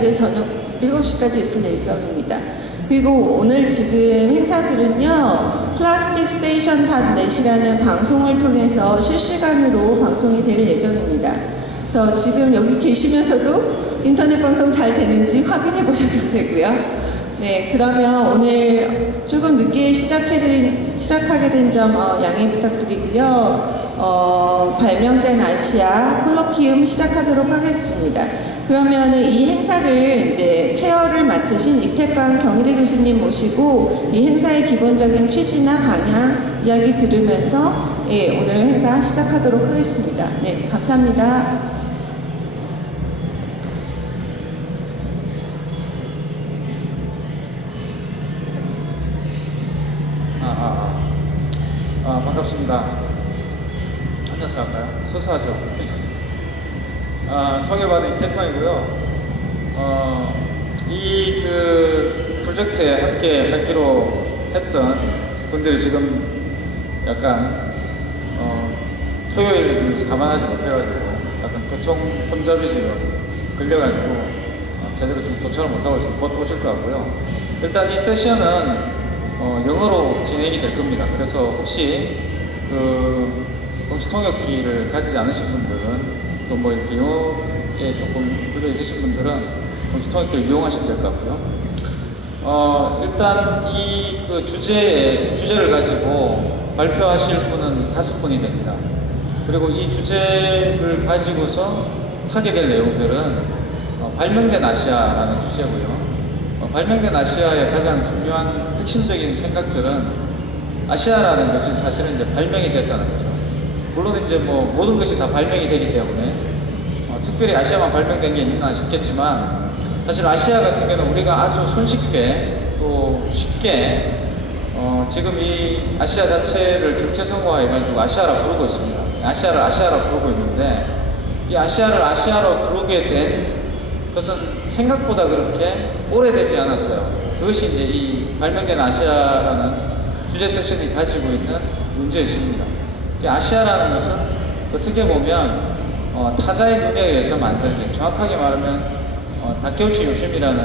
이제 저녁 7시까지 있을 예정입니다. 그리고 오늘 지금 행사들은요, 플라스틱 스테이션 닷넷이라는 방송을 통해서 실시간으로 방송이 될 예정입니다. 그래서 지금 여기 계시면서도 인터넷 방송 잘 되는지 확인해 보셔도 되고요. 네, 그러면 오늘 조금 늦게 시작하게 된 점 양해 부탁드리고요. 발명된 아시아 콜로키움 시작하도록 하겠습니다. 그러면은 이 행사를 이제 체어를 맡으신 이태광 경희대 교수님 모시고 이 행사의 기본적인 취지나 방향 이야기 들으면서 예, 오늘 행사 시작하도록 하겠습니다. 네, 감사합니다. 반갑습니다. 앉아서 할까요? 서서 하죠. 소개받은 이태광이고요. 이 프로젝트에 함께 하기로 했던 분들이 지금 약간 토요일을 감안하지 못해가지고 약간 교통 혼잡이 지금 걸려가지고 제대로 좀 도착을 못하고 못 오실 것 같고요. 일단 이 세션은 영어로 진행이 될 겁니다. 그래서 혹시 동시통역기를 가지지 않으신 분들은 또 뭐 이렇게 영어에 조금 불려 있으신 분들은 동시통역기를 이용하시면 될 것 같고요. 일단 이 주제를 가지고 발표하실 분은 5분이 됩니다. 그리고 이 주제를 가지고서 하게 될 내용들은 발명된 아시아라는 주제고요. 발명된 아시아의 가장 중요한 핵심적인 생각들은 아시아라는 것이 사실은 이제 발명이 됐다는 거죠. 물론 이제 뭐 모든 것이 다 발명이 되기 때문에 특별히 아시아만 발명된 게 있나 싶겠지만 사실 아시아 같은 경우는 우리가 아주 손쉽게 또 쉽게 지금 이 아시아 자체를 정체성화해가지고 아시아라 부르고 있습니다. 아시아를 아시아라 부르고 있는데 이 아시아를 아시아로 부르게 된 것은 생각보다 그렇게 오래되지 않았어요. 그것이 이제 이 발명된 아시아라는 주제 세션이 가지고 있는 문제의식입니다. 아시아라는 것은 어떻게 보면 타자의 눈에 의해서 만들어진, 정확하게 말하면 다케우치 요시미라는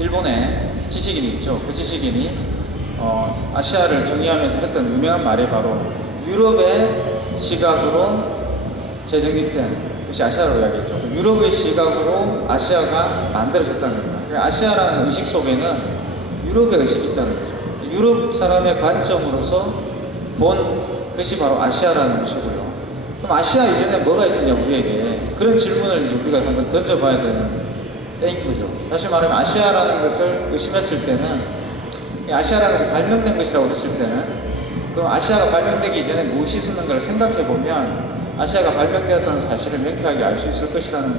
일본의 지식인이 있죠. 그 지식인이 아시아를 정의하면서 했던 유명한 말이 바로 유럽의 시각으로 재정립된 것이 아시아라고 이야기했죠. 유럽의 시각으로 아시아가 만들어졌다는 겁니다. 아시아라는 의식 속에는 유럽의 의식이 있다는 거죠. 유럽 사람의 관점으로서 본 것이 바로 아시아라는 것이고요. 그럼 아시아 이전에 뭐가 있었냐 우리에게 그런 질문을 이제 우리가 한번 던져봐야 되는 때인 거죠. 다시 말하면 아시아라는 것을 의심했을 때는 아시아라는 것이 발명된 것이라고 했을 때는 그럼 아시아가 발명되기 이전에 무엇이 있었는가를 생각해 보면 아시아가 발명되었다는 사실을 명쾌하게 알 수 있을 것이라는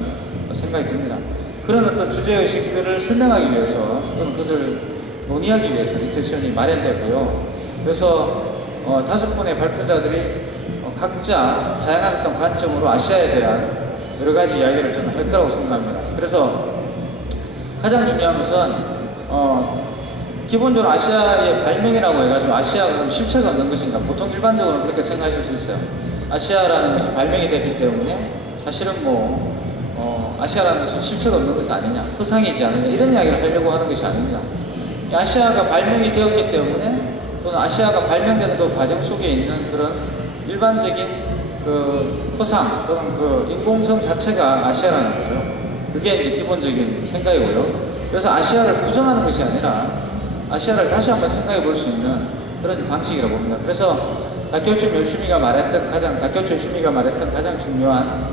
생각이 듭니다. 그런 어떤 주제의식들을 설명하기 위해서 또는 그것을 논의하기 위해서 이 세션이 마련되고요. 그래서 5분의 발표자들이 각자 다양한 어떤 관점으로 아시아에 대한 여러 가지 이야기를 저는 할 거라고 생각합니다. 그래서 가장 중요한 것은 기본적으로 아시아의 발명이라고 해가지고 아시아가 그럼 실체가 없는 것인가? 보통 일반적으로 그렇게 생각하실 수 있어요. 아시아라는 것이 발명이 됐기 때문에 사실은 아시아라는 것은 실체가 없는 것이 아니냐, 허상이지 않느냐 이런 이야기를 하려고 하는 것이 아닙니다. 아시아가 발명이 되었기 때문에 또는 아시아가 발명되는 그 과정 속에 있는 그런 일반적인 허상 또는 인공성 자체가 아시아라는 거죠. 그게 이제 기본적인 생각이고요. 그래서 아시아를 부정하는 것이 아니라 아시아를 다시 한번 생각해 볼 수 있는 그런 방식이라고 봅니다. 그래서 다케우치 요시미가 말했던 가장 중요한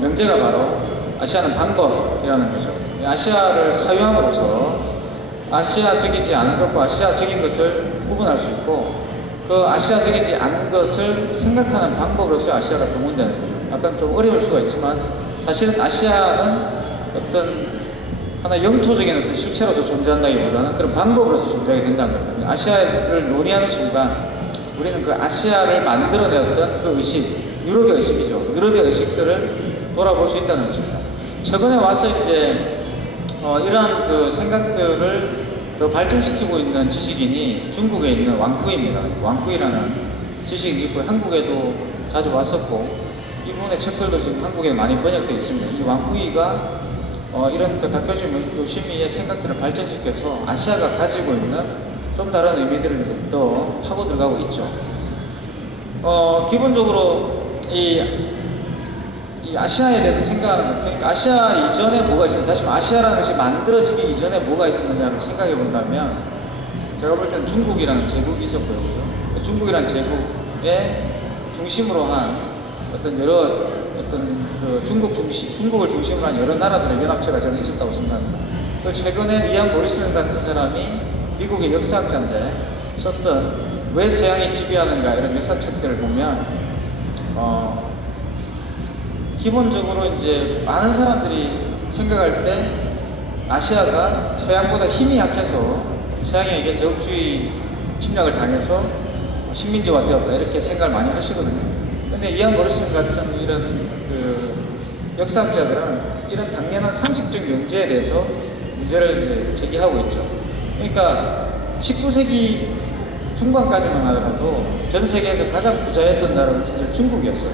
명제가 바로 아시아는 방법이라는 거죠. 아시아를 사유함으로써 아시아적이지 않은 것과 아시아적인 것을 구분할 수 있고 그 아시아적이지 않은 것을 생각하는 방법으로서 아시아가 동원되는 거죠. 약간 좀 어려울 수가 있지만 사실은 아시아는 어떤 하나 영토적인 어떤 실체로서 존재한다기보다는 그런 방법으로서 존재하게 된다는 겁니다. 아시아를 논의하는 순간 우리는 그 아시아를 만들어내었던 그 의식, 유럽의 의식이죠. 유럽의 의식들을 돌아볼 수 있다는 것입니다. 최근에 와서 이제 이러한 생각들을 더 발전시키고 있는 지식인이 중국에 있는 왕쿠이입니다. 왕쿠이라는 지식인이 있고 한국에도 자주 왔었고 이분의 책들도 지금 한국에 많이 번역되어 있습니다. 이 왕쿠이가 이런 그 다케오시 요시미의 생각들을 발전시켜서 아시아가 가지고 있는 좀 다른 의미들을 또 파고 들어가고 있죠. 기본적으로 이 아시아에 대해서 생각하는 것, 그러니까 아시아 이전에 뭐가 있었나, 다시 말해 아시아라는 것이 만들어지기 이전에 뭐가 있었느냐를 생각해 본다면, 제가 볼 때는 중국이라는 제국이 있었고요, 그죠? 중국이라는 제국의 중심으로 한 어떤 중국을 중심으로 한 여러 나라들의 연합체가 저는 있었다고 생각합니다. 그 최근에 이안 모리슨 같은 사람이 미국의 역사학자인데 썼던 왜 서양이 지배하는가 이런 역사책들을 보면, 기본적으로 이제 많은 사람들이 생각할 때 아시아가 서양보다 힘이 약해서 서양에게 제국주의 침략을 당해서 식민지화 되었다 이렇게 생각을 많이 하시거든요. 근데 이안 모리슨 같은 이런 그 역사학자들은 이런 당연한 상식적 명제에 대해서 문제를 이제 제기하고 있죠. 그러니까 19세기 중반까지만 하더라도 전 세계에서 가장 부자였던 나라는 사실 중국이었어요.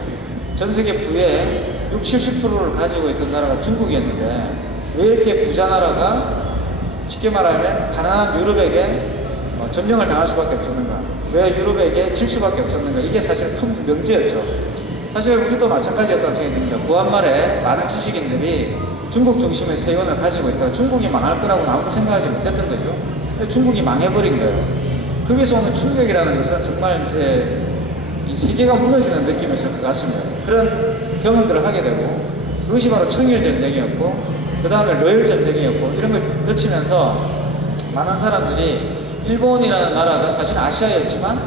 전 세계 부의 60, 70%를 가지고 있던 나라가 중국이었는데, 왜 이렇게 부자 나라가 쉽게 말하면 가난한 유럽에게 점령을 당할 수밖에 없었는가, 왜 유럽에게 질 수밖에 없었는가, 이게 사실 큰 명제였죠. 사실 우리도 마찬가지였다고 생각이 듭니다. 구한말에 많은 지식인들이 중국 중심의 세원을 가지고 있다가 중국이 망할 거라고는 아무도 생각하지 못했던 거죠. 근데 중국이 망해버린 거예요. 거기서 오는 충격이라는 것은 정말 이제 이 세계가 무너지는 느낌이었을 것 같습니다. 그런 경험들을 하게 되고, 그것이 바로 청일전쟁이었고, 그 다음에 러일전쟁이었고, 이런 걸 거치면서 많은 사람들이 일본이라는 나라가 사실 아시아였지만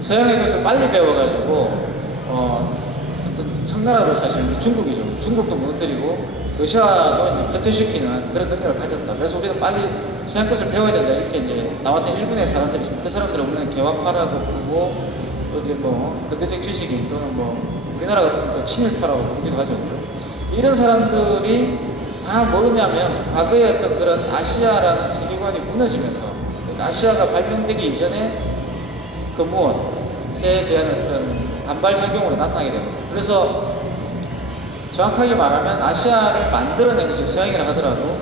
서양의 것을 빨리 배워가지고 어떤 청나라로 사실 이제 중국이죠. 중국도 무너뜨리고 러시아도 이제 패퇴시키는 그런 능력을 가졌다. 그래서 우리는 빨리 서양 것을 배워야 된다. 이렇게 이제 나왔던 일본의 사람들이 있습니다. 그 사람들은 우리는 개화파라고 부르고, 또 이제 뭐 근대적 지식인 또는 뭐 우리나라 같은 경우 또 친일파라고 부르기도 하죠. 이런 사람들이 다 뭐냐면 과거의 어떤 그런 아시아라는 세계관이 무너지면서, 그러니까 아시아가 발명되기 이전에 그 무엇에 대한 어떤 반발작용으로 나타나게 됩니다. 그래서 정확하게 말하면 아시아를 만들어낸 것이 서양이라 하더라도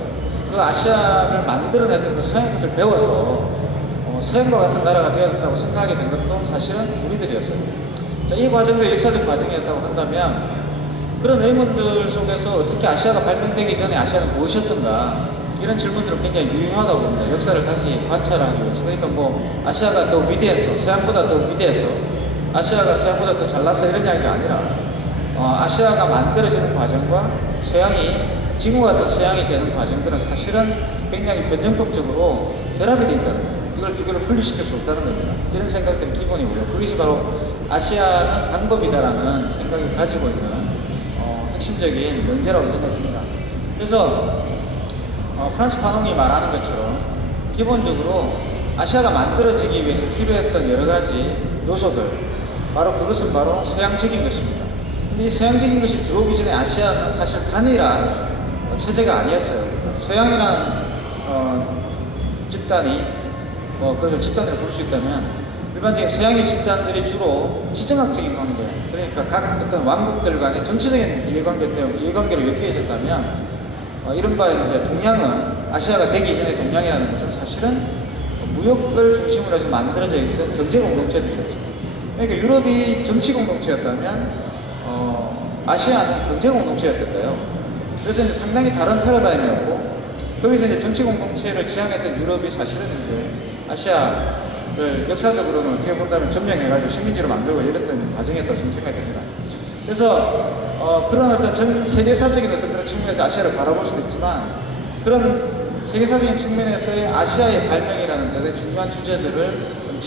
그 아시아를 만들어냈던 그 서양의 것을 배워서 서양과 같은 나라가 되었다고 생각하게 된 것도 사실은 우리들이었어요. 자, 이 과정도 역사적 과정이었다고 한다면, 그런 의문들 속에서 어떻게 아시아가 발명되기 전에 아시아는 무엇이었던가, 이런 질문들은 굉장히 유효하다고 봅니다. 역사를 다시 관찰하기 위해서. 그러니까 뭐 아시아가 더 위대해서, 서양보다 더 위대해서, 아시아가 서양보다 더 잘났어 이런 이야기가 아니라, 아시아가 만들어지는 과정과 지금 같은 서양이 되는 과정들은 사실은 굉장히 변정법적으로 결합이 되어 있다는 거예요. 이걸 비교를 분리시킬 수 없다는 겁니다. 이런 생각들이 기본이고요. 그것이 바로 아시아는 방법이다라는 생각을 가지고 있는 핵심적인 명제라고 생각합니다. 그래서 프란츠 파농이 말하는 것처럼 기본적으로 아시아가 만들어지기 위해서 필요했던 여러 가지 요소들, 그것은 바로 서양적인 것입니다. 근데 이 서양적인 것이 들어오기 전에 아시아는 사실 단일한 체제가 아니었어요. 서양이라는 집단이 그걸 집단으로 볼 수 있다면, 일반적인 서양의 집단들이 주로 지정학적인 관계, 그러니까 각 어떤 왕국들 간의 전체적인 이해관계로 엮여졌다면, 이른바 이제 동양은, 아시아가 되기 전에 동양이라는 것은 사실은 무역을 중심으로 해서 만들어져 있던 경제 공동체들이었죠. 그러니까 유럽이 정치 공동체였다면, 아시아는 경제 공동체였던데요. 그래서 이제 상당히 다른 패러다임이었고, 거기서 이제 정치 공동체를 지향했던 유럽이 사실은 이제 아시아를 역사적으로는 어떻게 본다면 점령해가지고 식민지로 만들고 이랬던 과정이었다고 저는 생각이 듭니다. 그래서 그런 어떤 전 세계사적인 어떤 그런 측면에서 아시아를 바라볼 수도 있지만, 그런 세계사적인 측면에서의 아시아의 발명이라는 굉장히 중요한 주제들을 좀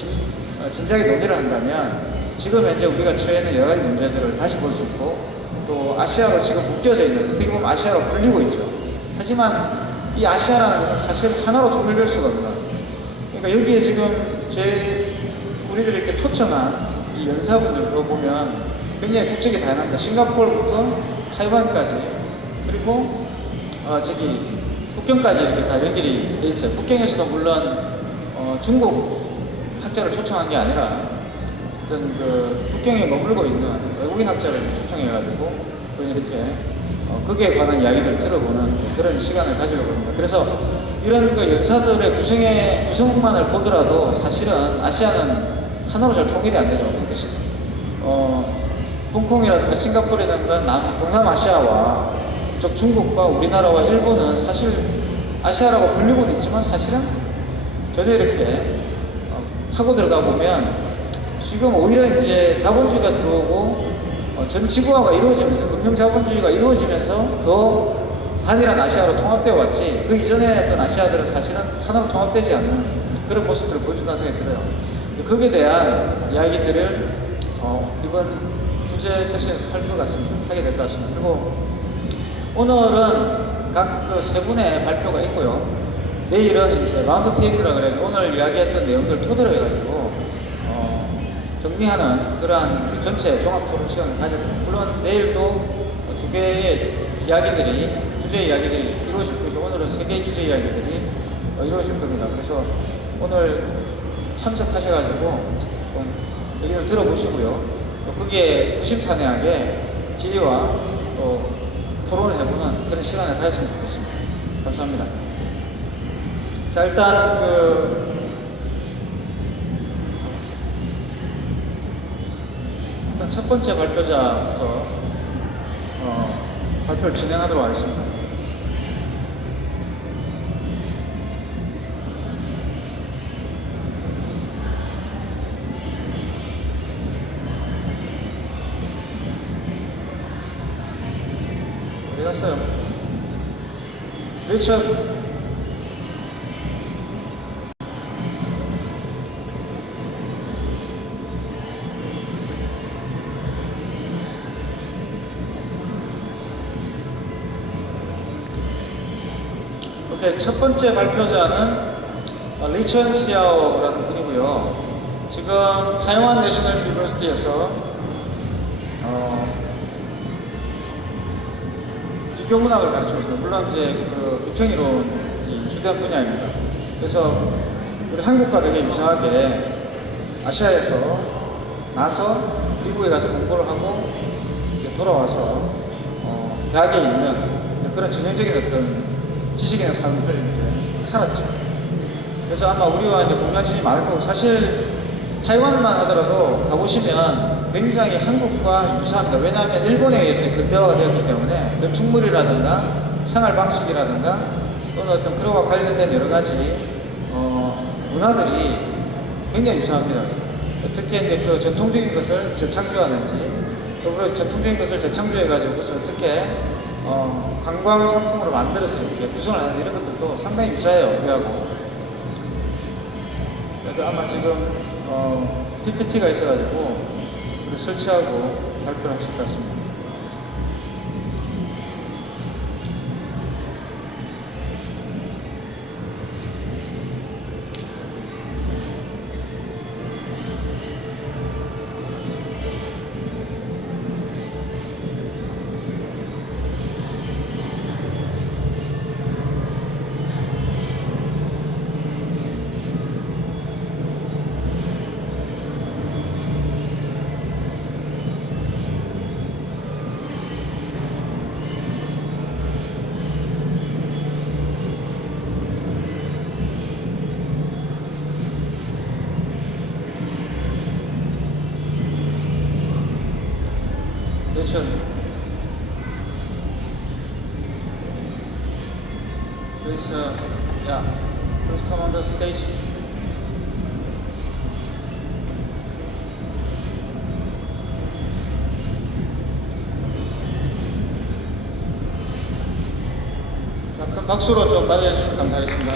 진지하게 논의를 한다면, 지금 현재 우리가 처해 있는 여러 가지 문제들을 다시 볼 수 있고, 또 아시아로 지금 묶여져 있는, 어떻게 보면 아시아로 불리고 있죠. 하지만 이 아시아라는 것은 사실 하나로 통일될 수가 없는, 그러니까 여기에 지금 우리들이 이렇게 초청한 이 연사분들도 보면 굉장히 국적이 다양합니다. 싱가포르부터 타이완까지, 그리고 북경까지 이렇게 다 연결이 돼 있어요. 북경에서도 물론 중국 학자를 초청한 게 아니라 어떤 그 북경에 머물고 있는 외국인 학자를 초청해가지고 이렇게 거기에 관한 이야기들을 들어보는 그런 시간을 가지려고 합니다. 그래서 이런 그 연사들의 구성만을 보더라도 사실은 아시아는 하나로 잘 통일이 안 되죠. 그러니까 홍콩이라든가 싱가포르라든가 동남아시아와 쪽 중국과 우리나라와 일본은 사실 아시아라고 불리고는 있지만 사실은 전혀 이렇게 파고 들어가 보면 지금 오히려 이제 자본주의가 들어오고 전 지구화가 이루어지면서 금융 자본주의가 이루어지면서 더 한이란 아시아로 통합되어 왔지 그 이전에 했던 아시아들은 사실은 하나로 통합되지 않는 그런 모습들을 보여준다는 생각이 들어요. 거기에 대한 이야기들을 이번 주제 세션에서 할 것 같습니다. 하게 될 것 같습니다. 그리고 오늘은 각 그 세 분의 발표가 있고요. 내일은 이제 라운드 테이블이라 그래서 오늘 이야기했던 내용들 토대로 해가지고 정리하는 그러한 그 전체 종합 토론 시간을 가지고 물론 내일도 두 개의 이야기들이 주제 이야기들이 이루어질 것이고 오늘은 세 개의 주제 이야기들이 이루어질 겁니다. 그래서 오늘 참석하셔가지고 좀 얘기를 들어보시고요. 또 거기에 의심탄회하게 질의와 또 토론을 해보는 그런 시간을 가졌으면 좋겠습니다. 감사합니다. 자, 일단 첫 번째 발표자부터 발표를 진행하도록 하겠습니다. 어디 갔어요? 리처드. 오케이, 첫 번째 발표자는 리천 시아오라는 분이고요. 지금 타이완 내셔널 유니버시티에서 비교문학을 가르치고 있습니다. 물론 이제 그 미평이론이 주된 분야입니다. 그래서 우리 한국과 되게 유사하게 아시아에서 나서 미국에 가서 공부를 하고 이제 돌아와서 대학에 있는 그런 전형적인 어떤 지식인의 삶을 이제 살았죠. 그래서 아마 우리와 이제 공유하시지 많을 거고 사실 타이완만 하더라도 가보시면 굉장히 한국과 유사합니다. 왜냐하면 일본에 의해서 근대화가 되었기 때문에 건축물이라든가 생활 방식이라든가 또는 어떤 그와 관련된 여러 가지 문화들이 굉장히 유사합니다. 어떻게 이제 그 전통적인 것을 재창조하는지 또 그 전통적인 것을 재창조해가지고 그것을 어떻게 관광 상품으로 만들어서 이렇게 구성을 하는지 이런 것들도 상당히 유사해요. 우리하고. 그래서 아마 지금 PPT가 있어가지고 우리 설치하고 발표를 하실 것 같습니다. Please, please come on the stage. 자, 큰 박수로 좀 맞아주시면 감사하겠습니다.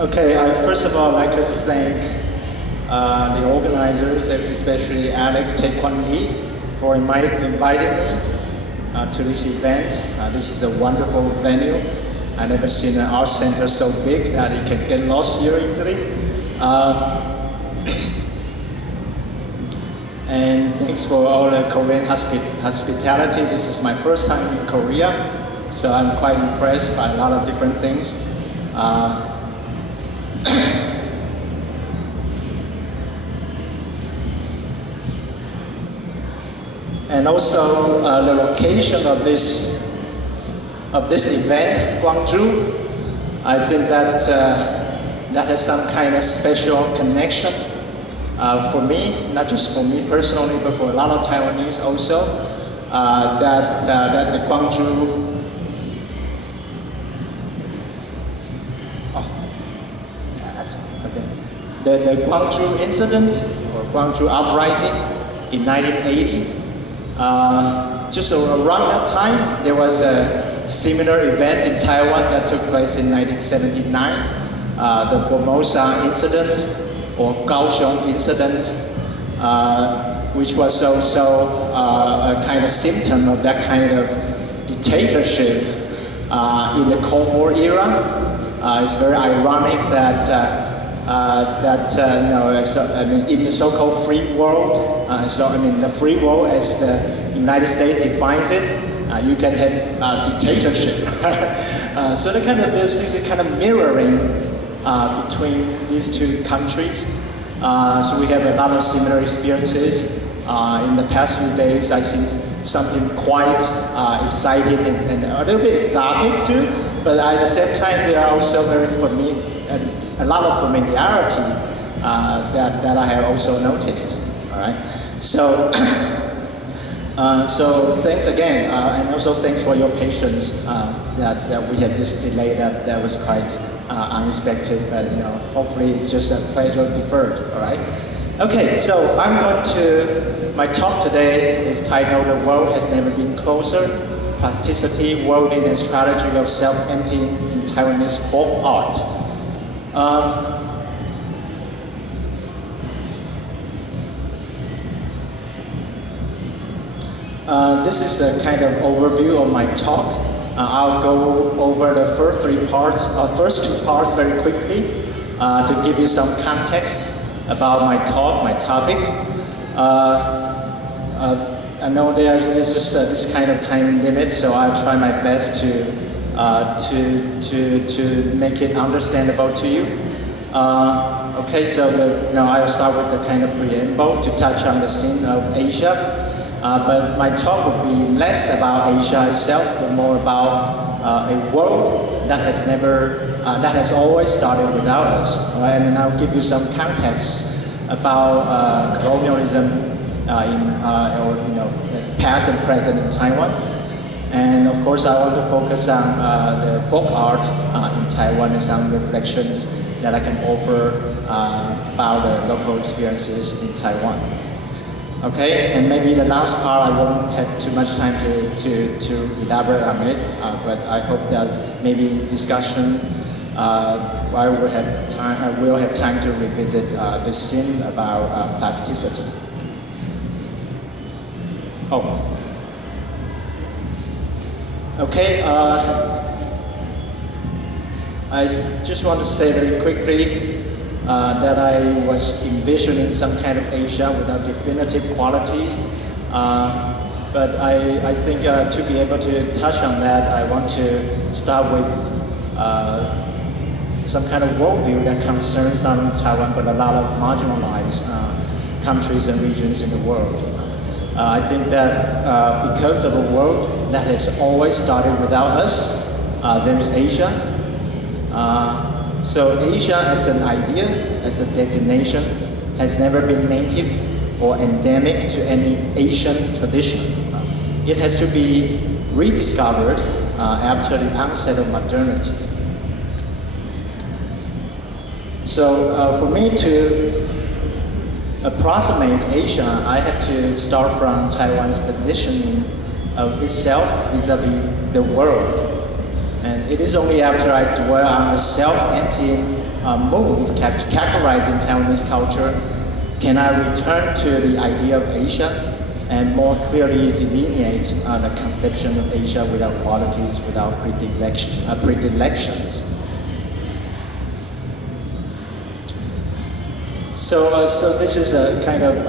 Okay, first of all, I'd like to thank the organizers, especially Alex Taekwondo, for inviting me to this event. This is a wonderful venue. I've never seen an art center so big that you can get lost here easily. And thanks for all the Korean hospitality. This is my first time in Korea, so I'm quite impressed by a lot of different things. And also the location of this event, Gwangju, I think that that has some kind of special connection for me, not just for me personally, but for a lot of Taiwanese also. That the Gwangju. The Gwangju incident or Gwangju uprising in 1980. Just around that time, there was a similar event in Taiwan that took place in 1979, the Formosa incident or Kaohsiung incident, which was also a kind of symptom of that kind of dictatorship in the Cold War era. It's very ironic that in the so-called free world, the free world as the United States defines it, you can have dictatorship. So this is kind of mirroring between these two countries. So we have a lot of similar experiences. In the past few days, I see something quite exciting and a little bit exotic too. But at the same time, there are also a lot of familiarity that I have also noticed. All right, so so thanks again, and also thanks for your patience that we had this delay that was quite unexpected. But hopefully it's just a pleasure deferred. All right. Okay, so my talk today is titled "The World Has Never Been Closer: Plasticity, Wording, and Strategy of Self-Emptying in Taiwanese Folk Art." This is a kind of overview of my talk. I'll go over the first two parts very quickly to give you some context about my talk, my topic. I know there's just this kind of time limit, so I'll try my best to make it understandable to you. Okay, so I'll start with a kind of preamble to touch on the scene of Asia. But my talk will be less about Asia itself, but more about a world that has always started without us. All right? And then I'll give you some context about colonialism in past and present in Taiwan. And of course, I want to focus on the folk art in Taiwan and some reflections that I can offer about the local experiences in Taiwan. Okay, and maybe the last part I won't have too much time to elaborate on it, but I hope that maybe in discussion I will have time to revisit this theme about plasticity. Okay, I just want to say very quickly that I was envisioning some kind of Asia without definitive qualities. But I think to be able to touch on that, I want to start with some kind of worldview that concerns not only Taiwan, but a lot of marginalized countries and regions in the world. I think that because of a world that has always started without us, there's Asia. So Asia as an idea, as a destination, has never been native or endemic to any Asian tradition. It has to be rediscovered after the onset of modernity. So for me to approximate Asia, I have to start from Taiwan's positioning of itself vis-a-vis the world. And it is only after I dwell on the self-emptying move categorizing Taiwanese culture, can I return to the idea of Asia and more clearly delineate the conception of Asia without qualities, without predilections. So this is a kind of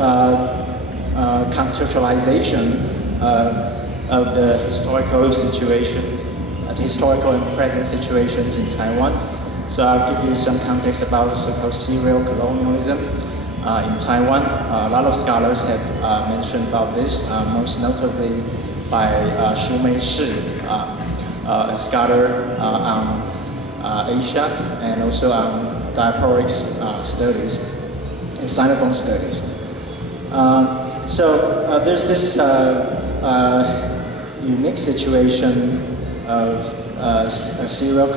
contextualization of the historical situations, the historical and present situations in Taiwan. So I'll give you some context about so-called serial colonialism in Taiwan. A lot of scholars have mentioned about this, most notably by Xu Meishi, a scholar on Asia and also on diasporic studies and Sinophone studies. So there's this unique situation of serial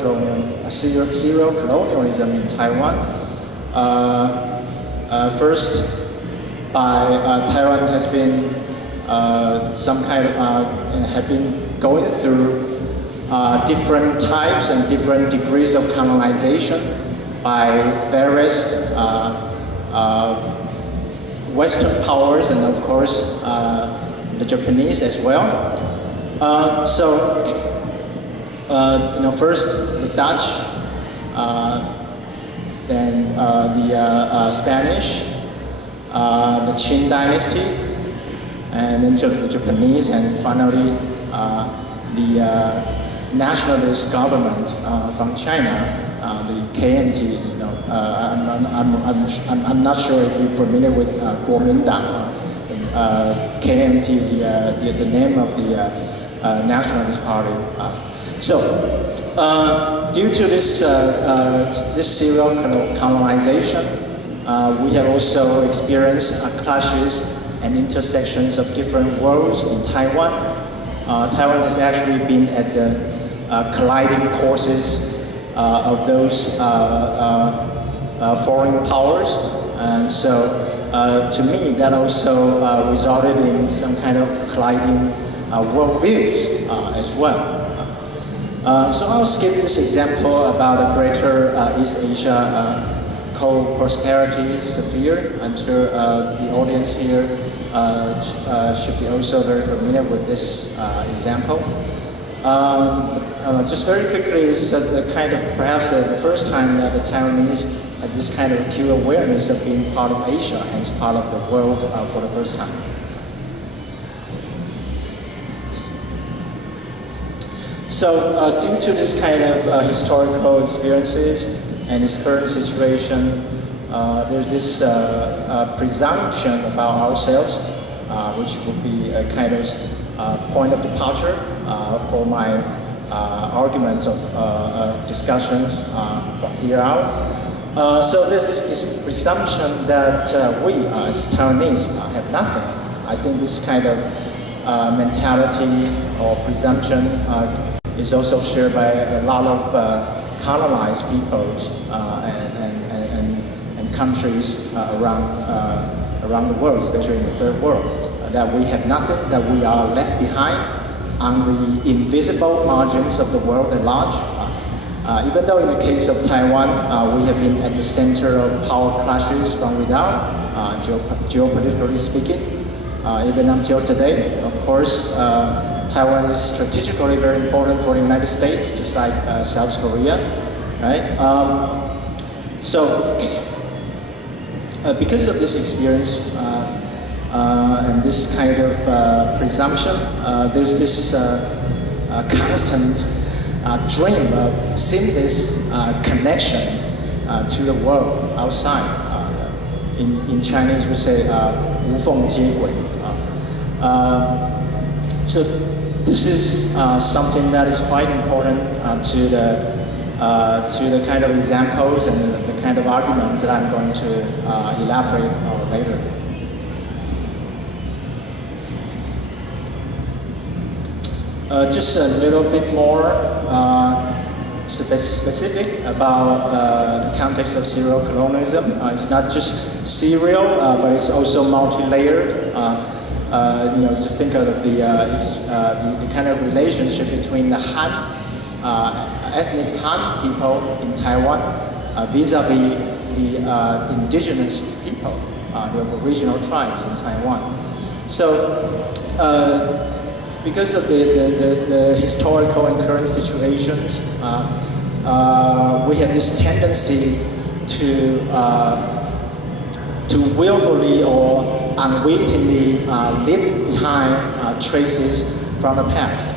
colonialism in Taiwan. First, Taiwan has been have been going through different types and different degrees of colonization by various Western powers and of course the Japanese as well. First the Dutch, then the Spanish, the Qing dynasty, and then the Japanese, and finally the nationalist government from China, the KMT. I'm not sure if you're familiar with Kuomintang. KMT, the name of the nationalist party. Due to this serial colonization, we have also experienced clashes and intersections of different worlds in Taiwan. Taiwan has actually been at the colliding courses of those foreign powers, and so to me that also resulted in some kind of colliding worldviews as well. So I'll skip this example about the greater East Asia co-prosperity sphere. I'm sure the audience here should be also very familiar with this example. Just very quickly, is perhaps the first time that the Taiwanese had this kind of acute awareness of being part of Asia, hence part of the world for the first time. So due to this kind of historical experiences and its current situation, there's this presumption about ourselves, which would be a kind of point of departure for my arguments of discussions from here out. So there's this presumption that we as Taiwanese have nothing. I think this kind of mentality or presumption is also shared by a lot of colonized peoples and countries around the world, especially in the third world, that we have nothing, that we are left behind on the invisible margins of the world at large. Even though in the case of Taiwan, we have been at the center of power clashes from without, geopolitically speaking, even until today. Of course, Taiwan is strategically very important for the United States, just like South Korea, right? Because of this experience and this kind of presumption, there's this constant dream of seeing this connection to the world outside. In Chinese, we say 无缝接轨. So this is something that is quite important to the kind of examples and the kind of arguments that I'm going to elaborate later. Just a little bit more specific about the context of serial colonialism. It's not just serial, but it's also multi-layered. Just think of the kind of relationship between the Han, ethnic Han people in Taiwan vis-a-vis the indigenous people, the original tribes in Taiwan. So, because of the historical and current situations, we have this tendency to willfully or unwittingly leave behind traces from the past.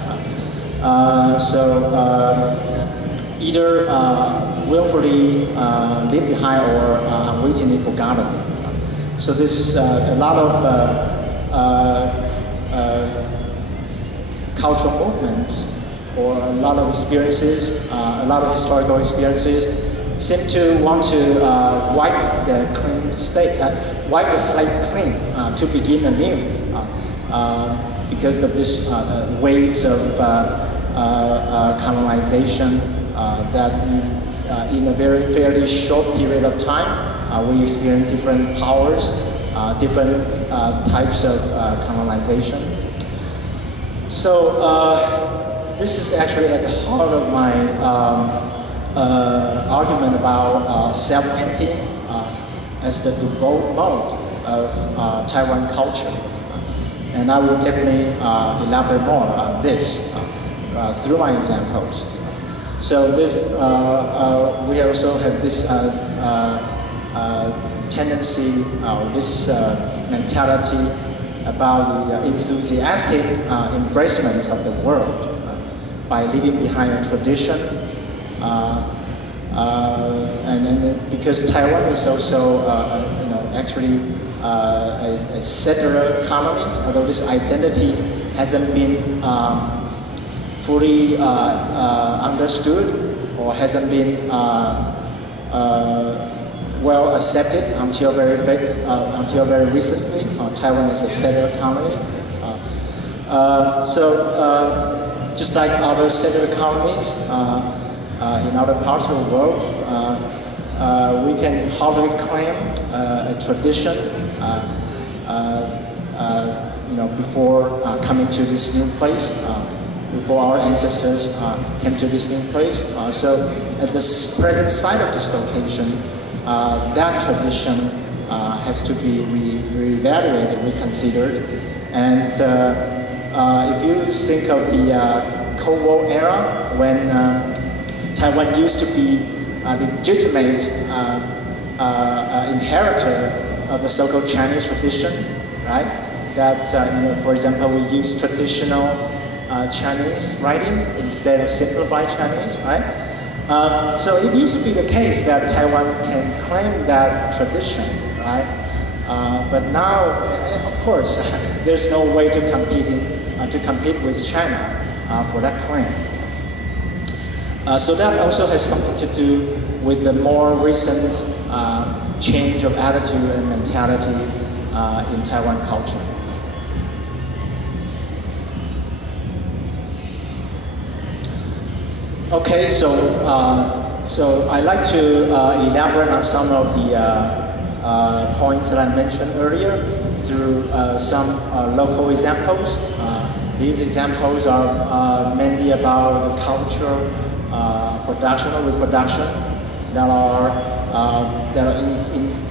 Either willfully leave behind or unwittingly forgotten. So there's a lot of cultural movements or a lot of experiences, a lot of historical experiences seem to want to wipe the slate clean to begin anew because of this waves of colonization that in a very fairly short period of time we experience different powers, different types of colonization. So this is actually at the heart of my argument about self-emptying as the default mode of Taiwan culture. And I will definitely elaborate more on this through my examples. So this, we also have this tendency, this mentality about the enthusiastic embracement of the world by leaving behind a tradition. And then because Taiwan is also, actually a settler colony, although this identity hasn't been fully understood or hasn't been well accepted until very recently. Taiwan is a settler colony. Just like other settler colonies in other parts of the world, we can hardly claim a tradition before coming to this new place, before our ancestors came to this new place. So at the present site of this location, that tradition has to be reevaluated, reconsidered. And if you think of the Cold War era, when Taiwan used to be a legitimate inheritor of the so-called Chinese tradition, right? That, for example, we use traditional Chinese writing instead of simplified Chinese, right? So it used to be the case that Taiwan can claim that tradition, right? But now, of course, there's no way to compete with China for that claim. So that also has something to do with the more recent change of attitude and mentality in Taiwan culture. Okay, so I'd like to elaborate on some of the points that I mentioned earlier through some local examples. These examples are mainly about the cultural production or reproduction that are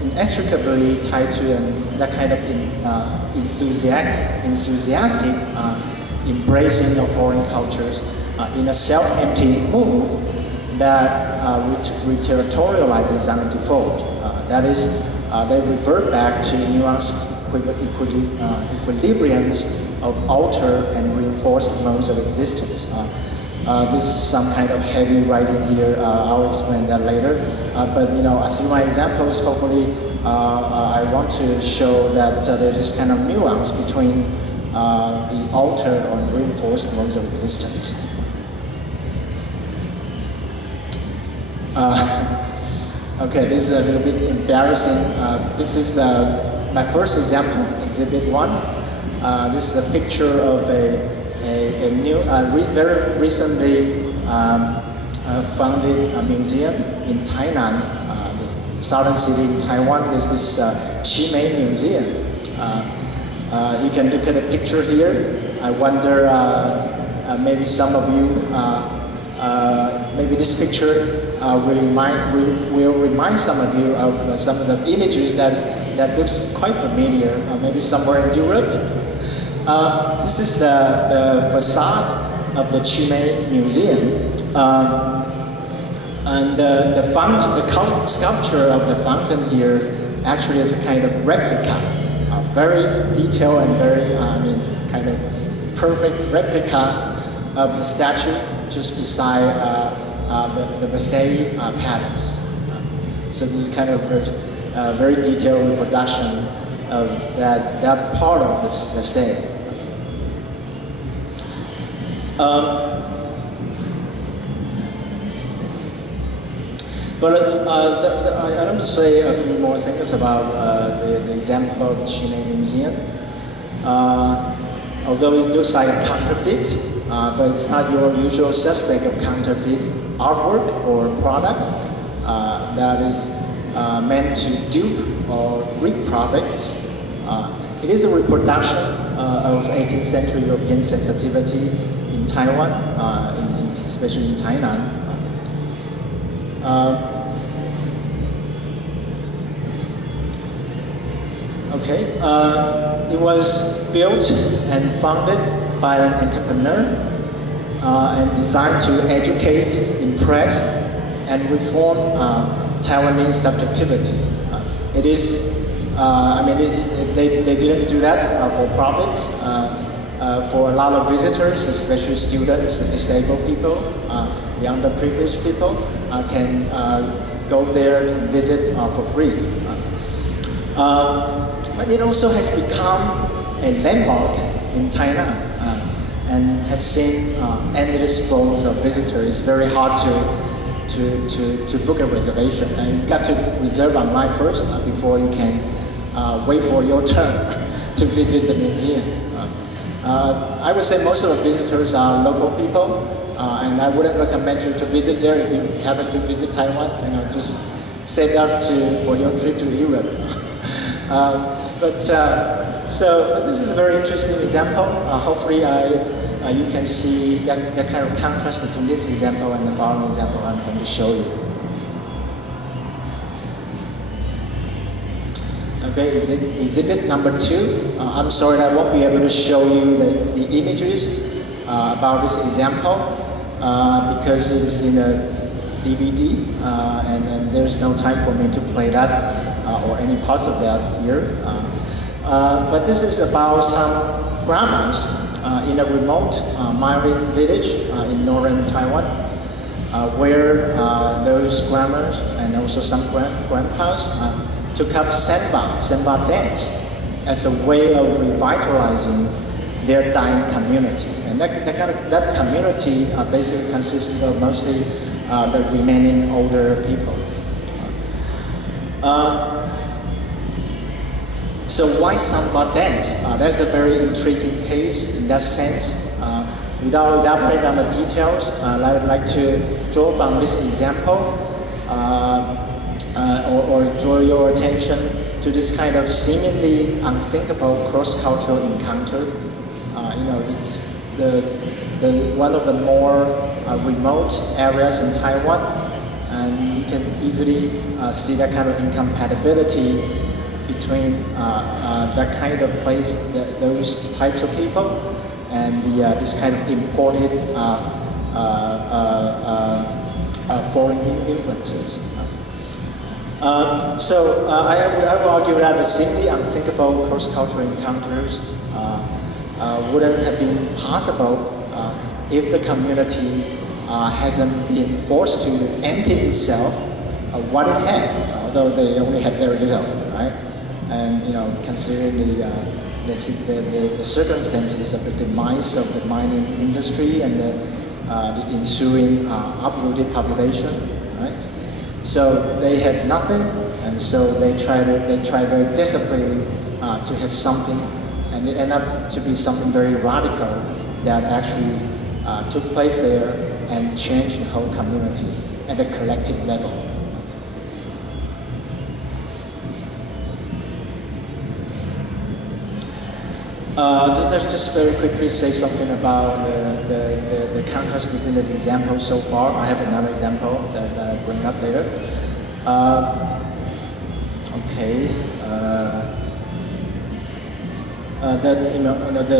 inextricably tied to that kind of enthusiastic embracing of foreign cultures in a self-emptying move that reterritorializes on the default. That is, they revert back to nuanced equilibriums of altered and reinforced modes of existence. This is some kind of heavy writing here. I'll explain that later. But through my examples, hopefully, I want to show that there's this kind of nuance between the altered or reinforced modes of existence. Okay, this is a little bit embarrassing. This is my first example, Exhibit 1. This is a picture of a new, very recently founded museum in Tainan, the southern city in Taiwan. There's this Qimei Museum. You can look at a picture here. I wonder, maybe some of you, maybe this picture will remind some of you of some of the images that looks quite familiar, maybe somewhere in Europe. This is the facade of the Chimay Museum. And the sculpture of the fountain here actually is a kind of replica, very detailed and very, kind of perfect replica of the statue just beside the Versailles Palace. So this is kind of a very detailed reproduction of that part of the Versailles. But I want to say a few more things about the example of Chimay Museum. Although it looks like a counterfeit, but it's not your usual suspect of counterfeit artwork or product that is meant to dupe or reap profits. It is a reproduction of 18th century European sensitivity in Taiwan, especially in Tainan. It was built and founded by an entrepreneur and designed to educate, impress, and reform Taiwanese subjectivity. It is, they didn't do that for profits. For a lot of visitors, especially students, disabled people, the underprivileged people, can go there and visit for free. But it also has become a landmark in Tainan and has seen endless flows of visitors. It's very hard to book a reservation, and you've got to reserve online first before you can wait for your turn to visit the museum. I would say most of the visitors are local people, and I wouldn't recommend you to visit there if you happen to visit Taiwan. Just save up for your trip to Europe. But this is a very interesting example. Hopefully, you can see that kind of contrast between this example and the following example I'm going to show you. Okay, exhibit number 2. I'm sorry I won't be able to show you the images about this example because it's in a DVD and there's no time for me to play that or any parts of that here. But this is about some grandmas in a remote mining village in northern Taiwan where those grandmas and also some grandpas took up Senba dance as a way of revitalizing their dying community. And that community basically consisted of mostly the remaining older people. So why Senba dance? That's a very intriguing case in that sense. Without elaborating on the details, I would like to draw from this example or draw your attention to this kind of seemingly unthinkable cross-cultural encounter. It's one of the more remote areas in Taiwan, and you can easily see that kind of incompatibility between that kind of place, those types of people, and this kind of imported foreign influences. I will argue that the simply unthinkable cross-cultural encounters wouldn't have been possible if the community hasn't been forced to empty itself of what it had, although they only had very little, right? And considering the circumstances of the demise of the mining industry and the ensuing uprooted population, right? So they had nothing, and so they try very desperately to have something, and it ended up to be something very radical that actually took place there and changed the whole community at a collective level. Let's just very quickly say something about the contrast between the examples so far. I have another example that I'll bring up later. Okay.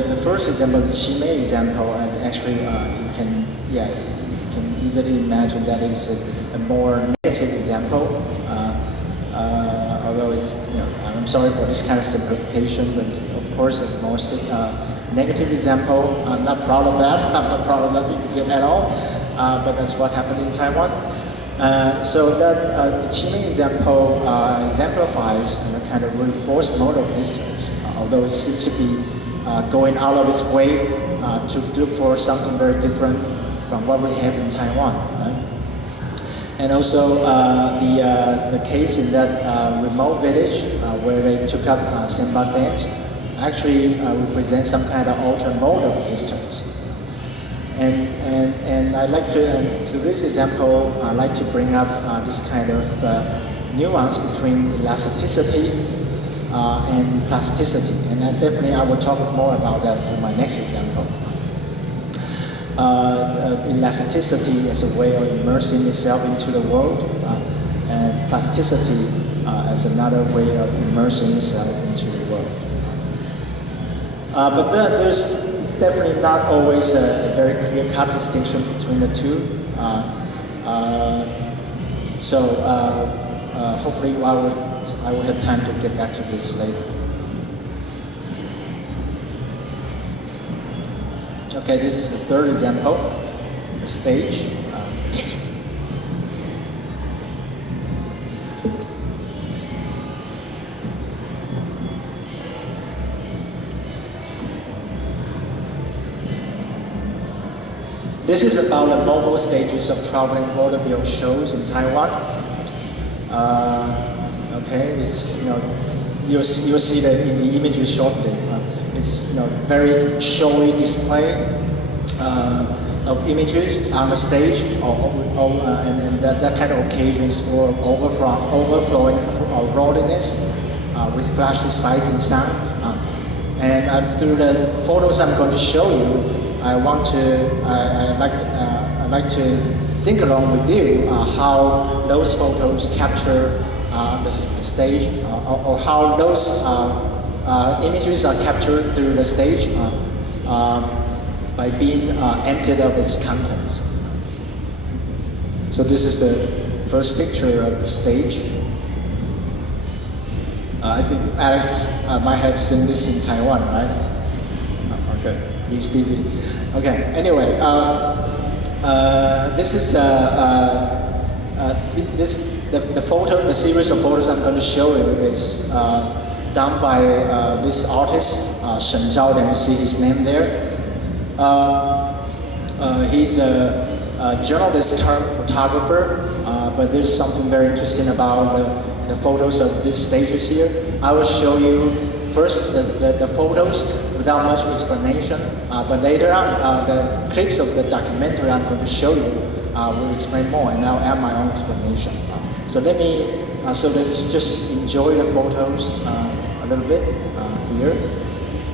The first example, the Qimei example, and actually you can easily imagine that is a more negative example. Although it's, I'm sorry for this kind of simplification, but of course it's more negative example. I'm not proud of that. I'm not proud of that example at all. But that's what happened in Taiwan. So that the Qimei example exemplifies kind of reinforced mode of existence, although it seems to be going out of its way to look for something very different from what we have in Taiwan. Right? And also the case in that remote village where they took up Semba dance actually represents some kind of alternate mode of existence. And I'd like to, through this example, I'd like to bring up this kind of nuance between elasticity and plasticity. And definitely I will talk more about that through my next example. Elasticity as a way of immersing itself into the world, and plasticity as another way of immersing itself into the world. But then there's definitely not always a very clear-cut distinction between the two. Hopefully I will have time to get back to this later. Okay, this is the third example, the stage. This is about the mobile stages of traveling vaudeville shows in Taiwan. Okay, it's you'll see that in the images shortly. It's very showy display of images on the stage, and that kind of occasions for overflowing rowdiness with flashy sights and sound. And through the photos I'm going to show you, I'd like to think along with you how those photos capture the stage, or how those images are captured through the stage by being emptied of its contents. So this is the first picture of the stage. I think Alex might have seen this in Taiwan, right? Okay, he's busy. Okay, anyway, this is the series of photos I'm going to show you is done by this artist, Shen Zhaodan. You see his name there. He's a journalist turned photographer, but there's something very interesting about the photos of these stages here. I will show you first the photos without much explanation, but later on the clips of the documentary I'm going to show you will explain more, and I'll add my own explanation. So let's just enjoy the photos a little bit here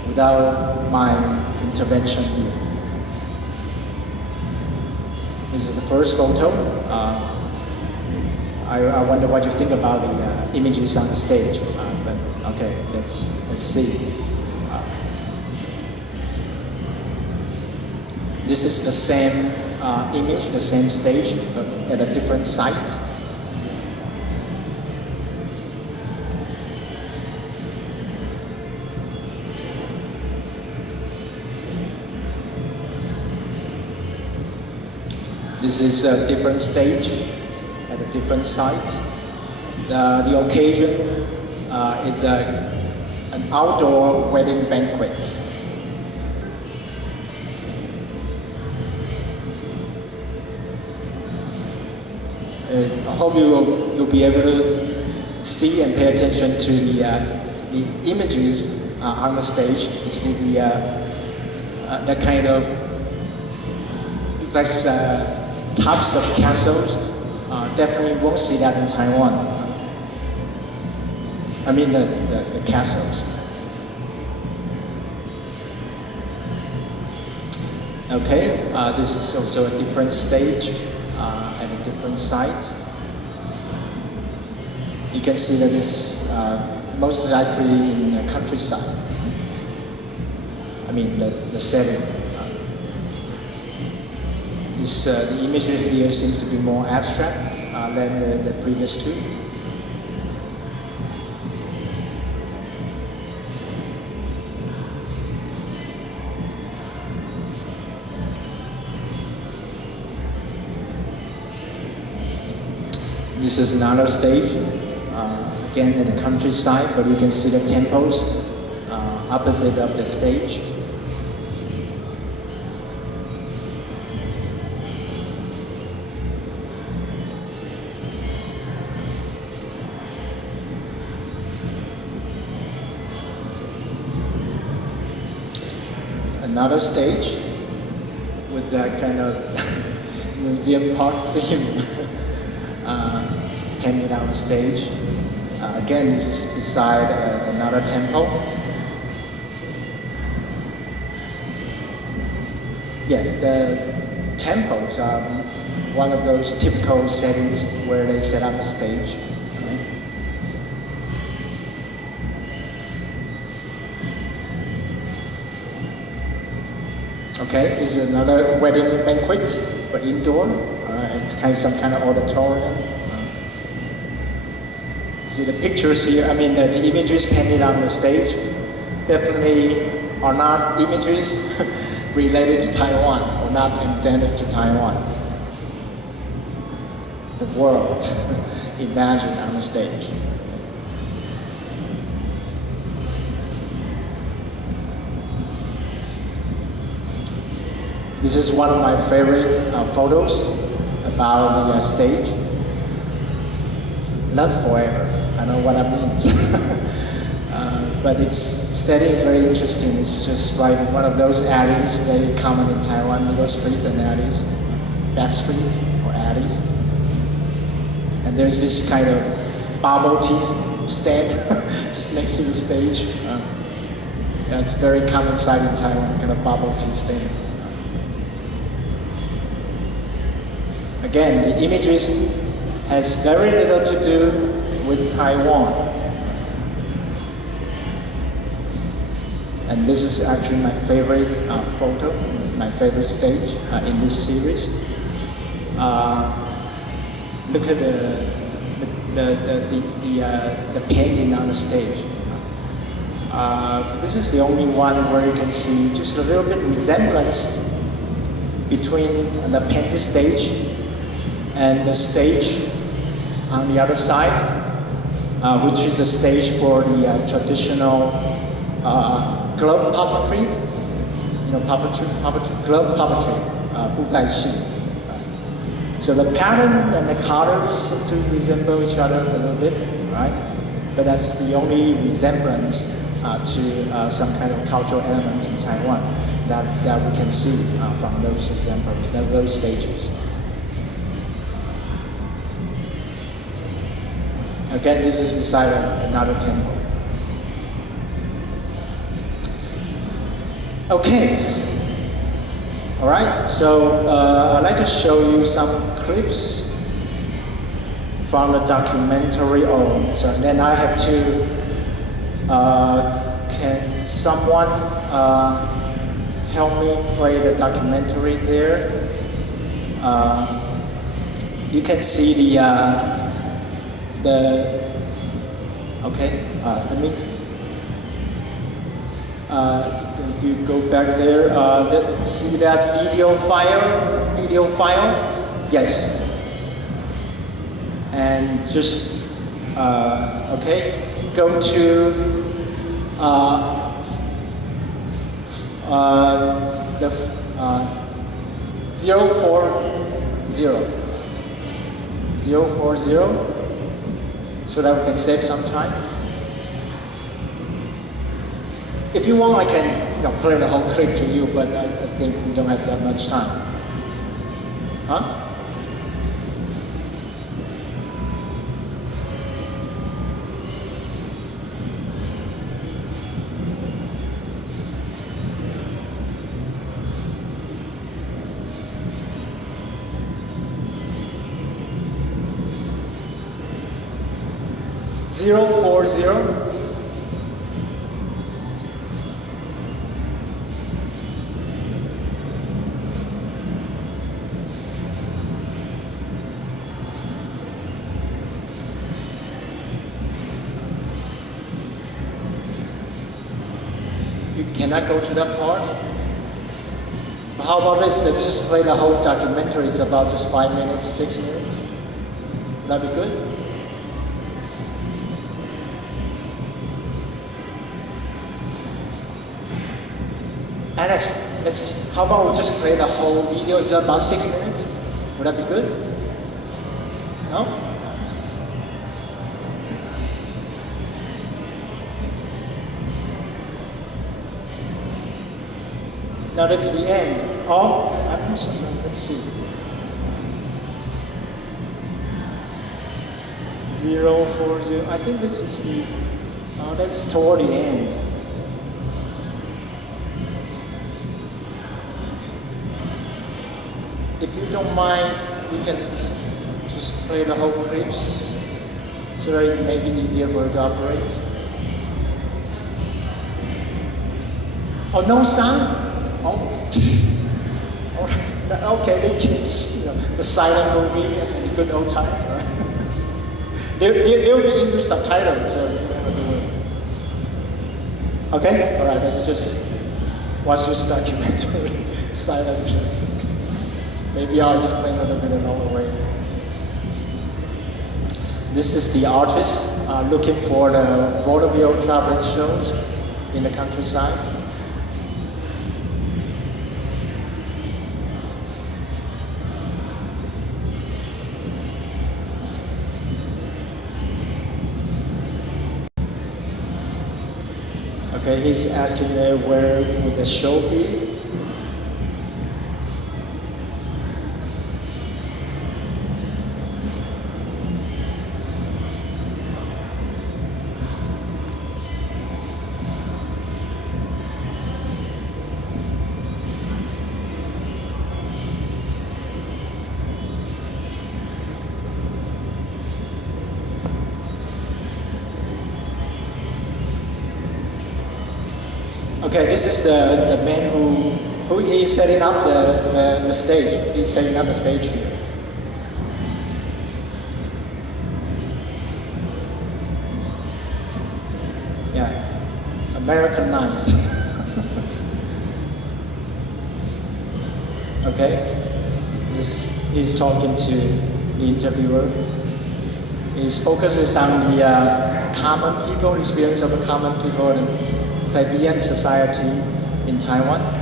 without my intervention here. This is the first photo. I wonder what you think about the images on the stage. But okay, let's see. This is the same image, the same stage, but at a different site. This is a different stage at a different site. The occasion is an outdoor wedding banquet. I hope you'll be able to see and pay attention to the images on the stage. You see the kind of types of castles. Definitely won't see that in Taiwan. I mean the castles. Okay, this is also a different stage at a different site. You can see that it's most likely in the countryside. I mean, the setting. The imagery here seems to be more abstract than the previous two. This is another stage, again at the countryside, but you can see the temples opposite of the stage. Another stage with that kind of museum park theme hanging on the stage. Again, this is beside another temple. Yeah, the temples are one of those typical settings where they set up a stage. Right? Okay, this is another wedding banquet, but indoor. It's kind of some kind of auditorium. See the pictures here, I mean the images painted on the stage definitely are not images related to Taiwan or not intended to Taiwan. The world imagined on the stage. This is one of my favorite photos about the stage. Not forever, I know what that means. But its setting is very interesting. It's just like one of those alleys, very common in Taiwan, middle streets and alleys, back streets or alleys. And there's this kind of bubble tea stand just next to the stage. It's very common sight in Taiwan, kind of bubble tea stand. Again, the images has very little to do with Taiwan. And this is actually my favorite photo, my favorite stage in this series. Look at the painting on the stage. This is the only one where you can see just a little bit resemblance between the painted stage and the stage on the other side, which is a stage for the traditional glove puppetry, glove puppetry, 布袋戏. So the patterns and the colors seem to resemble each other a little bit, right? But that's the only resemblance to some kind of cultural elements in Taiwan that we can see from those examples, those stages. Again, this is beside another temple. Okay. All right. So I'd like to show you some clips from the documentary. Oh, so then I have to. Can someone help me play the documentary there? You can see okay, let me, if you go back there, see that video file? Yes. And just, okay, go to the 040, so that we can save some time. If you want, I can play the whole clip to you, but I think we don't have that much time. Huh? 040 You cannot go to that part? How about this? Let's just play the whole documentary. It's about just 5 minutes, 6 minutes. Would that be good? Alex, how about we just play the whole video? It's about 6 minutes. Would that be good? No? Now that's the end. Oh, let's see. 040. I think this is the. Oh, that's toward the end. If you don't mind, we can just play the whole clips so that it make it easier for you to operate. Oh, no sound? Oh, okay, they can just, the silent movie and the good old time, right? there will be English subtitles, so you never know. Okay? Alright, let's just watch this documentary silently. Maybe I'll explain a little bit along the way. This is the artist looking for the vaudeville traveling shows in the countryside. Okay, he's asking there where would the show be? Okay, this is the man who is setting up the stage. He's setting up the stage here. Yeah, Americanized. Okay, he's talking to the interviewer. His focus is on the common people, experience of the common people and plebeian society in Taiwan.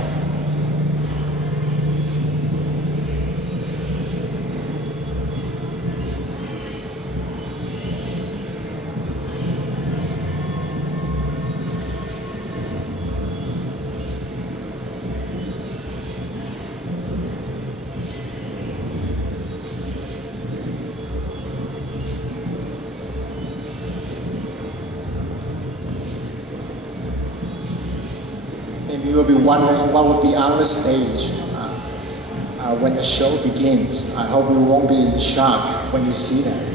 Maybe you will be wondering what would be on the stage when the show begins. I hope you won't be in shock when you see that.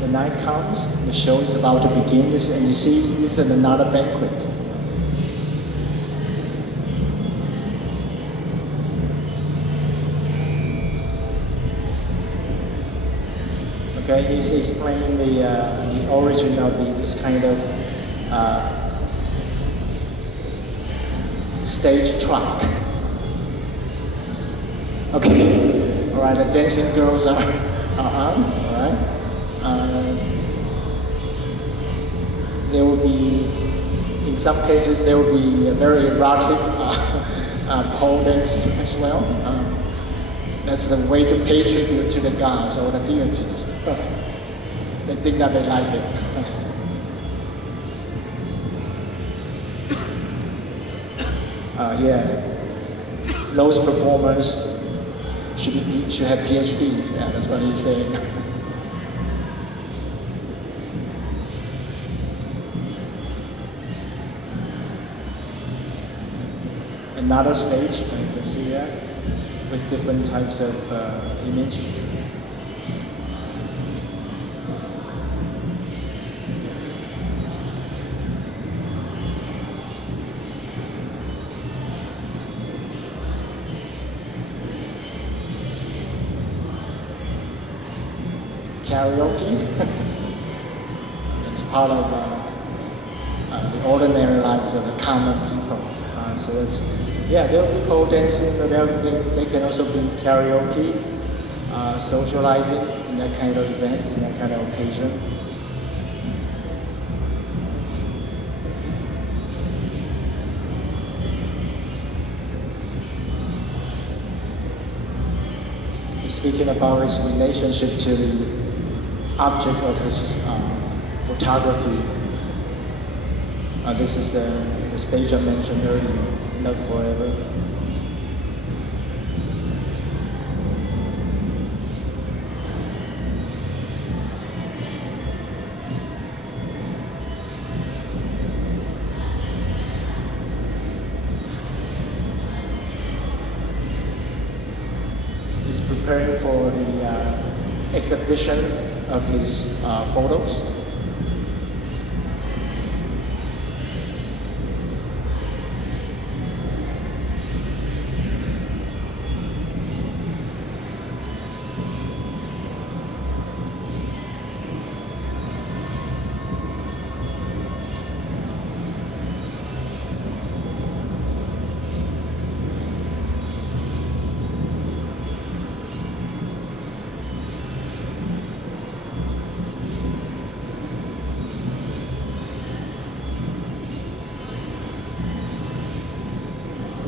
The night comes, the show is about to begin, and you see it's another banquet. Okay, he's explaining the origin of this kind of stage truck. Okay, all right, the dancing girls are on, all right. There will be, in some cases, there will be a very erotic pole dancing as well. That's the way to pay tribute to the gods or the deities. They think that they like it. yeah, those performers should have PhDs. Yeah, that's what he's saying. Another stage, you can see here, with different types of image. Karaoke. It's part of the ordinary lives of the common people. So that's, yeah, there are people dancing, but they can also be karaoke, socializing in that kind of event, in that kind of occasion. Speaking about his relationship to the object of his photography. This is the stage I mentioned earlier, Love Forever. He's preparing for the exhibition of his photos.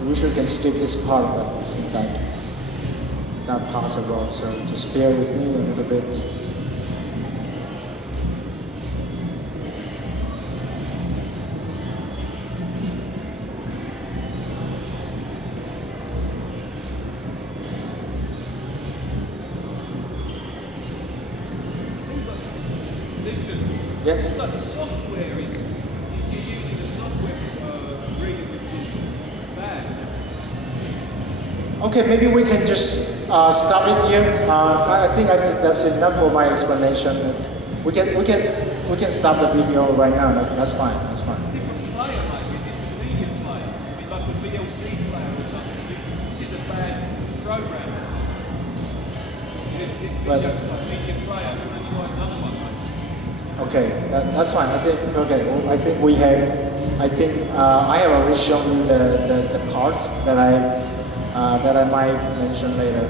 We usually can skip this part, but it seems like it's not possible, so just bear with me a little bit. Yes? It's like the software is, you're using a software reader which is bad. Okay, maybe we can just stop it here. I think that's enough for my explanation. We can stop the video right now. That's fine. That's fine. Different player, mate. Different media player. I mean, like a VLC player or something. This is a bad program. This video media player, we're going to try another one, mate. Okay, that's fine. I think we have. I think I have already shown you the parts that I might mention later.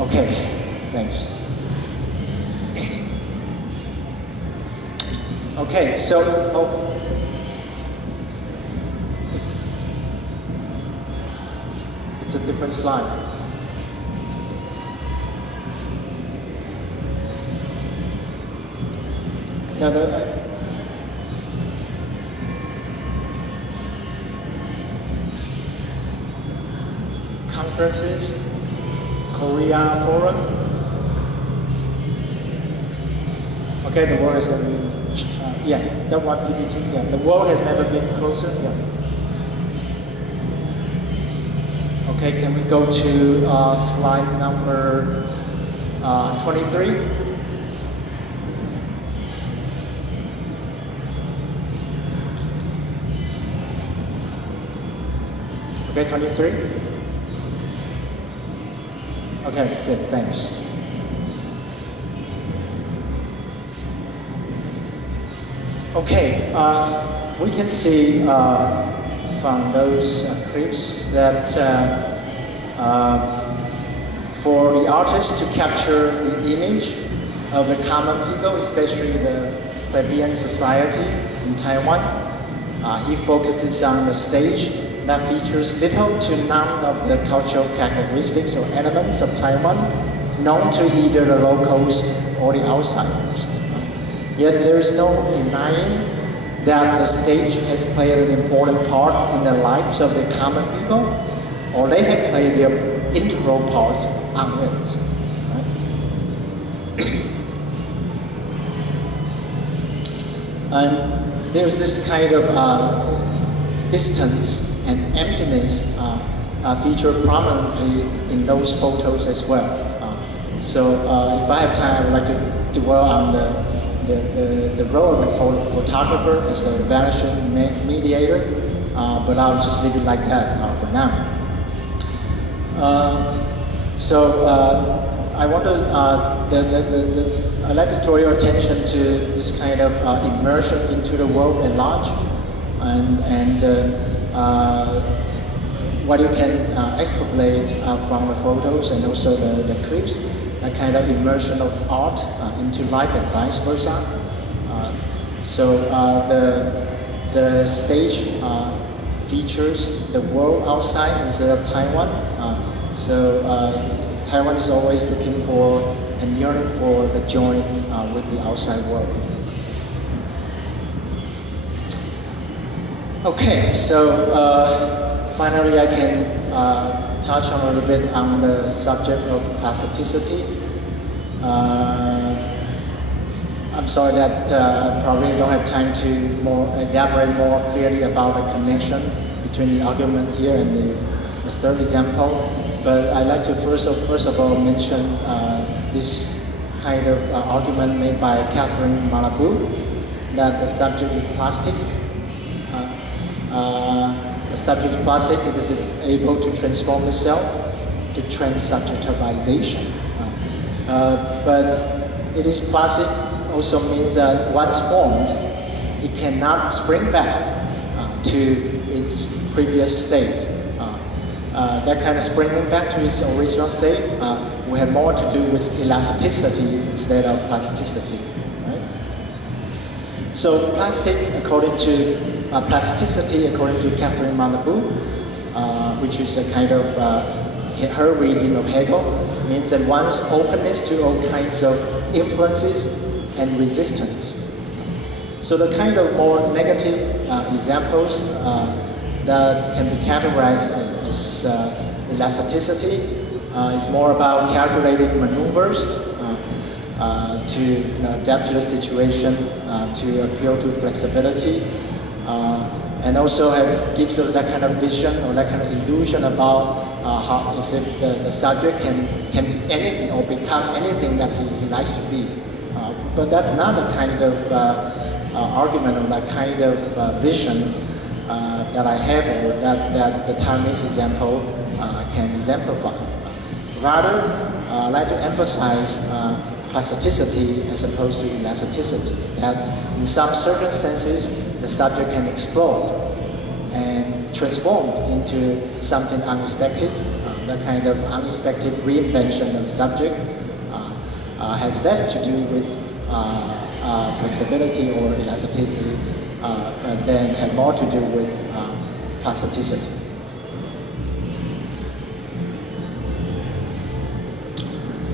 Okay, thanks. Okay, so it's a different slide. No. Conferences, Korea Forum. Okay, the world has never been, yeah, that one PPT, yeah, the world has never been closer, yeah. Okay, can we go to slide number 23? Okay, 23? Okay, good, thanks. Okay, we can see from those clips that for the artist to capture the image of the common people, especially the plebeian society in Taiwan, he focuses on the stage that features little to none of the cultural characteristics or elements of Taiwan known to either the locals or the outsiders. Yet there is no denying that the stage has played an important part in the lives of the common people, or they have played their integral parts on it. Right? And there's this kind of distance and emptiness featured prominently in those photos as well. So if I have time, I would like to dwell on the role of the photographer as a vanishing mediator, but I'll just leave it like that for now. I want to, I'd like to draw your attention to this kind of immersion into the world at large, and what you can extrapolate from the photos and also the clips, a kind of immersion of art into life and vice versa. The stage features the world outside instead of Taiwan. Taiwan is always looking for and yearning for the joint with the outside world. Okay, finally I can touch on a little bit on the subject of plasticity. I'm sorry that I probably don't have time to elaborate more clearly about the connection between the argument here and the third example, but I'd like to first of all mention this kind of argument made by Catherine Malabou, that the subject is plastic. The subject is plastic because it's able to transform itself to transsubjectivization. But it is plastic also means that once formed, it cannot spring back to its previous state. That kind of springing back to its original state will have more to do with elasticity instead of plasticity. Right? So plasticity, according to Catherine Malabou, which is a kind of her reading of Hegel, means that one's openness to all kinds of influences and resistance. So the kind of more negative examples that can be categorized as elasticity is more about calculated maneuvers to adapt to the situation, to appeal to flexibility, and also gives us that kind of vision or that kind of illusion about how as if the subject can be anything or become anything that he likes to be. But that's not the kind of argument or that kind of vision that I have or that the Taiwanese example can exemplify. Rather, I'd like to emphasize plasticity as opposed to elasticity, that in some circumstances the subject can explode and transformed into something unexpected. That kind of unexpected reinvention of the subject has less to do with flexibility or elasticity, but then have more to do with plasticity.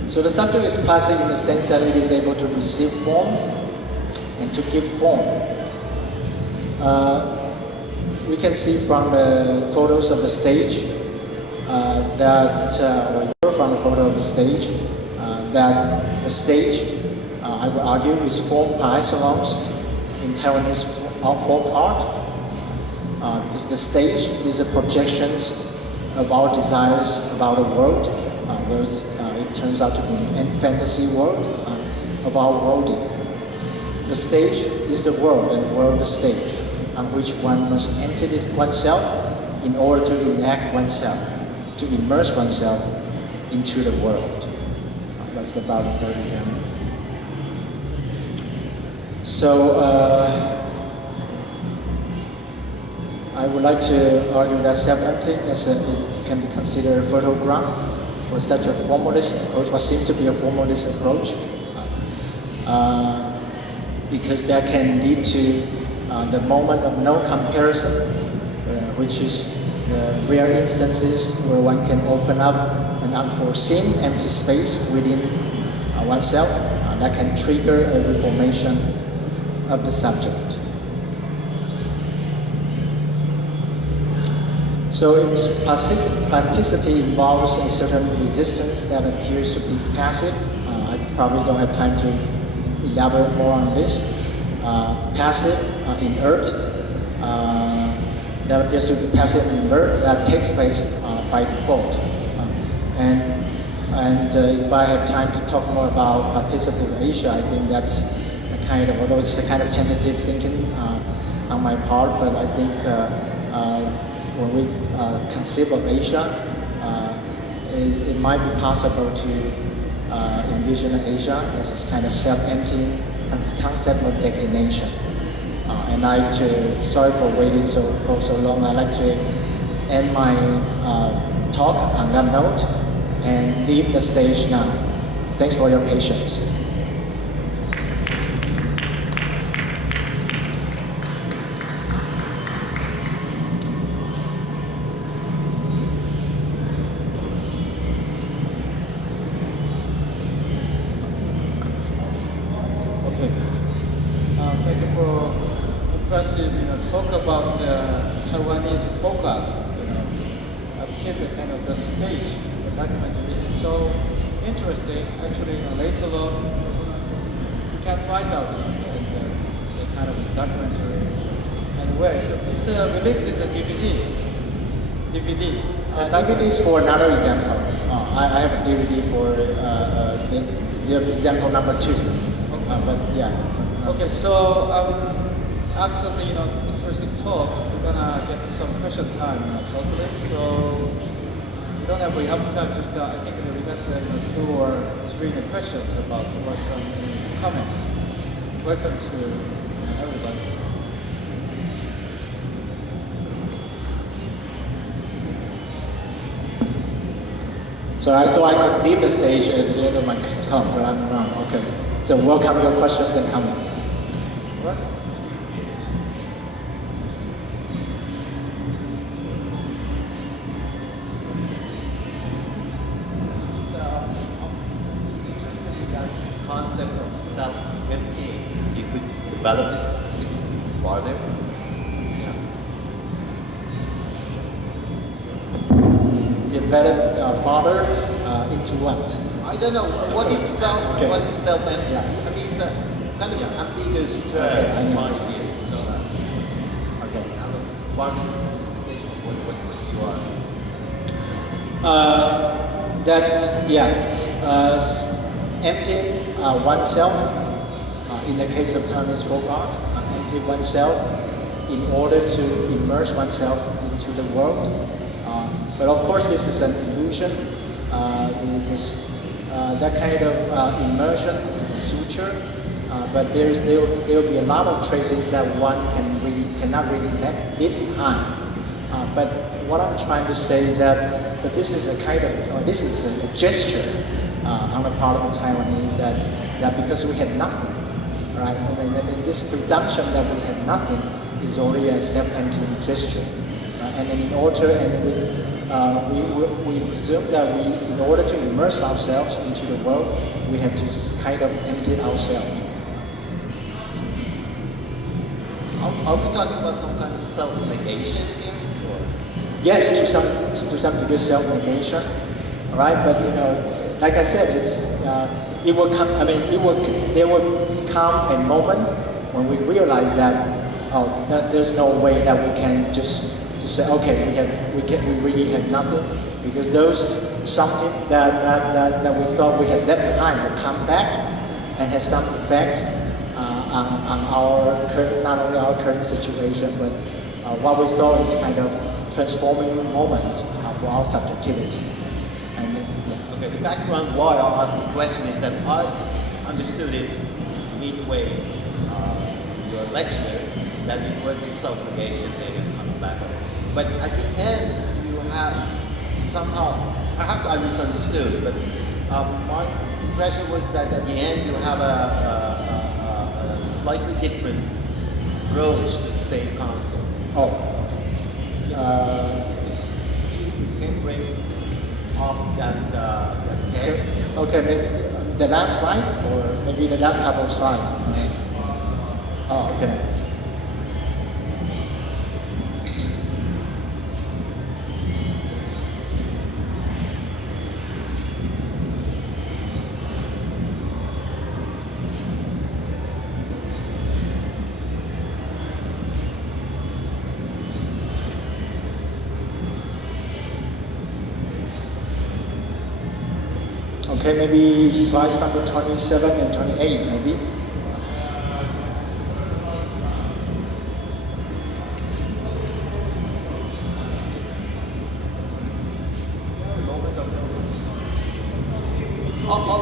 So the subject is plastic in the sense that it is able to receive form and to give form. We can see from the photos of the stage or from the photo of the stage, that the stage, I would argue, is formed par excellence in Taiwanese folk art, because the stage is a projection of our desires about the world, whereas it turns out to be a fantasy world of our worlding. The stage is the world, and the world the stage, on which one must enter oneself in order to enact oneself, to immerse oneself into the world. That's about the third example. So I would like to argue that self-emptying can be considered a fertile ground for such a formalist approach, what seems to be a formalist approach, because that can lead to the moment of no comparison, which is the rare instances where one can open up an unforeseen empty space within oneself that can trigger a reformation of the subject. So plasticity involves a certain resistance that appears to be passive. I probably don't have time to elaborate more on this. Passive, inert, that appears to be passive and inert, that takes place by default. And if I have time to talk more about plasticity of Asia, I think that's a kind of, although it's a kind of tentative thinking on my part, but I think when we conceive of Asia, it might be possible to envision Asia as this kind of self-emptying concept of destination. And I to, sorry for waiting for so long, I'd like to end my talk on that note and leave the stage now. Thanks for your patience. Okay. Thank you for impressive, talk about Taiwanese folk art. I've seen the kind of the stage, the documentary is so interesting. Actually, later on, you can find out the kind of documentary and where. It's released in the DVD. DVD is for another example. I have a DVD for the example number 2. But yeah. Okay, so after the interesting talk, we're gonna get to some question time shortly. So we don't have enough time. Just I think that we got 2 or 3 questions about or some comments. Welcome to everybody. So I thought I could leave the stage at the end of my talk, but I'm wrong. Okay. So welcome your questions and comments. All right. Just I'm interested in that concept of self-emptying. You could develop it farther. Develop further into what? I don't know what is self. Okay. What is self-emptying? Yeah. I mean, it's a kind of ambiguous term. Okay, I know. My view. So, Okay. farther specification of what you are. Emptying oneself, in the case of Taiwanese folk art, emptying oneself in order to immerse oneself into the world. But of course, this is an illusion. That kind of immersion is a suture, but there will be a lot of traces that one cannot really leave behind. But what I'm trying to say is that, but this is a kind of, this is a gesture on the part of the Taiwanese that because we have nothing, right? I mean, this presumption that we have nothing is already a self-emptying gesture, and in order and with we presume that in order to immerse ourselves into the world, we have to kind of empty ourselves. Are we talking about some kind of self-negation here? Or? Yes, to some degree, self-negation, right? But like I said, it will come. I mean, there will come a moment when we realize that there's no way that we can just say, okay, we really have nothing, because those something that we thought we had left behind will come back and have some effect on our current, not only our current situation, but what we saw is kind of transforming moment for our subjectivity. And yeah. Okay, the background why I asked the question is that I understood it midway your lecture that it was the self-negation thing and coming back. But at the end, you have somehow, perhaps I misunderstood, but my impression was that at the end you have a slightly different approach to the same concept. Oh, It's, if you can bring up that text. okay, maybe the last slide, or maybe the last couple of slides. Oh, okay. Okay, maybe slides number 27 and 28, maybe.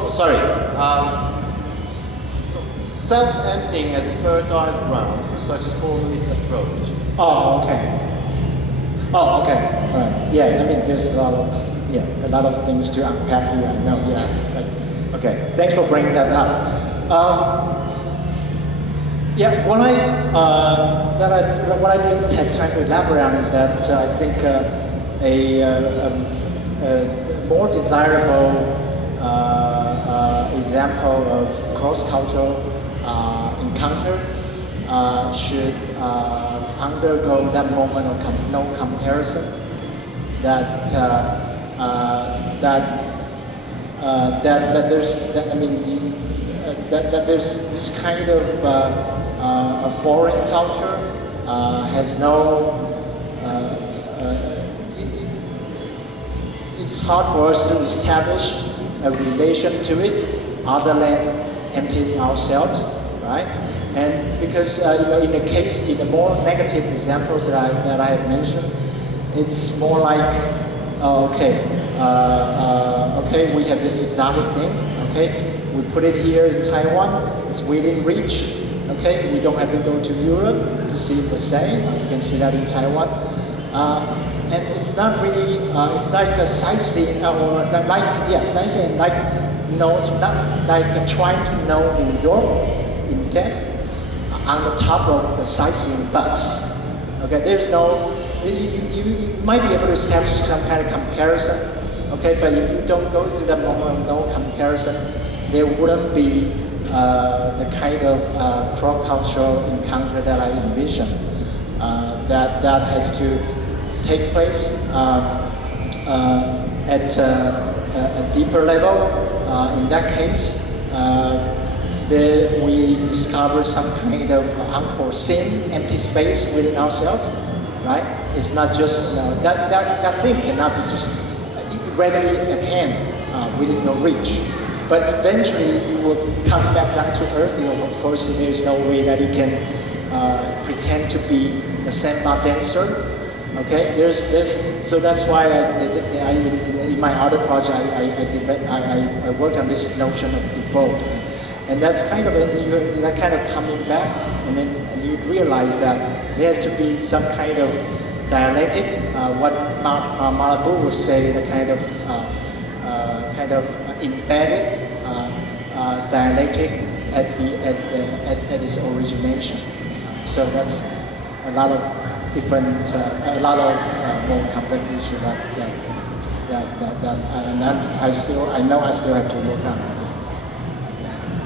Sorry. So self-emptying as a fertile ground for such a formalist approach. Oh, okay. Oh, okay. Right. Yeah, I mean, there's a lot of things to unpack here. I know. Yeah. Okay. Thanks for bringing that up. Yeah. What I didn't have time to elaborate on is that I think a more desirable example of cross-cultural encounter should undergo that moment of no comparison. That there's this kind of a foreign culture has no. It's hard for us to establish a relation to it other than emptying ourselves, right? And because in the more negative examples that I have mentioned, it's more like, okay, we have this exotic thing, okay, we put it here in Taiwan, it's within reach, okay, we don't have to go to Europe to see the same, you can see that in Taiwan. And it's not really, it's like a sightseeing, sightseeing, not like trying to know New York in depth on the top of the sightseeing bus. Okay, there's no, you might be able to establish some kind of comparison, okay, but if you don't go through that moment of no comparison, there wouldn't be the kind of cross-cultural encounter that I envision. That has to take place at a deeper level. In that case, we discover some kind of unforeseen empty space within ourselves, right? It's not just, that thing cannot be just readily at hand, within your reach. But eventually you will come back to earth. Of course, there's no way that you can pretend to be a sandbar dancer. Okay, so that's why in my other project I work on this notion of default, and that's kind of that kind of coming back, and you realize that there has to be some kind of dialectic, what Malabou would say, the kind of embedded dialectic at its origination. So that's a lot of different, more complex issues that I know I still have to work on.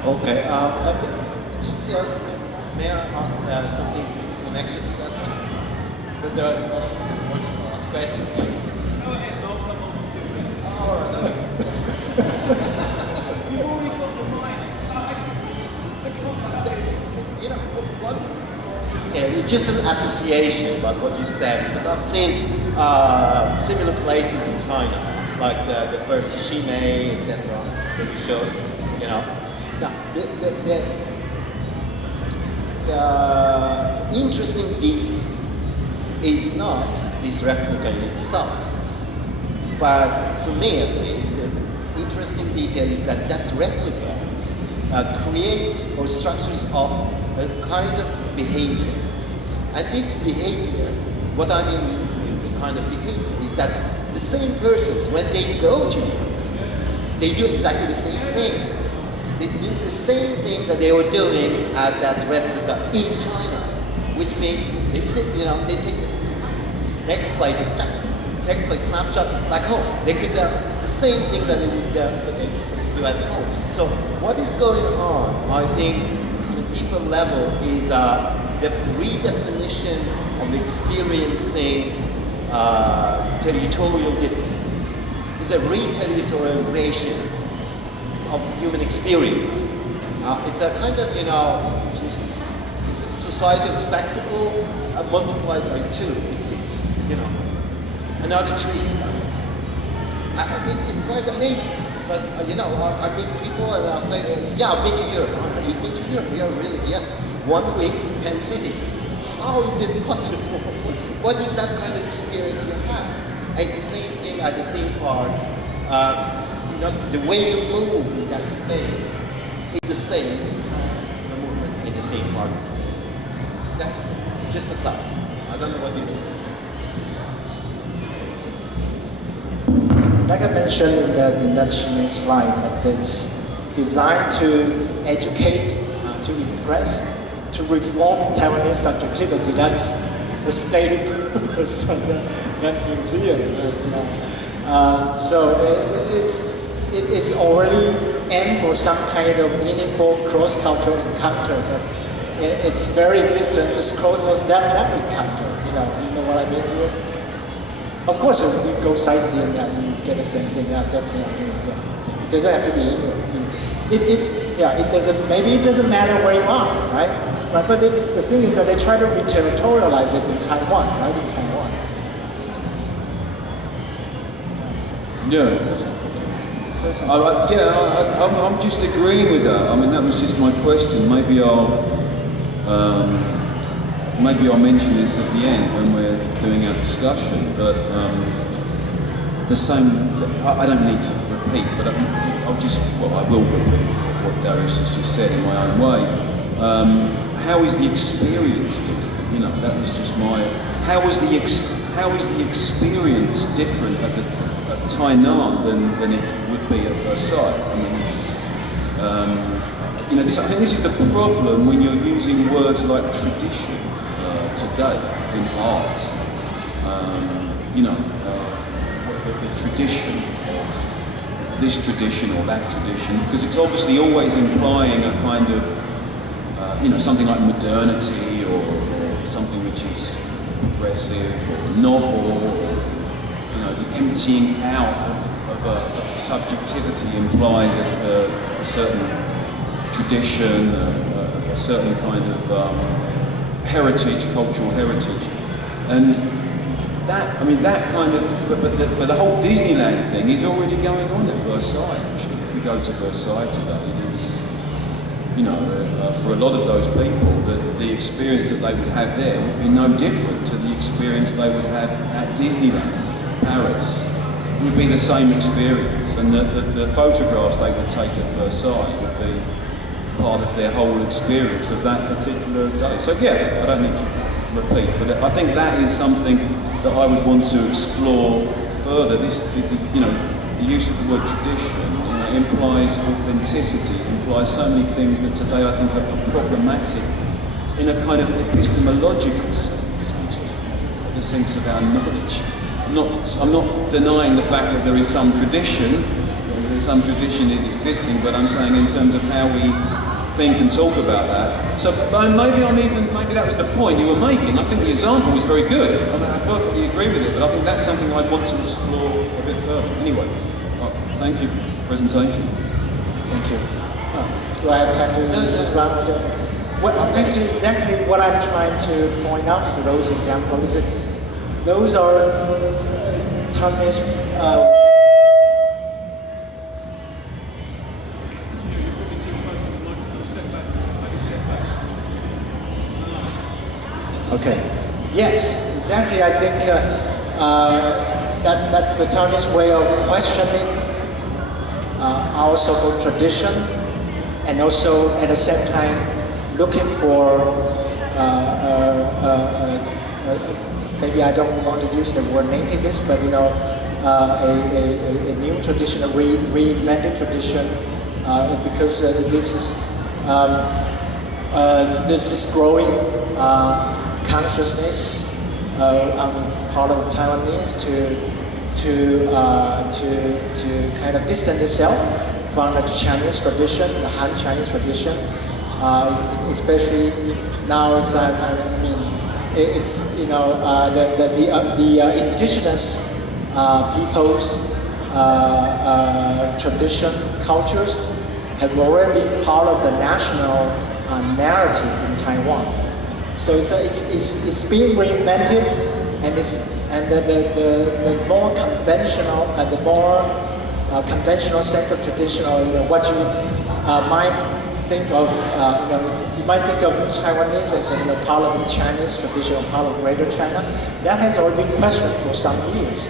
Okay. Just may I ask something in connection to that one? Because there are more questions. Go ahead, I'll come on and do it. All right. You've already got the mic. It's just an association about what you said. Because I've seen similar places in China, like the first Shimei, etc. that you showed. Now the interesting detail is not this replica in itself, but for me at least, the interesting detail is that replica creates or structures up a kind of behavior. And this behavior, what I mean with the kind of behavior, is that the same persons, when they go to you, they do exactly the same thing. They do the same thing that they were doing at that replica in China, which means they sit, they take the next place snapshot back home. They could do the same thing that they would do at home. So what is going on, I think, on a deeper level is the redefinition of experiencing territorial differences. It's a re-territorialization of human experience. It's a kind of, it's a society of spectacle multiplied by two. It's just, another twist on it. It's quite amazing. Because, I mean, people are saying, yeah, I've been to Europe. You've been to Europe? Yeah, really? Yes. 1 week, 10 cities. How is it possible? What is that kind of experience you have? It's the same thing as a theme park. The way you move in that space is the same the movement in the theme park space. Just a thought. I don't know what you think. Like I mentioned in that Chinese slide, that it's designed to educate, to impress, to reform Taiwanese subjectivity. That's the stated purpose of that museum. So it's already aimed for some kind of meaningful cross-cultural encounter, but its very existence just causes that encounter. You know what I mean here? Of course, if you go sightseeing and you get the same thing, definitely. Yeah. It doesn't have to be in it doesn't. Maybe it doesn't matter where you are, right? But the thing is that they try to re-territorialize it in Taiwan, right? In Taiwan. Yeah. I'm just agreeing with that. I mean, that was just my question. Maybe I'll mention this at the end when we're doing our discussion. But the same. I don't need to repeat, but I will repeat what Darius has just said in my own way. How is the experience different? That was just my. How is the experience different at Tainan than it would be at Versailles? I mean, it's, I think this is the problem when you're using words like tradition today in art. The tradition of this tradition or that tradition, because it's obviously always implying a kind of, something like modernity or something which is progressive or novel, or, the emptying out of a subjectivity implies a certain tradition, a certain kind of heritage, cultural heritage. And that kind of, but the whole Disneyland thing is already going on at Versailles, actually. If we go to Versailles today, it is, for a lot of those people, the experience that they would have there would be no different to the experience they would have at Disneyland, Paris. It would be the same experience, and the photographs they would take at Versailles would be part of their whole experience of that particular day. So yeah, I don't need to repeat, but I think that is something that I would want to explore further. The use of the word tradition implies authenticity, implies so many things that today I think are problematic in a kind of epistemological sense, the sense of our knowledge. I'm not denying the fact that there is some tradition, some tradition is existing, but I'm saying in terms of how we think and talk about that. So maybe that was the point you were making. I think the example was very good. I perfectly agree with it, but I think that's something I'd want to explore a bit further. Anyway, thank you for this presentation. Thank you. Do I have time to round? Well, actually, exactly what I'm trying to point out through those examples is that those are Taiwanese. Okay. Yes, exactly. I think that's the Taiwanese way of questioning our so-called tradition, and also at the same time looking for maybe I don't want to use the word nativist, but a new tradition, a reinvented tradition, because this is there's this growing consciousness on part of Taiwanese to kind of distance itself from the Chinese tradition, the Han Chinese tradition, especially now. It's the indigenous people's tradition, cultures have already been part of the national narrative in Taiwan. So it's being reinvented, and the more conventional and the more conventional sense of tradition, or what you might think of. You might think of Taiwanese as part of the Chinese tradition, or part of Greater China. That has already been questioned for some years,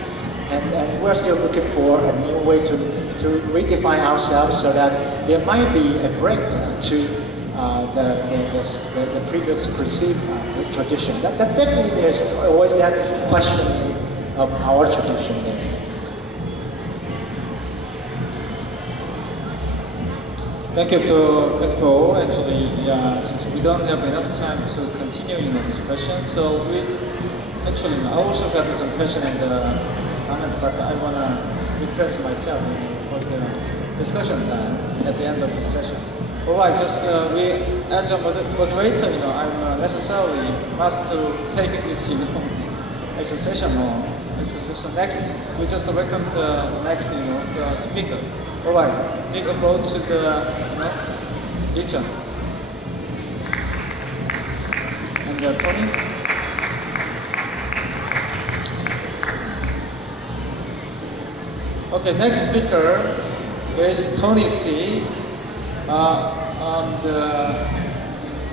and we're still looking for a new way to redefine ourselves so that there might be a break to the previous perceived tradition. That definitely there's always that questioning of our tradition there. Thank you to Paul. Actually, since we don't have enough time to continue this question, so I also got some question in the comment, but I wanna request myself for the discussion time at the end of the session. Alright, just we as a moderator, I'm necessarily must to take this actual session on. Actually, just next, we just welcome the next, the speaker. Alright, we go to the, Richard. And Tony. Okay, next speaker is Tony C.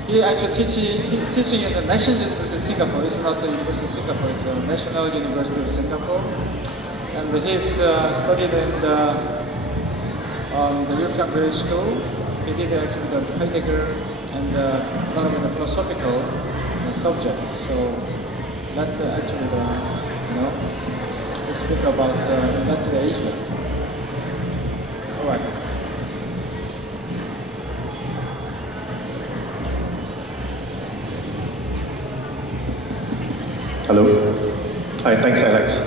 He actually he's teaching in the National University of Singapore. It's not the University of Singapore, it's the National University of Singapore. And he's studied in the European Graduate School. He did actually the Heidegger and a lot of the philosophical subjects. So that's actually to speak about invented Asia. All right. Hello. Hi, thanks, Alex.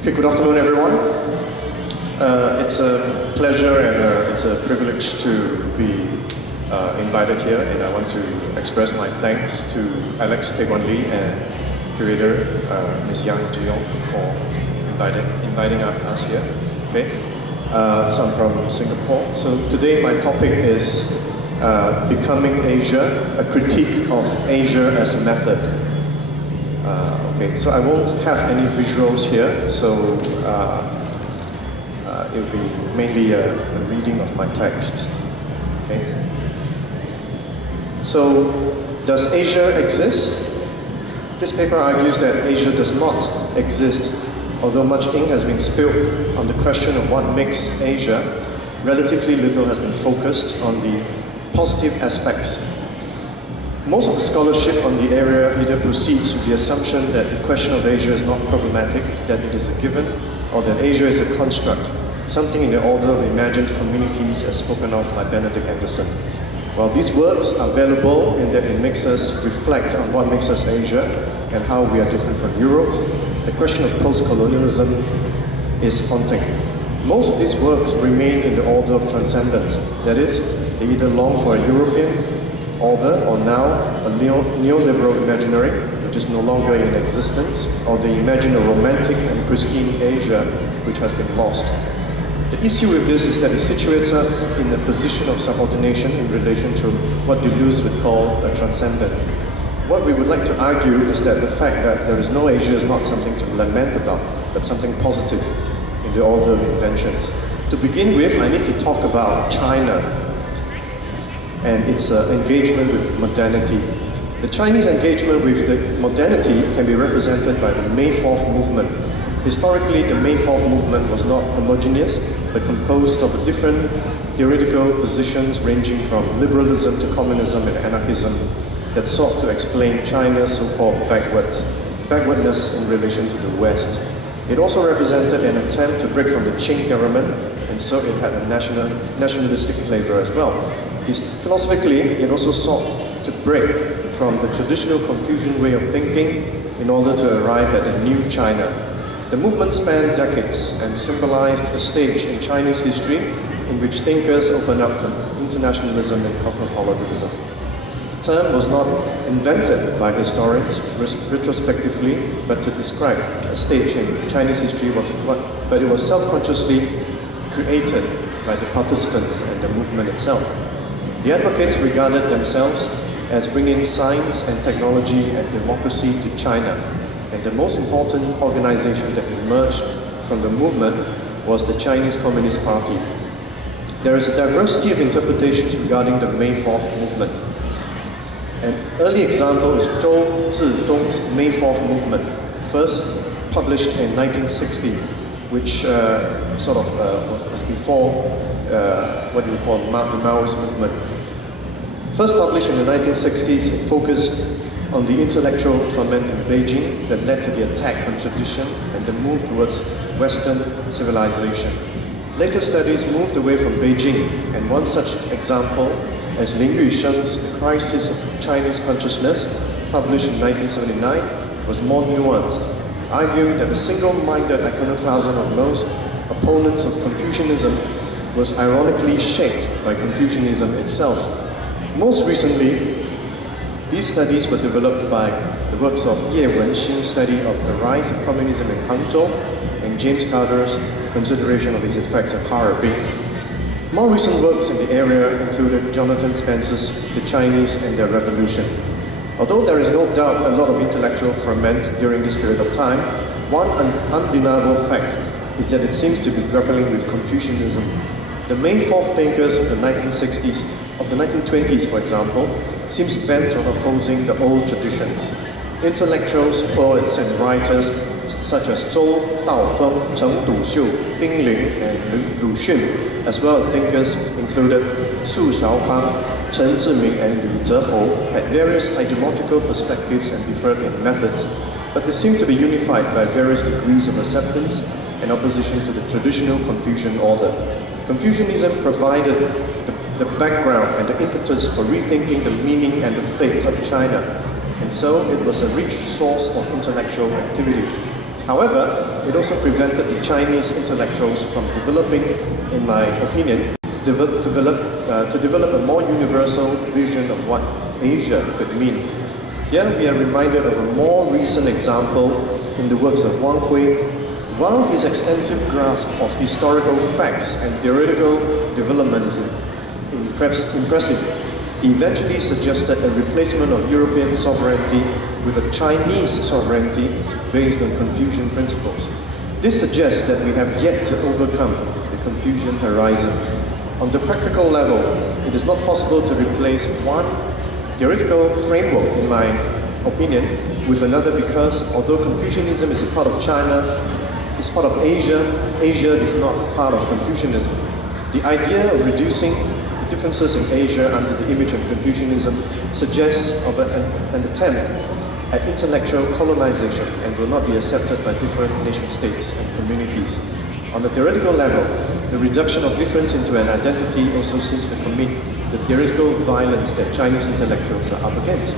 Okay, good afternoon, everyone. It's a pleasure and it's a privilege to be invited here, and I want to express my thanks to Alex Tae Kwon Lee and curator Ms. Yang Ji-yong for inviting us here. Okay, so I'm from Singapore. So today my topic is Becoming Asia, a critique of Asia as a method. Okay, so I won't have any visuals here, so it will be mainly a reading of my text. Okay. So, does Asia exist? This paper argues that Asia does not exist. Although much ink has been spilled on the question of what makes Asia, relatively little has been focused on the positive aspects. Most of the scholarship on the area either proceeds with the assumption that the question of Asia is not problematic, that it is a given, or that Asia is a construct, something in the order of imagined communities as spoken of by Benedict Anderson. While these works are valuable in that it makes us reflect on what makes us Asia and how we are different from Europe, the question of post-colonialism is haunting. Most of these works remain in the order of transcendence, that is, they either long for a European order or now a neoliberal imaginary, which is no longer in existence, or they imagine a romantic and pristine Asia which has been lost. The issue with this is that it situates us in a position of subordination in relation to what Deleuze would call a transcendent. What we would like to argue is that the fact that there is no Asia is not something to lament about, but something positive in the order of inventions. To begin with, I need to talk about China and its engagement with modernity. The Chinese engagement with the modernity can be represented by the May 4th movement. Historically, the May 4th movement was not homogeneous, but composed of different theoretical positions ranging from liberalism to communism and anarchism that sought to explain China's so-called backwardness in relation to the West. It also represented an attempt to break from the Qing government, and so it had a nationalistic flavor as well. Philosophically, it also sought to break from the traditional Confucian way of thinking in order to arrive at a new China. The movement spanned decades and symbolized a stage in Chinese history in which thinkers opened up to internationalism and cosmopolitanism. The term was not invented by historians retrospectively, but to describe a stage in Chinese history but it was self-consciously created by the participants and the movement itself. The advocates regarded themselves as bringing science and technology and democracy to China. the most important organization that emerged from the movement was the Chinese Communist Party. There is a diversity of interpretations regarding the May 4th movement. An early example is Zhou Zidong's May 4th movement, first published in 1960, which was before what we call the Maoist movement. First published in the 1960s, it focused on the intellectual ferment in Beijing that led to the attack on tradition and the move towards Western civilization. Later studies moved away from Beijing, and one such example as Lin Yusheng's The Crisis of Chinese Consciousness, published in 1979, was more nuanced, arguing that the single-minded iconoclasm of most opponents of Confucianism was ironically shaped by Confucianism itself. Most recently, these studies were developed by the works of Ye Wenxin's study of the rise of communism in Hangzhou and James Carter's consideration of its effects at Harbin. More recent works in the area included Jonathan Spence's The Chinese and Their Revolution. Although there is no doubt a lot of intellectual ferment during this period of time, one undeniable fact is that it seems to be grappling with Confucianism. The May 4th thinkers of the 1960s, of the 1920s for example, seems bent on opposing the old traditions. Intellectuals, poets and writers such as Zhou Daofeng, Cheng Duxiu, Ding Ling and Lu Xun, as well as thinkers included Su Xiaokang, Chen Ziming and Li Zehou, had various ideological perspectives and differed in methods, but they seem to be unified by various degrees of acceptance and opposition to the traditional Confucian order. Confucianism provided the background and the impetus for rethinking the meaning and the fate of China, and so it was a rich source of intellectual activity. However, it also prevented the Chinese intellectuals from developing, in my opinion, to develop a more universal vision of what Asia could mean. Here we are reminded of a more recent example in the works of Wang Hui. While his extensive grasp of historical facts and theoretical development is impressive, he eventually suggested a replacement of European sovereignty with a Chinese sovereignty based on Confucian principles. This suggests that we have yet to overcome the Confucian horizon. On the practical level, it is not possible to replace one theoretical framework, in my opinion, with another because although Confucianism is a part of China, is part of Asia, Asia is not part of Confucianism. The idea of reducing the differences in Asia under the image of Confucianism suggests of an attempt at intellectual colonization and will not be accepted by different nation-states and communities. On the theoretical level, the reduction of difference into an identity also seems to commit the theoretical violence that Chinese intellectuals are up against.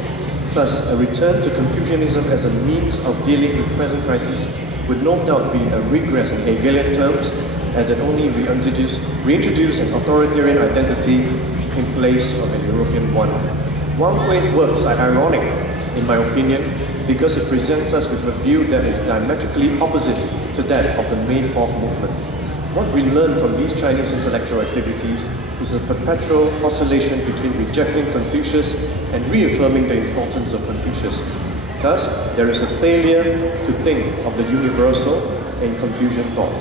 Thus, a return to Confucianism as a means of dealing with present crises would no doubt be a regress in Hegelian terms, as it only reintroduce an authoritarian identity in place of a European one. Wang Hui's works are ironic, in my opinion, because it presents us with a view that is diametrically opposite to that of the May 4th movement. What we learn from these Chinese intellectual activities is a perpetual oscillation between rejecting Confucius and reaffirming the importance of Confucius. Thus, there is a failure to think of the universal in Confucian thought.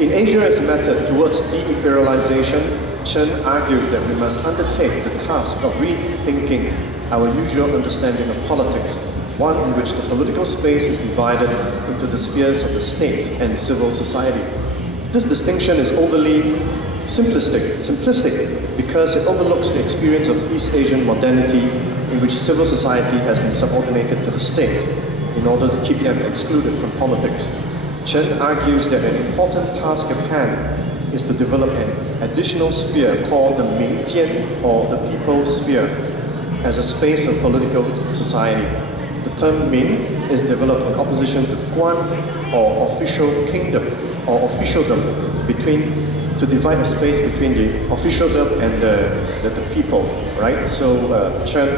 In Asia as a method towards de-imperialization, Chen argued that we must undertake the task of rethinking our usual understanding of politics, one in which the political space is divided into the spheres of the state and civil society. This distinction is overly simplistic because it overlooks the experience of East Asian modernity in which civil society has been subordinated to the state in order to keep them excluded from politics. Chen argues that an important task at hand is to develop an additional sphere called the Mingjian, or the people's sphere, as a space of political society. The term Ming is developed in opposition to Guan, or official kingdom, or officialdom, to divide a space between the officialdom and the people, right? So Chen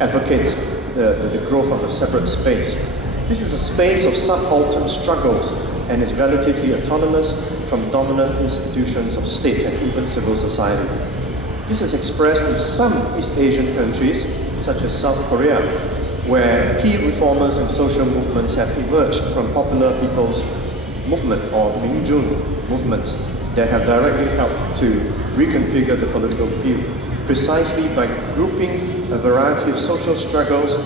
advocates the growth of a separate space. This is a space of subaltern struggles and is relatively autonomous from dominant institutions of state and even civil society. This is expressed in some East Asian countries, such as South Korea. where key reformers and social movements have emerged from popular people's movement or Mingjun movements that have directly helped to reconfigure the political field, precisely by grouping a variety of social struggles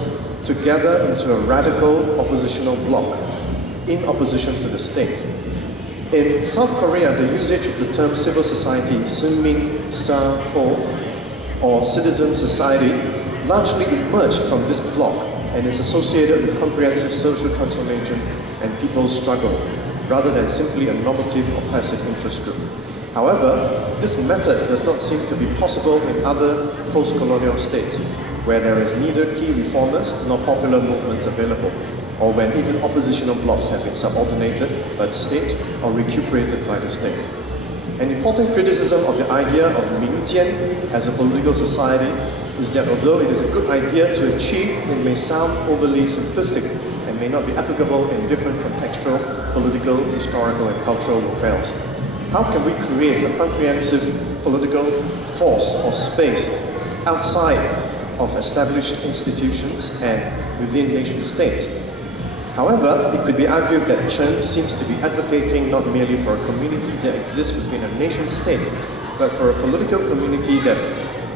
together into a radical oppositional bloc in opposition to the state. In South Korea, the usage of the term civil society, Sunmin Sa Ho, or citizen society, largely emerged from this bloc and is associated with comprehensive social transformation and people's struggle, rather than simply a normative or passive interest group. However, this method does not seem to be possible in other post-colonial states, where there is neither key reformers nor popular movements available, or when even oppositional blocs have been subordinated by the state or recuperated by the state. An important criticism of the idea of Mingjian as a political society is that although it is a good idea to achieve, it may sound overly simplistic and may not be applicable in different contextual, political, historical, and cultural locales. How can we create a comprehensive political force or space outside of established institutions and within nation states? However, it could be argued that Chen seems to be advocating not merely for a community that exists within a nation state, but for a political community that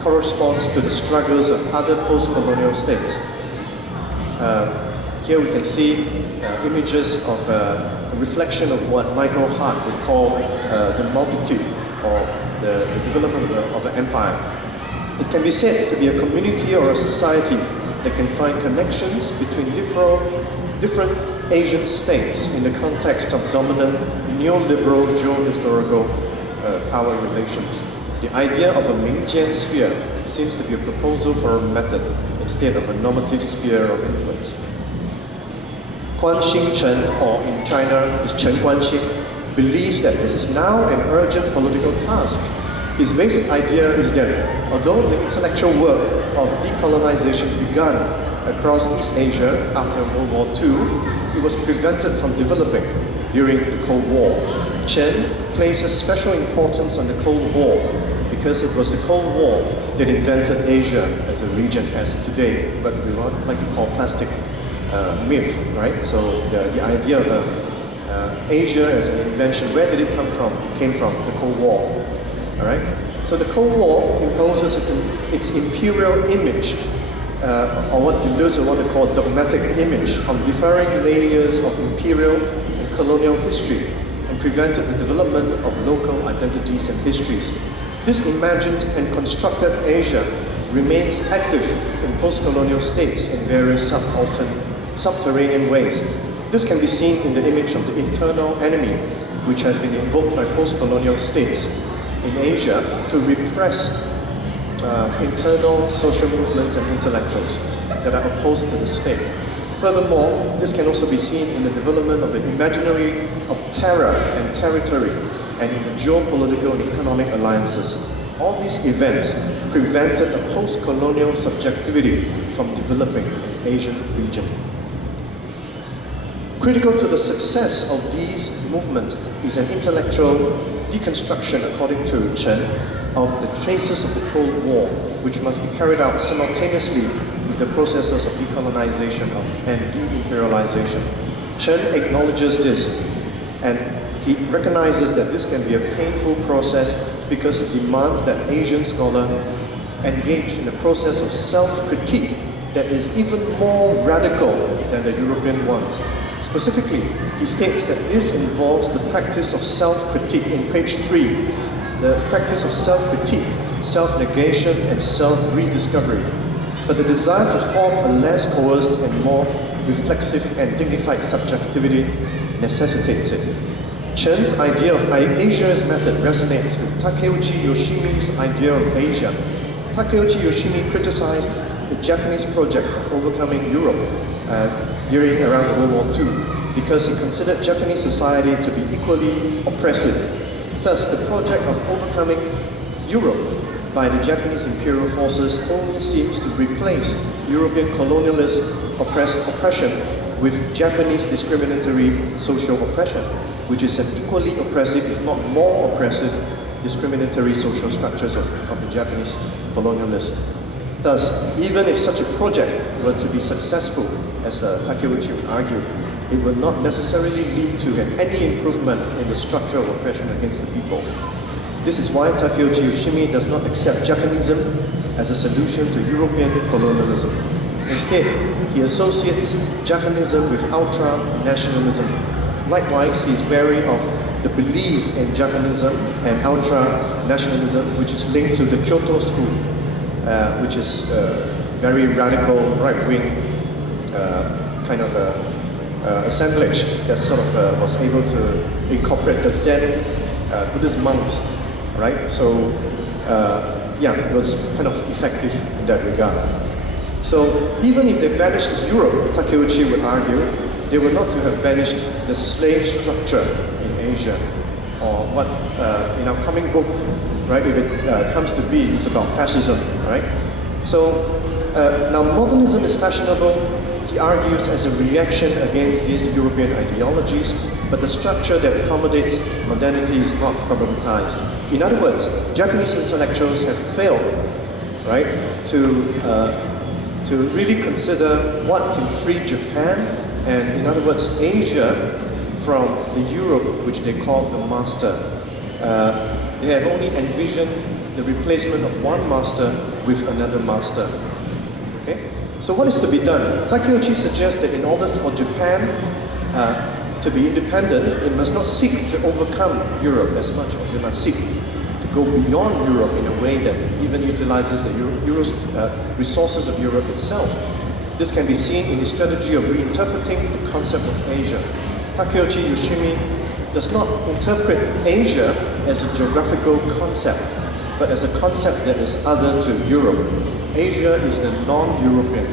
corresponds to the struggles of other post-colonial states. Here we can see images of a reflection of what Michael Hart would call the multitude, or the development of an empire. It can be said to be a community or a society that can find connections between different Asian states in the context of dominant neoliberal geo-historical power relations. The idea of a Mingjian sphere seems to be a proposal for a method instead of a normative sphere of influence. Guanxing Chen, or in China is Chen Guanxing, believes that this is now an urgent political task. His basic idea is that although the intellectual work of decolonization began across East Asia after World War II, it was prevented from developing during the Cold War. Chen places special importance on the Cold War because it was the Cold War that invented Asia as a region as today, what we like to call plastic myth, right? So the idea of Asia as an invention, where did it come from? It came from the Cold War, all right? So the Cold War imposes its imperial image, or what Deleuze would want to call dogmatic image, on differing layers of imperial and colonial history, and prevented the development of local identities and histories. This imagined and constructed Asia remains active in post-colonial states in various subterranean ways. This can be seen in the image of the internal enemy, which has been invoked by post-colonial states in Asia to repress internal social movements and intellectuals that are opposed to the state. Furthermore, this can also be seen in the development of the imaginary of terror and territory, and in the geopolitical and economic alliances. All these events prevented a post-colonial subjectivity from developing in the Asian region. Critical to the success of these movements is an intellectual deconstruction, according to Chen, of the traces of the Cold War, which must be carried out simultaneously with the processes of decolonization and de-imperialization. Chen acknowledges this, and he recognizes that this can be a painful process because it demands that Asian scholars engage in a process of self-critique that is even more radical than the European ones. Specifically, he states that this involves the practice of self-critique in page 3, the practice of self-critique, self-negation, and self-rediscovery. But the desire to form a less coerced and more reflexive and dignified subjectivity necessitates it. Chen's idea of Asia's method resonates with Takeuchi Yoshimi's idea of Asia. Takeuchi Yoshimi criticized the Japanese project of overcoming Europe during around World War II because he considered Japanese society to be equally oppressive. Thus, the project of overcoming Europe by the Japanese imperial forces only seems to replace European colonialist oppression with Japanese discriminatory social oppression, which is an equally oppressive, if not more oppressive, discriminatory social structures of the Japanese colonialists. Thus, even if such a project were to be successful, as Takeuchi would argue, it will not necessarily lead to any improvement in the structure of oppression against the people. This is why Takeuchi Yoshimi does not accept Japanism as a solution to European colonialism. Instead, he associates Japanism with ultra-nationalism. Likewise, he is wary of the belief in Japanism and ultra-nationalism, which is linked to the Kyoto School, which is very radical, right-wing kind of assemblage that sort of was able to incorporate the Zen Buddhist monks, right? So, yeah, it was kind of effective in that regard. So, even if they banished Europe, Takeuchi would argue, they were not to have banished the slave structure in Asia, or what in our coming book, right, if it comes to be, it's about fascism, right? So, now modernism is fashionable, he argues, as a reaction against these European ideologies, but the structure that accommodates modernity is not problematized. In other words, Japanese intellectuals have failed, right, to really consider what can free Japan, and in other words, Asia, from the Europe which they call the master. They have only envisioned the replacement of one master with another master. Okay? So what is to be done? Takeuchi suggests that in order for Japan to be independent, it must not seek to overcome Europe as much as it must seek to go beyond Europe in a way that even utilizes the resources of Europe itself. This can be seen in his strategy of reinterpreting the concept of Asia. Takeuchi Yoshimi does not interpret Asia as a geographical concept, but as a concept that is other to Europe. Asia is the non-European.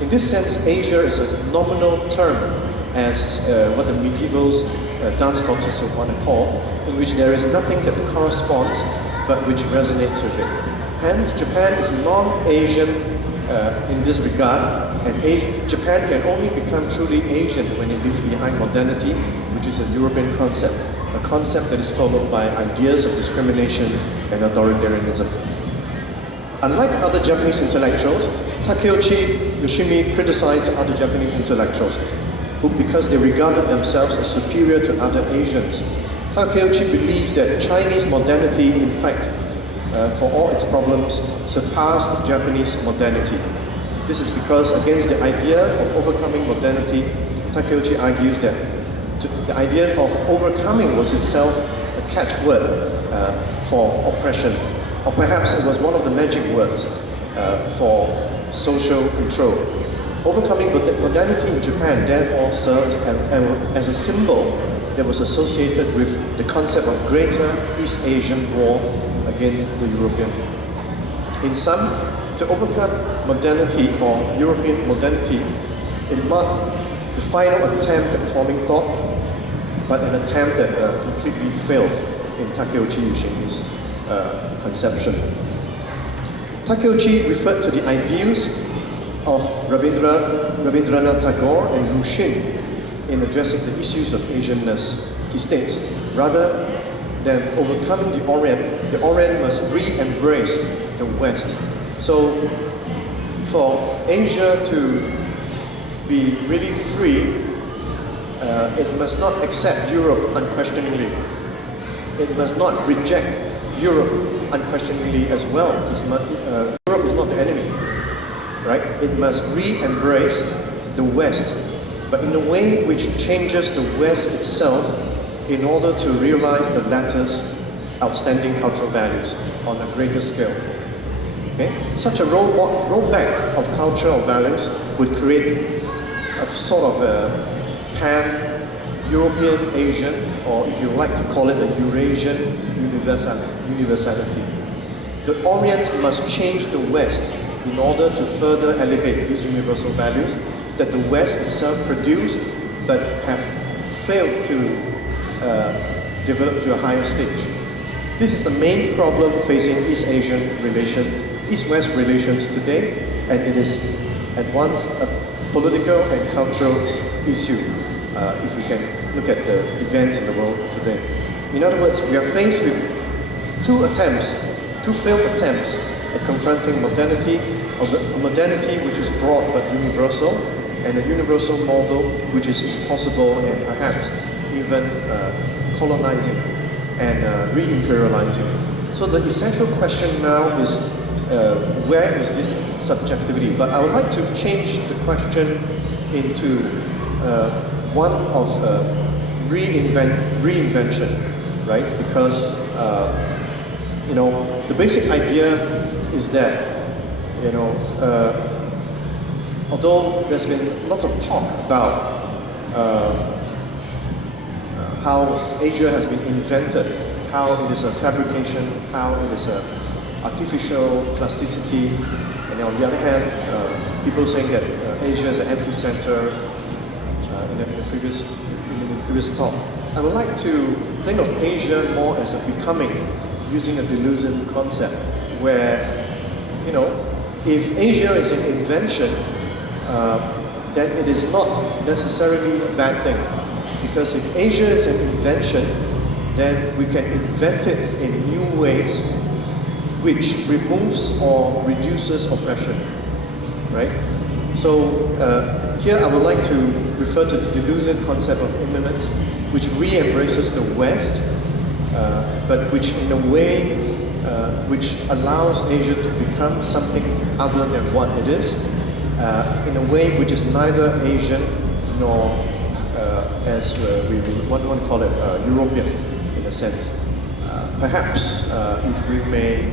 In this sense, Asia is a nominal term, as what the medievals, dance cultures would want to call, in which there is nothing that corresponds, but which resonates with it. Hence, Japan is non-Asian in this regard, and Japan can only become truly Asian when it leaves behind modernity, which is a European concept, a concept that is followed by ideas of discrimination and authoritarianism. Unlike other Japanese intellectuals, Takeuchi Yoshimi criticized other Japanese intellectuals because they regarded themselves as superior to other Asians. Takeuchi believes that Chinese modernity, in fact, for all its problems, surpassed Japanese modernity. This is because against the idea of overcoming modernity, Takeuchi argues that the idea of overcoming was itself a catchword for oppression, or perhaps it was one of the magic words for social control. Overcoming modernity in Japan therefore served as a symbol that was associated with the concept of greater East Asian war against the European. In sum, to overcome modernity or European modernity, it marked the final attempt at forming thought, but an attempt that completely failed in Takeuchi Yoshimi's conception. Takeuchi referred to the ideals of Rabindranath Tagore and Lu Xun in addressing the issues of Asianness. He states, rather than overcoming the Orient must re-embrace the West. So for Asia to be really free, it must not accept Europe unquestioningly. It must not reject Europe unquestioningly as well. Europe is not the enemy, right? It must re-embrace the West, but in a way which changes the West itself in order to realize the latter's outstanding cultural values on a greater scale. Okay? Such a rollback of cultural values would create a sort of a pan-European Asian, or if you like to call it a Eurasian universality. The Orient must change the West in order to further elevate these universal values that the West itself produced but have failed to develop to a higher stage. This is the main problem facing East-West relations today, and it is at once a political and cultural issue if we can look at the events in the world today. In other words, we are faced with two failed attempts at confronting modernity a modernity which is broad but universal, and a universal model which is impossible and perhaps even colonizing and re-imperializing. So the essential question now is where is this subjectivity? But I would like to change the question into one of reinvention, right? Because you know, the basic idea is that, you know, although there's been lots of talk about how Asia has been invented, how it is a fabrication, how it is a artificial plasticity, and on the other hand, people saying that Asia is an empty center in the previous talk. I would like to think of Asia more as a becoming, using a delusion concept, where, you know, if Asia is an invention, then it is not necessarily a bad thing. Because if Asia is an invention, then we can invent it in new ways which removes or reduces oppression, right? So here I would like to refer to the delusion concept of immanence, which re-embraces the West, but which in a way, which allows Asia to become something other than what it is, in a way which is neither Asian nor, as we want to call it, European in a sense. Perhaps if we may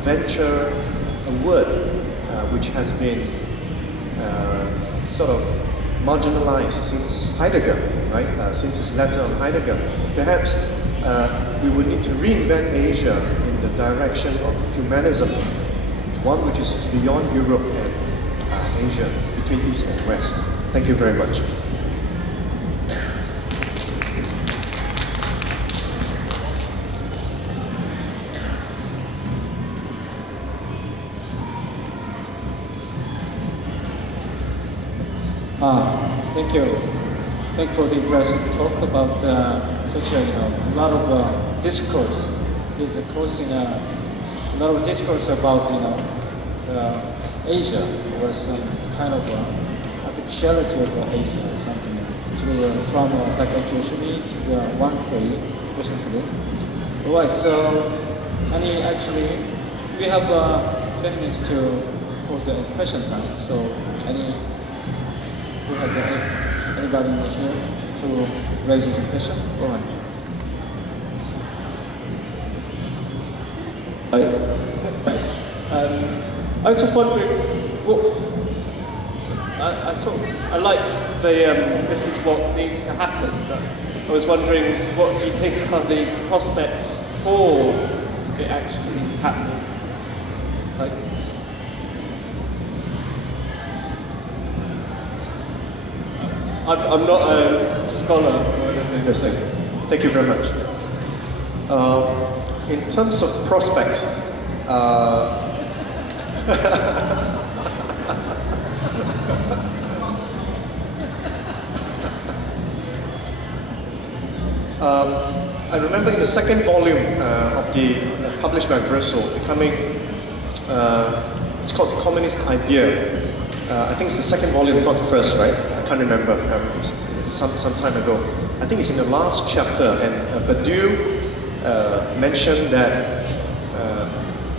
venture a word which has been sort of marginalized since Heidegger, right? Since his letter on Heidegger, perhaps we would need to reinvent Asia in the direction of humanism, one which is beyond Europe and Asia, between East and West. Thank you very much. Thank you. Thank you for the impressive talk about such a lot of discourse. Is causing a lot of discourse about Asia, or some kind of artificiality of Asia, or something. From Dr. Joshimi to the Wang Hui recently. Alright, so actually we have 20 minutes for the question time. So who has anybody here to raise some question? Go ahead. I was just wondering, I liked the this is what needs to happen, but I was wondering what you think are the prospects for it actually happening. Like, I'm not a scholar or anything. Interesting. Thank you very much. In terms of prospects, I remember in the second volume of the published by Verso, becoming, it's called The Communist Idea. I think it's the second volume, not the first, right? I can't remember. It's some time ago. I think it's in the last chapter, and Badiou mentioned that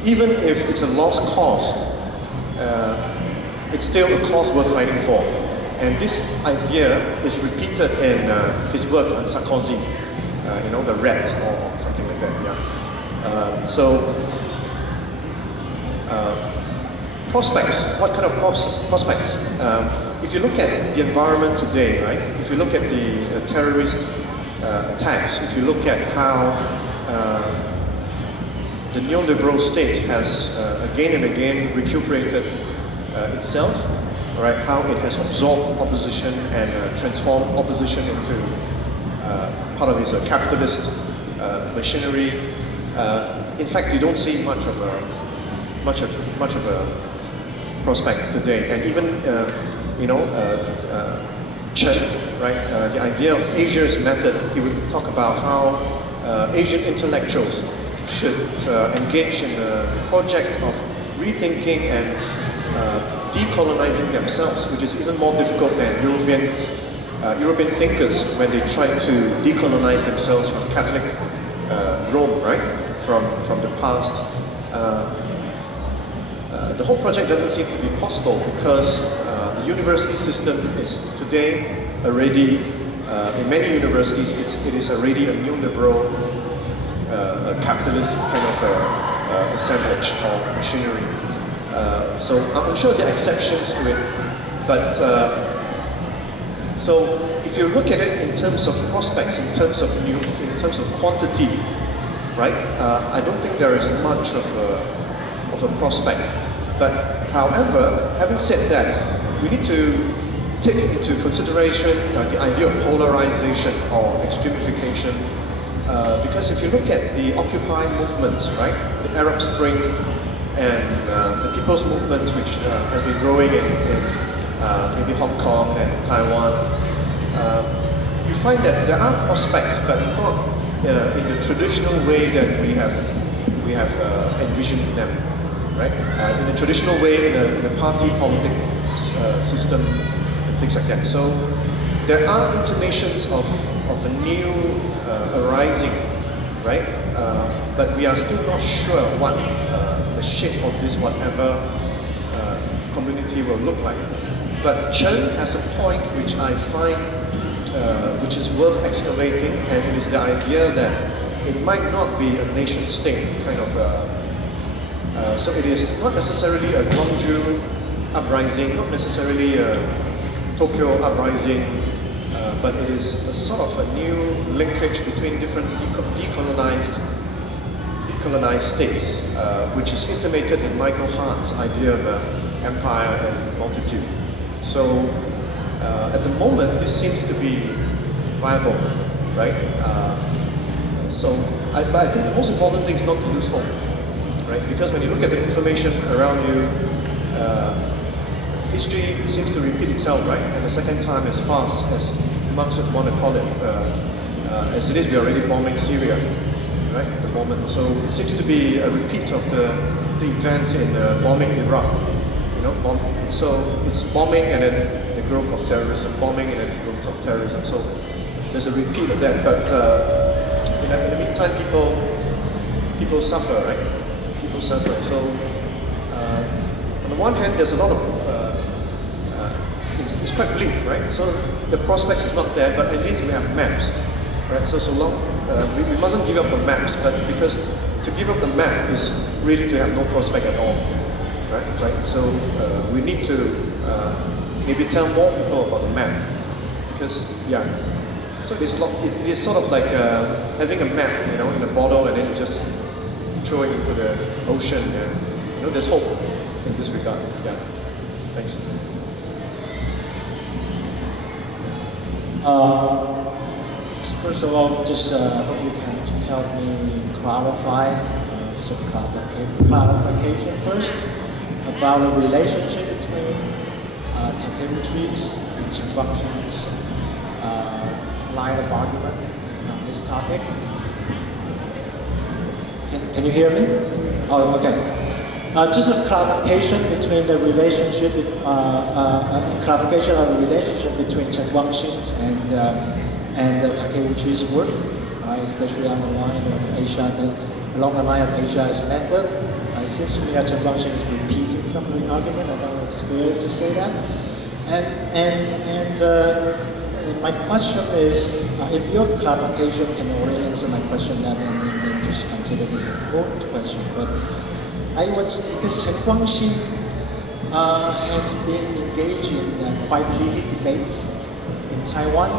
even if it's a lost cause, it's still a cause worth fighting for. And this idea is repeated in his work on Sarkozy, the rat or something like that, yeah. Prospects, what kind of prospects? If you look at the environment today, right? If you look at the terrorist attacks, if you look at how the neoliberal state has again and again recuperated itself, right? How it has absorbed opposition and transformed opposition into part of its capitalist machinery. In fact, you don't see much of a prospect today, and even Chen, right? The idea of Asia's method. He would talk about how Asian intellectuals should engage in a project of rethinking and decolonizing themselves, which is even more difficult than European thinkers when they tried to decolonize themselves from Catholic Rome, right? From the past. The whole project doesn't seem to be possible because the university system is today already, in many universities, it is already a neoliberal, capitalist kind of assemblage or machinery. So I'm sure there are exceptions to it, but so if you look at it in terms of prospects, in terms of quantity, right? I don't think there is much of a prospect. But however, having said that, we need to take into consideration the idea of polarization or extremification. Because if you look at the Occupy movements, right, the Arab Spring and the People's Movement, which has been growing in maybe Hong Kong and Taiwan, you find that there are prospects, but not in the traditional way that we have envisioned them, right? In a traditional way, in a party politics system and things like that. So there are intimations of a new arising, right? But we are still not sure what the shape of this whatever community will look like. But Chen has a point which I find which is worth excavating, and it is the idea that it might not be a nation state kind of so it is not necessarily a Gwangju uprising, not necessarily a Tokyo uprising, but it is a sort of a new linkage between different decolonized states, which is intimated in Michael Hart's idea of empire and multitude. So at the moment, this seems to be viable, right? But I think the most important thing is not to lose hope, right? Because when you look at the information around you, history seems to repeat itself, right? And the second time as fast as Marx would want to call it, as it is, we're already bombing Syria, right? At the moment, so it seems to be a repeat of the event in bombing Iraq. You know, so it's bombing and then the growth of terrorism, bombing and then the growth of terrorism. So there's a repeat of that. But in the meantime, people suffer, right? People suffer. So on the one hand, there's a lot of it's quite bleak, right? So the prospects is not there, but at least we have maps, right? So long we mustn't give up the maps, but because to give up the map is really to have no prospect at all. Right. So we need to maybe tell more people about the map, because so it is sort of like having a map, you know, in a bottle, and then you just throw it into the ocean. And, you know, there's hope in this regard. Yeah. Thanks. First of all, just hope you can help me clarify, just a clarification first, about the relationship between Takeuchi's and Chen Guangxin's line of argument on this topic. Can you hear me? Oh, okay. Just a clarification between the relationship, clarification of the relationship between Chen Guangxin's and Takeuchi's work, especially on the line of along the line of Asia's method. It seems to me that Chen Guangxin is repeating some of the argument. I don't know if it's fair to say that. And my question is, if your clarification can already answer my question, then just consider this a moot question. But because Chen Guangxin has been engaged in quite heated debates in Taiwan,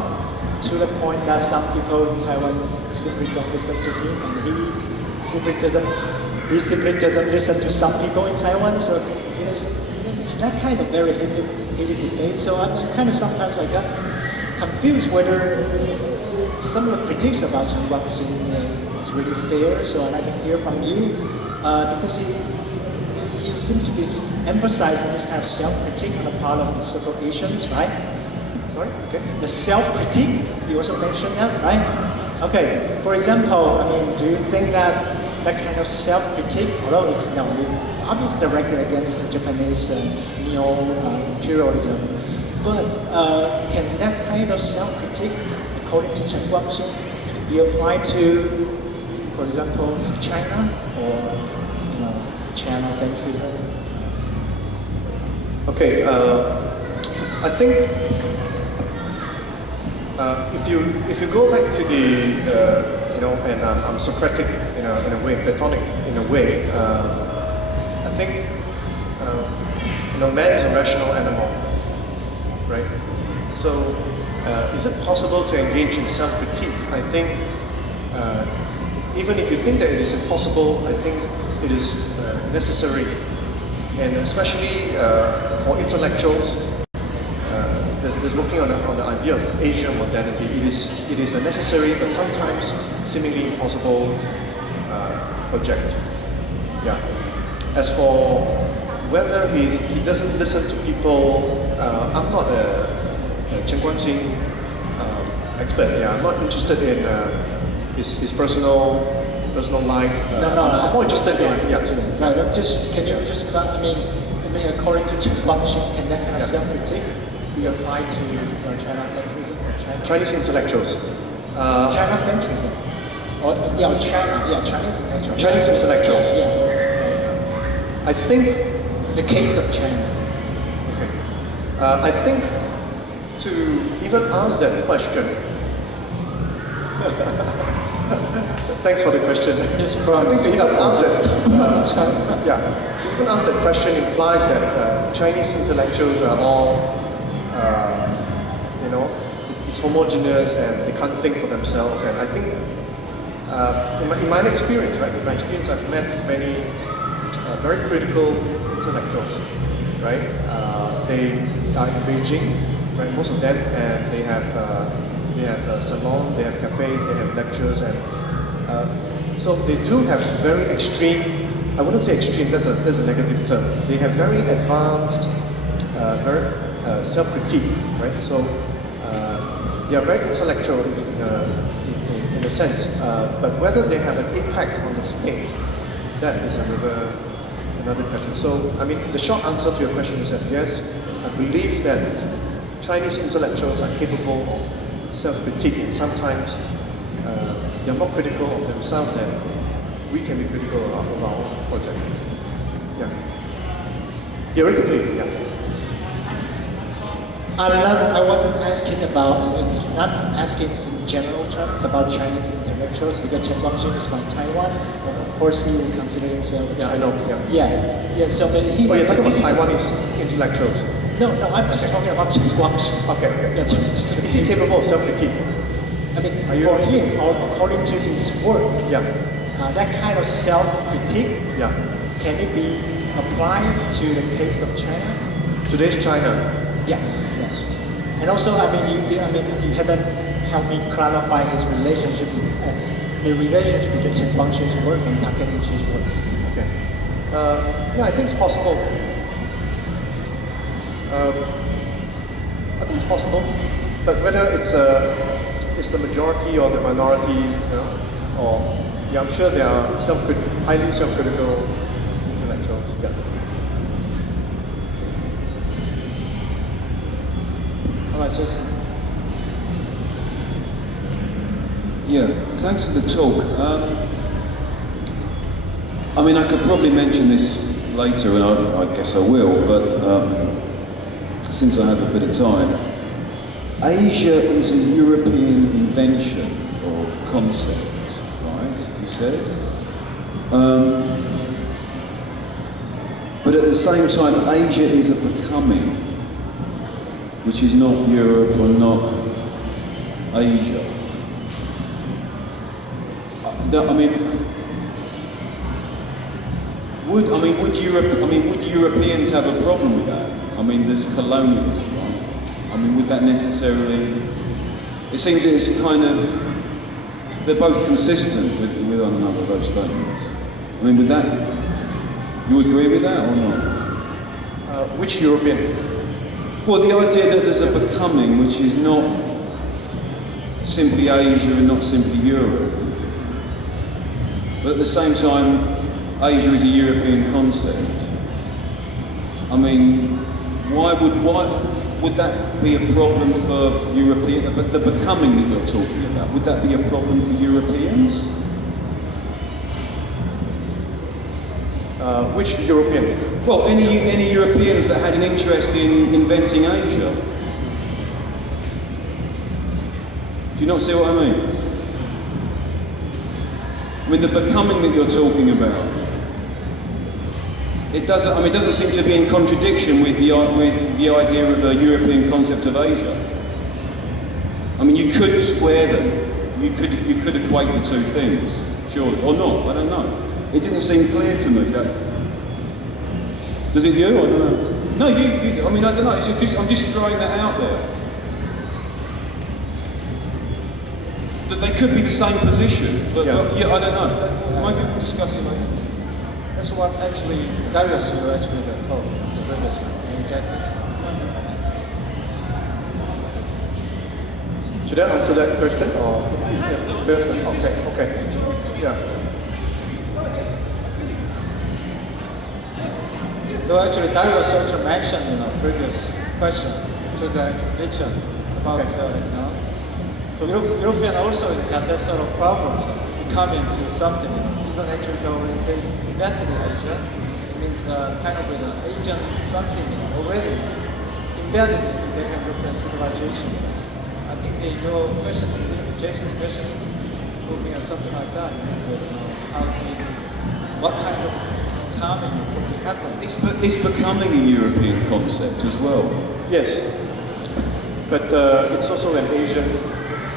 to the point that some people in Taiwan simply don't listen to him, and he simply doesn't listen to some people in Taiwan. So it's that kind of very heated debate. So I'm kind of sometimes I got confused whether some of the critiques about Chen Guangxin is really fair. So I'd like to hear from you, because he seems to be emphasizing this kind of self-critique on the part of the so-called Asians, right? Sorry? Okay. The self-critique, you also mentioned that, right? Okay. For example, I mean, do you think that that kind of self-critique, although it's obviously directed against Japanese neo-imperialism, but can that kind of self-critique, according to Chen Guangxin, be applied to, for example, China or China centrism? Okay, I think if you go back to the and I'm Socratic in a way, Platonic in a way, I think man is a rational animal, right? So is it possible to engage in self-critique? I think even if you think that it is impossible, I think it is necessary, and especially for intellectuals. There's working on the idea of Asian modernity. It is a necessary but sometimes seemingly impossible project. Yeah. As for whether he doesn't listen to people, I'm not a Chen Guangxin expert. Yeah, I'm not interested in his personal life. I'm more interested in Right. Can you just I mean according to Chen Guangxin, can that kind of self-critique be applied to China centrism or Chinese intellectuals? China centrism. Or Chinese intellectuals. Chinese intellectuals. Yeah. I think the case of China. Okay. I think to even ask that question. Thanks for the question. It's from I think to even Singapore. ask that, to even ask that question implies that Chinese intellectuals are all, it's homogeneous and they can't think for themselves. And I think, in my experience, right? In my experience, I've met many very critical intellectuals, right? They are in Beijing, right? Most of them, and they have salons, they have cafes, they have lectures, and so they do have very extreme. I wouldn't say extreme. That's a negative term. They have very advanced, very self-critique, right? So they are very intellectual in a sense, but whether they have an impact on the state, that is another question. So, I mean, the short answer to your question is that yes, I believe that Chinese intellectuals are capable of self-critique, and sometimes they're more critical of themselves than we can be critical of our own project. Yeah. Theoretically, yeah. I wasn't asking about, not asking in general terms about Chinese intellectuals, because Chen Guangxin is from Taiwan, but of course he will consider himself a Yeah, I Chinese. know. Yeah. Yeah. So, but he. Oh, you're talking about this is- Taiwanese intellectuals. No, I'm just talking about Chen Guangxin. Okay. Yeah, just Is he capable of self-critique? I mean, Are you- for him, or according to his work, Yeah. that kind of self-critique, Yeah. can it be applied to the case of China? Today's China. Yes. And also, I mean, you haven't helped me clarify his relationship, the relationship between Chen Guangxin's work and Takeuchi's work. Okay. Yeah, I think it's possible. I think it's possible, but whether it's the majority or the minority, or I'm sure there are highly self-critical intellectuals. Yeah. All right, Jason. Yeah, thanks for the talk. I mean, I could probably mention this later, and I guess I will, but since I have a bit of time, Asia is a European invention or concept, right, you said? But at the same time, Asia is a becoming, which is not Europe or not Asia. Would Europeans have a problem with that? I mean, there's colonialism, right? I mean, would that necessarily? It seems that it's kind of they're both consistent with one another, those statements. I mean, would that? You agree with that or not? Which European? Well, the idea that there's a becoming which is not simply Asia and not simply Europe. but at the same time, Asia is a European concept. I mean, why would that be a problem for European? The becoming that you're talking about, would that be a problem for Europeans? Which European? Well, any Europeans that had an interest in inventing Asia. Do you not see what I mean? I mean, the becoming that you're talking about, it doesn't seem to be in contradiction with the idea of a European concept of Asia. I mean, you could square them. You could equate the two things, surely, or not. I don't know. It didn't seem clear to me. Does it you? I don't know. No, you I mean, I don't know. I'm just throwing that out there. That they could be the same position, but yeah, I don't know. Maybe we'll discuss it later. That's what actually Darius you actually told the previous one. Exactly. Should I answer that question or? Yeah. Okay. Yeah. No, actually Darius also mentioned previous question to the Richard about So European also got that sort of problem becoming to something. Even actually though they invented Asia, it means kind of an Asian something already embedded into that kind of European civilization. I think your question, Jason's question, would be something like that. What kind of timing would happen? It's becoming a European concept as well. Yes, but it's also an Asian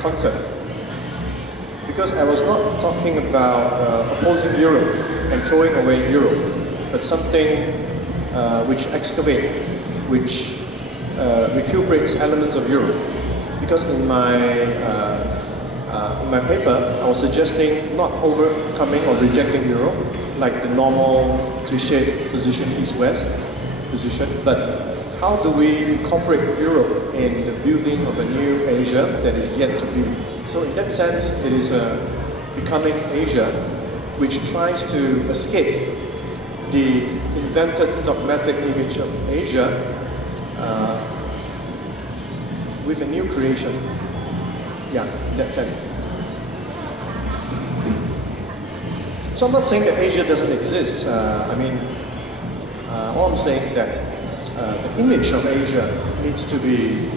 concept. Because I was not talking about opposing Europe and throwing away Europe, but something which excavates, which recuperates elements of Europe. Because in my paper, I was suggesting not overcoming or rejecting Europe, like the normal cliched position, East-West position, but how do we incorporate Europe in the building of a new Asia that is yet to be? So in that sense, it is a becoming Asia which tries to escape the invented dogmatic image of Asia with a new creation. Yeah, in that sense. So I'm not saying that Asia doesn't exist. All I'm saying is that the image of Asia needs to be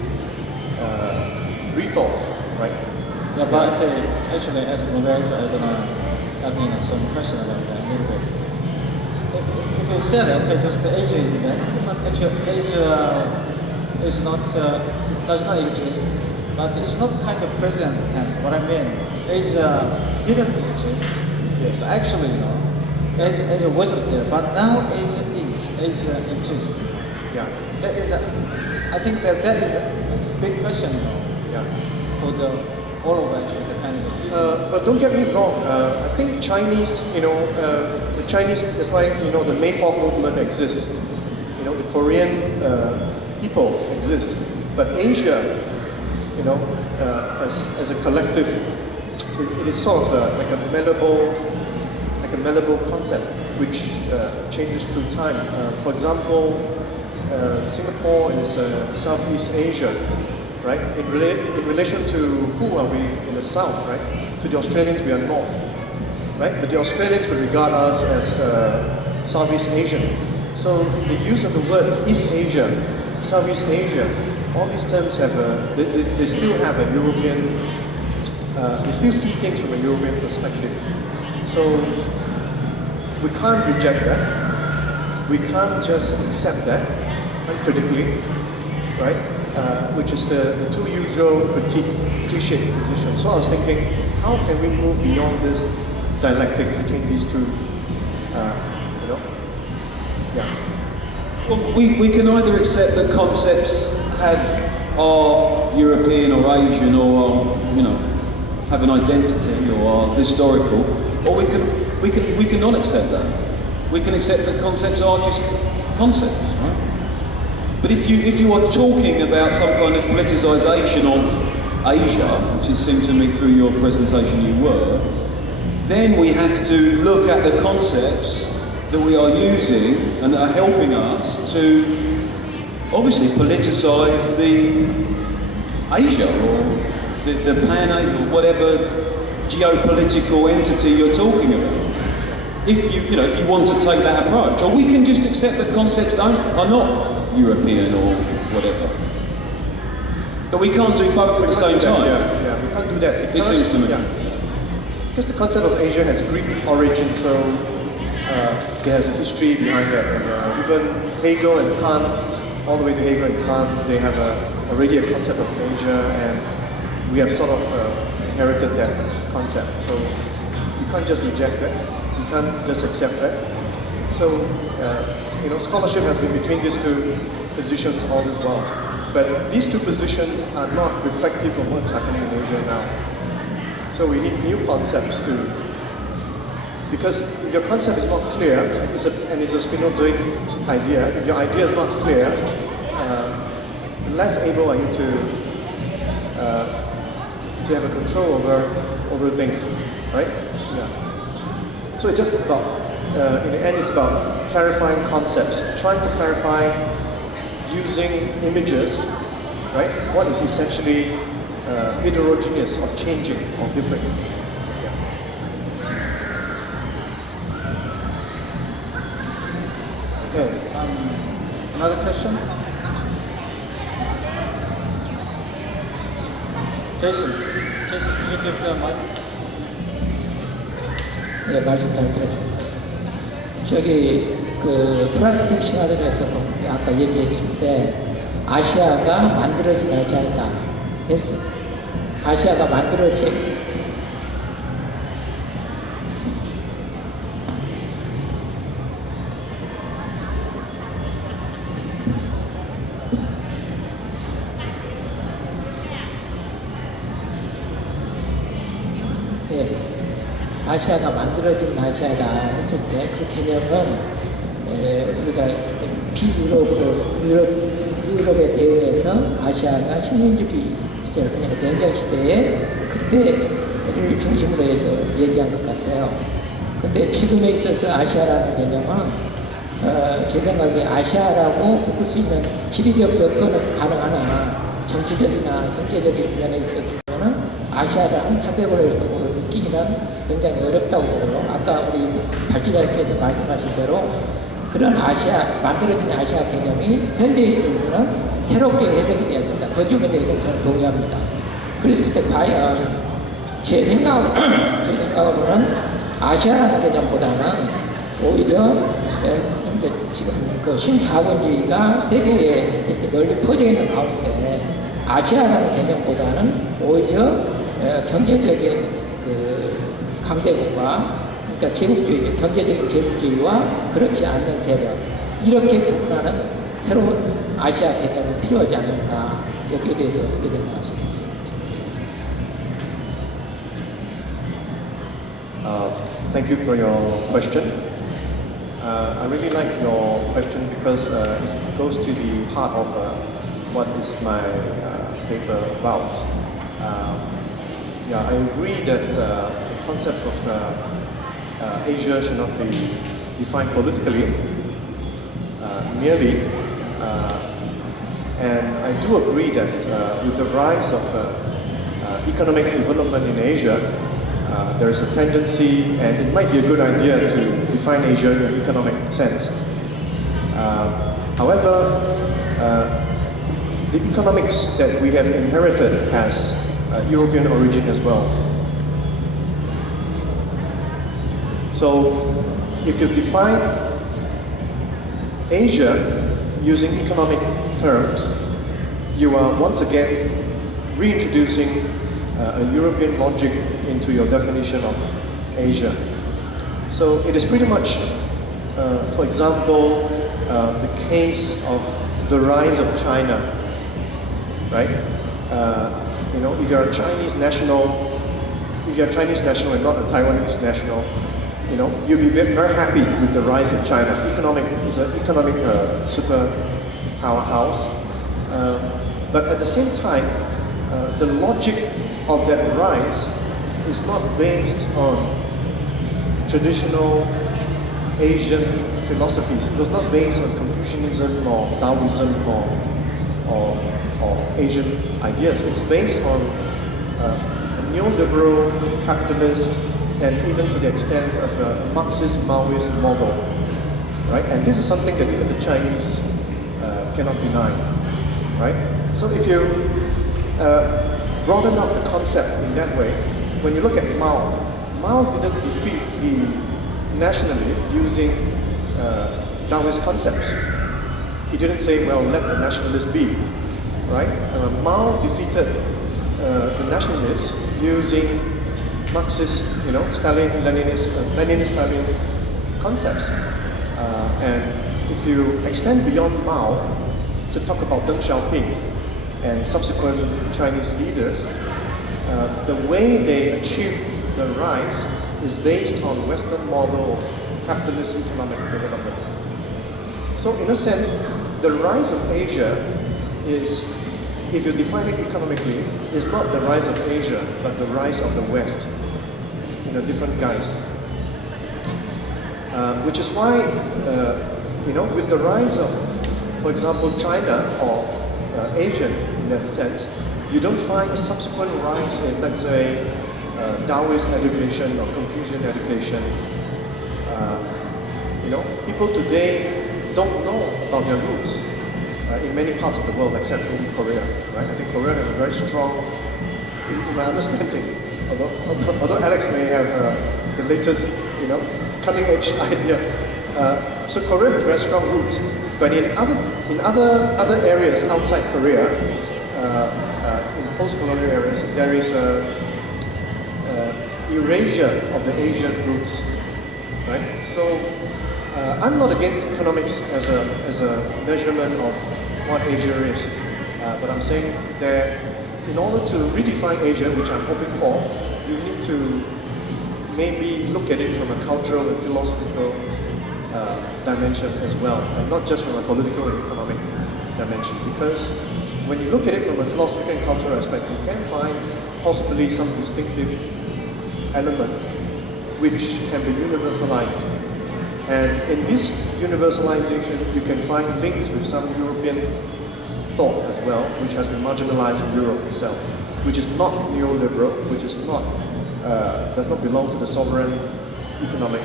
rethought, right? So, but actually, as a moderator, I'm gonna some question about that a little bit. If you said just Asia invented, but actually Asia is not does not exist, but it's not kind of present tense. What I mean, Asia didn't exist. Yes. But actually, Asia wasn't there, but now Asia exists. Yeah. That is, I think that is a big question, Yeah. for all of actually the kind of people. But don't get me wrong. I think Chinese, the Chinese. That's why the May 4th movement exists. The Korean people exist. But Asia, as a collective, it is sort of like a malleable concept which changes through time. For example, Singapore is Southeast Asia, right? In relation to who are we in the South, right? To the Australians, we are North, right? But the Australians would regard us as Southeast Asian. So the use of the word East Asia, Southeast Asia, all these terms have they still have a European. They still see things from a European perspective. So we can't reject that. We can't just accept that uncritically, right? Which is the two usual cliche positions. So I was thinking, how can we move beyond this dialectic between these two? Yeah. Well, we can either accept that concepts are European or Asian or have an identity or are historical, or we can not accept that. We can accept that concepts are just concepts, right? But if you are talking about some kind of politicization of Asia, which it seemed to me through your presentation you were, then we have to look at the concepts that we are using and that are helping us to obviously politicize the Asia or the Pan-Asia, whatever geopolitical entity you're talking about. If you want to take that approach, or we can just accept that concepts are not European or whatever. But we can't do both at the same time. Yeah, we can't do that. It Because, seems to me. because the concept of Asia has Greek origin, so it has a history behind that. And even Hegel and Kant, all the way to Hegel and Kant, they have already a concept of Asia, and we have sort of inherited that concept. So you can't just reject that. You can't just accept that. So scholarship has been between these two positions all this while. But these two positions are not reflective of what's happening in Asia now. So we need new concepts too. Because if your concept is not clear, it's a Spinozoic idea, if your idea is not clear, the less able are you to have a control over things, right? Yeah. So it's just about, in the end, it's about clarifying concepts, trying to clarify using images, right? What is essentially heterogeneous or changing or different. Yeah. Okay, another question? Jason, could you give the mic? 네, 말씀 잘 들었습니다. 저기 그 플라스틱 신화들에서 아까 얘기했을 때 아시아가 만들어진 여자이다 했어. 아시아가 만들어진 아시아가 만들어진 아시아다 했을 때 그 개념은 우리가 유럽에 대우해서 아시아가 식민주의 시절, 그러니까 냉전 시대에 그때를 중심으로 해서 얘기한 것 같아요. 근데 지금에 있어서 아시아라는 개념은 제 생각에 아시아라고 묶을 수 있는 지리적 여건은 가능하나 정치적이나 경제적인 면에 있어서는 아시아를 한 카테고리를 느끼기는 굉장히 어렵다고 보고요. 아까 우리 발제자께서 말씀하신 대로 그런 아시아, 만들어진 아시아 개념이 현대에 있어서는 새롭게 해석이 되어야 된다. 그 점에 대해서 저는 동의합니다. 그랬을 때 과연 제 생각으로는 아시아라는 개념보다는 오히려 이제 지금 그 신자본주의가 세계에 이렇게 널리 퍼져 있는 가운데 아시아라는 개념보다는 오히려 경제적인 그 강대국과 그러니까 제국주의, 경제적인 제국주의와 그렇지 않는 세력 이렇게 구분하는 새로운 아시아 개념이 필요하지 않을까 여기에 대해서 어떻게 생각하시는지. Thank you for your question. I really like your question because it goes to the heart of what is my paper about. I agree that the concept of Asia should not be defined politically merely, and I do agree that with the rise of economic development in Asia, there is a tendency, and it might be a good idea to define Asia in an economic sense. However, the economics that we have inherited has European origin as well. So, if you define Asia using economic terms, you are once again reintroducing a European logic into your definition of Asia. So it is pretty much, for example, the case of the rise of China, right? If you're a Chinese national, and not a Taiwanese national, you'll be very happy with the rise of China. It's an economic super powerhouse. But at the same time, the logic of that rise is not based on traditional Asian philosophies. It was not based on Confucianism or Taoism or Asian ideas. It's based on a neoliberal, capitalist, and even to the extent of a Marxist-Maoist model, right? And this is something that even the Chinese cannot deny, right? So if you broaden out the concept in that way, when you look at Mao, Mao didn't defeat the nationalists using Taoist concepts. He didn't say, well, let the nationalists be, right? Mao defeated the nationalists using Marxist, Stalin, Leninist Stalin concepts. And if you extend beyond Mao to talk about Deng Xiaoping and subsequent Chinese leaders, the way they achieved the rise is based on Western model of capitalist economic development. So in a sense, the rise of Asia is, if you define it economically, is not the rise of Asia, but the rise of the West in a different guise. Which is why, with the rise of, for example, China or Asian in that sense, you don't find a subsequent rise in, let's say, Taoist education or Confucian education. People today don't know about their roots in many parts of the world, except maybe Korea, right? I think Korea has a very strong, in my understanding, although Alex may have the latest, cutting-edge idea. So Korea has very strong roots, but in other areas outside Korea, in post-colonial areas, there is a erasure of the Asian roots, right? So I'm not against economics as a measurement of what Asia is, but I'm saying that in order to redefine Asia, which I'm hoping for, you need to maybe look at it from a cultural and philosophical dimension as well, and not just from a political and economic dimension. Because when you look at it from a philosophical and cultural aspect, you can find possibly some distinctive elements which can be universalized. And in this universalization, you can find links with some European thought as well, which has been marginalized in Europe itself, which is not neoliberal, which is not does not belong to the sovereign economic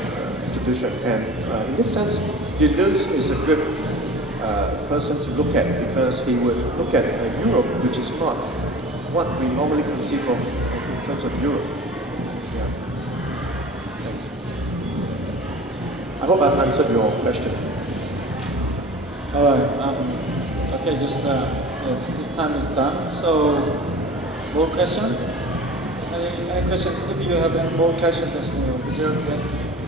tradition. And in this sense, Deleuze is a good person to look at, because he would look at Europe, which is not what we normally conceive of in terms of Europe. Yeah. Thanks. I hope I've answered your question. All right. Okay, just this time is done. So, more question? Any question? If you have any more questions, just reserve that.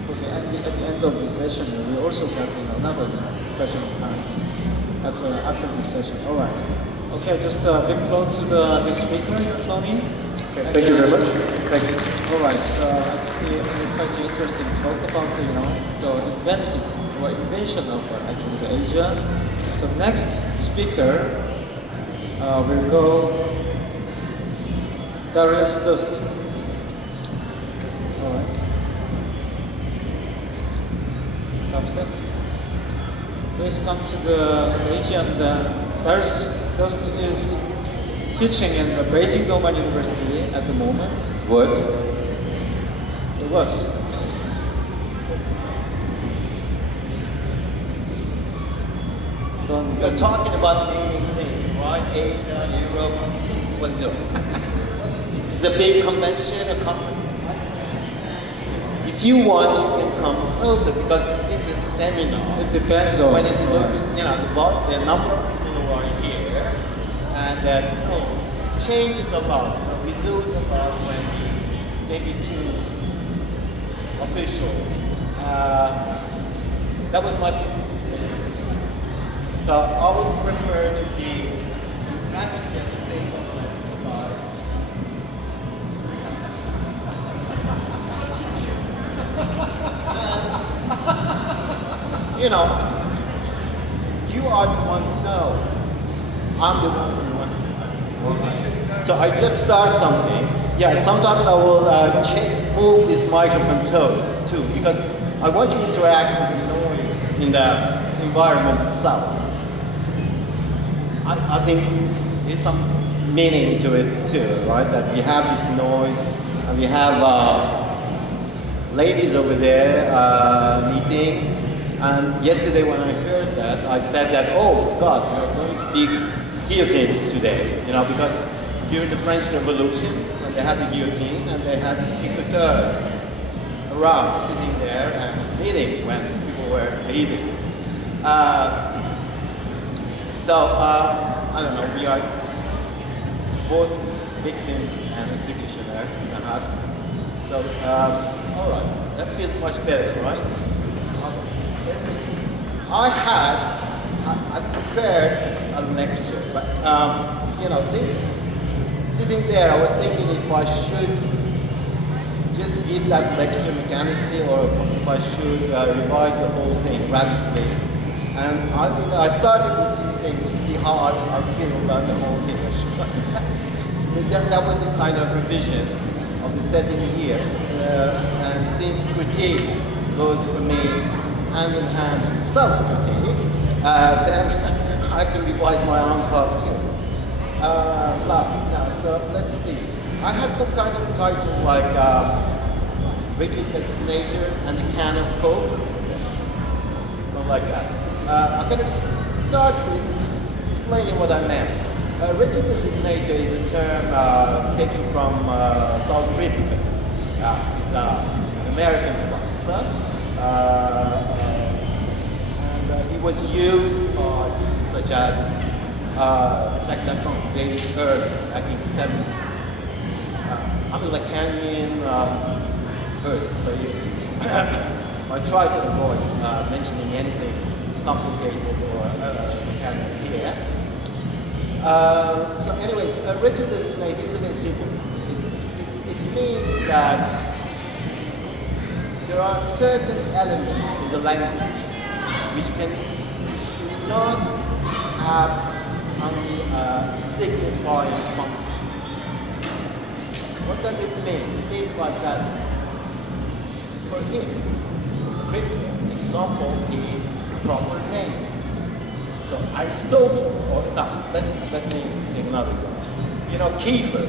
Okay, and at the end of the session, we also got another question time after this session. All right. Okay, just a big applause to the speaker, Tony. Okay, thank you very much. Thanks. All right. So I think we quite interesting talk about the invention of actually the Asia. So next speaker will go Darius Dust. All right. Upstep. Please come to the stage, and Darius Dust is teaching in the Beijing Normal University at the moment. It works. It works. You're talking about naming things, right? Asia, Europe. What is it? It's a big convention, a conference. If you want, you can come closer, because this is a seminar. It depends on when it looks, the number of people who are here, and that changes a lot. We lose a lot when we make it too official. That was my feeling. So I would prefer to be practically at the same level, you are the one who knows. I'm the one who wants to know. So I just start something, Yeah, sometimes I will move this microphone too, because I want to interact with the noise in the environment itself. I think there's some meaning to it too, right? That we have this noise, and we have ladies over there meeting. And yesterday when I heard that, I said that, oh God, we are going to be guillotined today, because during the French Revolution, when they had the guillotine, and they had picoteurs around, sitting there and bleeding when people were bleeding. I don't know, we are both victims and executioners, perhaps. So, all right, that feels much better, right? Let's see. I prepared a lecture, but sitting there, I was thinking if I should just give that lecture mechanically, or if I should revise the whole thing radically. And I think I started with this thing to see how I feel about the whole thing. That was a kind of revision of the setting here. And since critique goes for me hand in hand with self-critique, then I have to revise my own talk too. So let's see. I had some kind of title like Rigid Designator and the Can of Coke, something like that. I'm going to start with explaining what I meant. Rigid designator is a term taken from Saul Kripke. He's an American philosopher, and he was used by people such as Jacques Lacan, David Earle back in the 70s. I'm a Lacanian person, so I try to avoid mentioning anything complicated or mechanical here. So anyways, a rigid designator is very simple. It means that there are certain elements in the language which cannot have only a signifying function. What does it mean? It means like that for him, written example is proper names. So Aristotle, or no, let me take another example. Kiefer,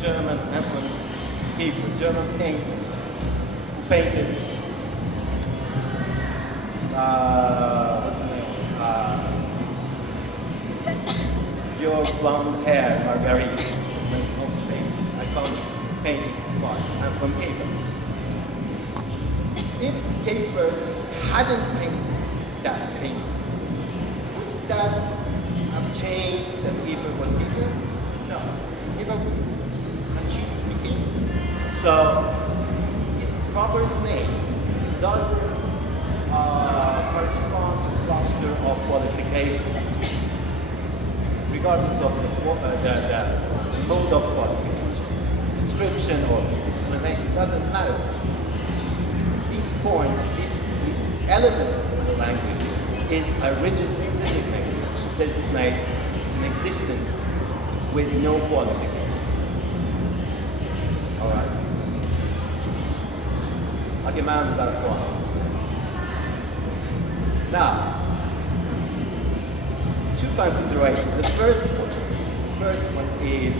German, Anselm Kiefer, German painter, who painted, what's the name? Your blonde hair, Marguerite, most famous, iconic paintings by Anselm Kiefer. If Kiefer hadn't painted that painting, would that have changed that Kiefer was Kiefer? No. Kiefer continued to be Kiefer. So his proper name doesn't correspond to a cluster of qualifications, regardless of the mode of qualifications. Description or explanation doesn't matter. This point, this element in the language is a rigidly designate an existence with no qualifications. All right? Like a man without qualities. Now, two considerations. The first one is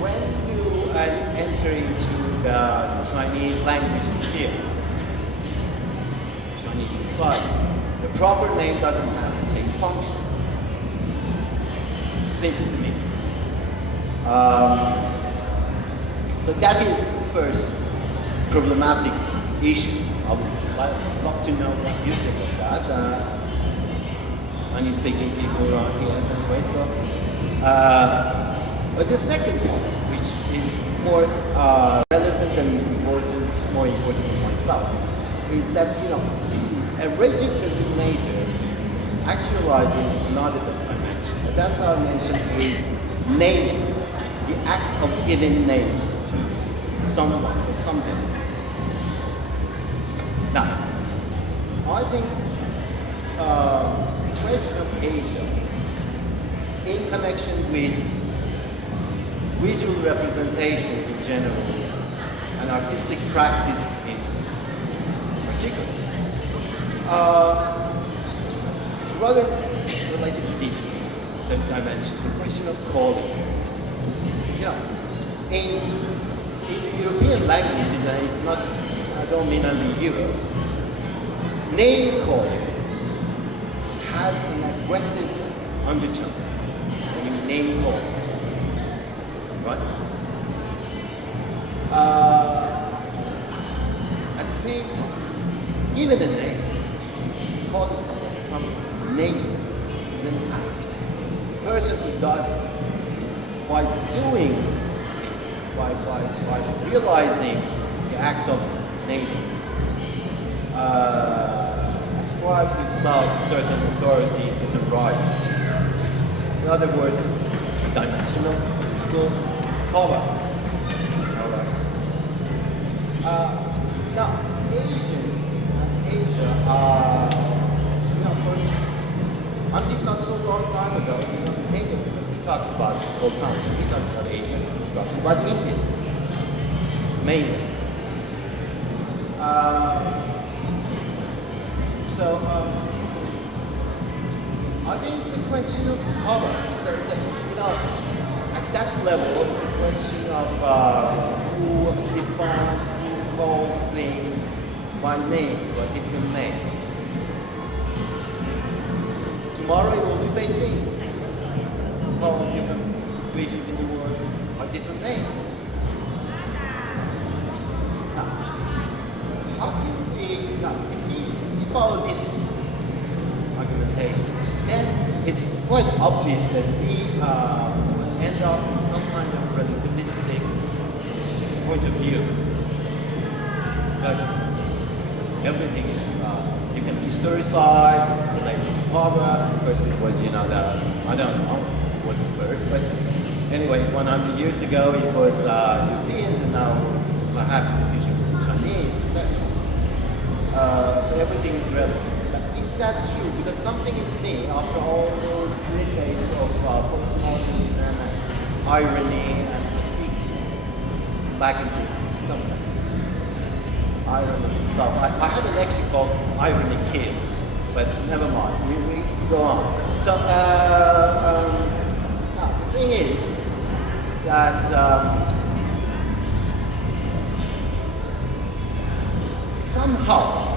when you enter into the Chinese language sphere, Chinese society, the proper name doesn't have the same function, seems to me. So that is the first problematic issue. I would love to know what you think of that. Chinese-speaking people around here anyway. But the second one, which is more relevant and more important to myself, is that a rigid designator actualizes another dimension. That dimension is naming, the act of giving name to someone or something. Now, I think the question of Asia in connection with visual representations in general and artistic practice in particular. It's rather related to this dimension, the question of calling. You know, in European languages, and it's not, I don't mean only Europe, name calling has an aggressive undertone when you name call someone, right? At the same time, even a name, calling someone some name is an act. The person who does it, by doing things, by realizing the act of naming, ascribes itself certain authority, certain rights. In other words, it's a dimensional power. All right. Now, Asia, until not so long time ago, Hegel, he talks about old time. He talks about Asia. He's talking about India, mainly. I think it's a question of power. So, at that level, it's a question of who defines, who calls things by names, by different names. Tomorrow it will be Beijing. Call different regions in the world by different names. How can we, if you follow this argumentation, then it's quite obvious that we end up in some kind of relativistic point of view. But everything is, you can historicize, it's related to power. First it was, I don't know what's the first, but anyway, 100 years ago it was Europeans, and now perhaps in the future Chinese. So everything is relative. Is that true? Because something in me, after all those decades of postmodernism and irony and critique, back into some irony stuff. I had a lecture called Irony Kids, but never mind. We go on. So the thing is that somehow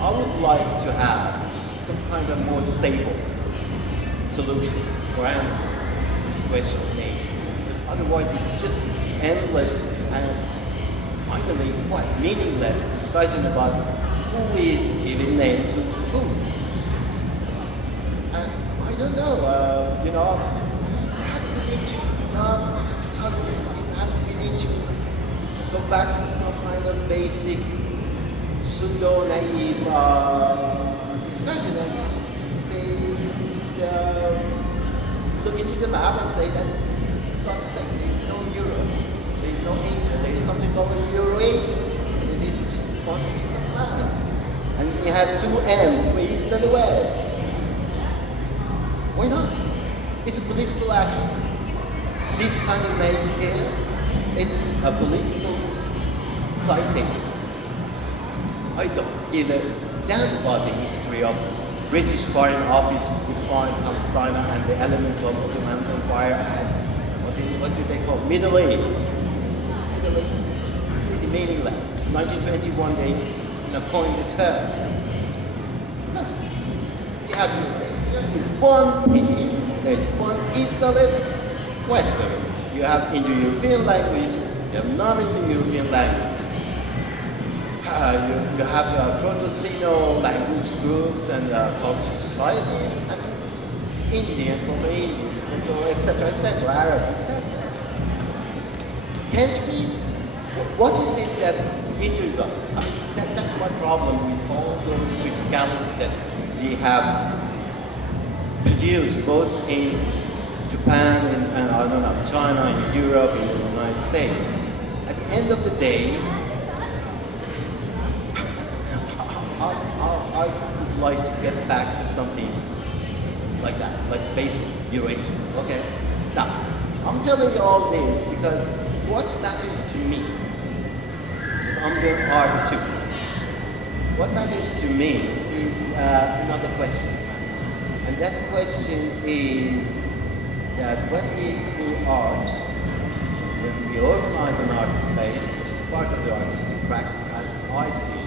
I would like to have some kind of more stable solution or answer to this question of name. Because otherwise it's just this endless and finally quite meaningless discussion about who is giving name to who. And I don't know, perhaps we need to, 2015, perhaps we need to go back to some kind of basic pseudo-naive discussion and just say, look into the map and say that, for God's sake, there's no Europe, there's no Asia, there's something called Eurasia, and it is just one piece of land. And you have two ends, the east and the west. Why not? It's a political action. This kind of naivete, it's a political citation. I don't give a damn about the history of British Foreign Office to define Palestine and the elements of the Ottoman Empire as what did they call Middle East. Middle East is just completely meaningless. It's 1921 they coined the term. No. You have it's one piece, there's one east of it, west of it. You have Indo-European languages, you have non-Indo-European languages. You have Proto-Sino language groups and cultural societies, and Indian, etc., Arabs, etc. Can't we? What is it that hinders us? That's my problem with all those criticalities that we have produced, both in Japan and I don't know, China, in Europe, in the United States. At the end of the day, I would like to get back to something like that, like basic Eurasia. Okay. Now, I'm telling you all this because what matters to me is I'm the architect. What matters to me is another question. And that question is that when we do art, when we organize an art space, which is part of the artistic practice as I see it,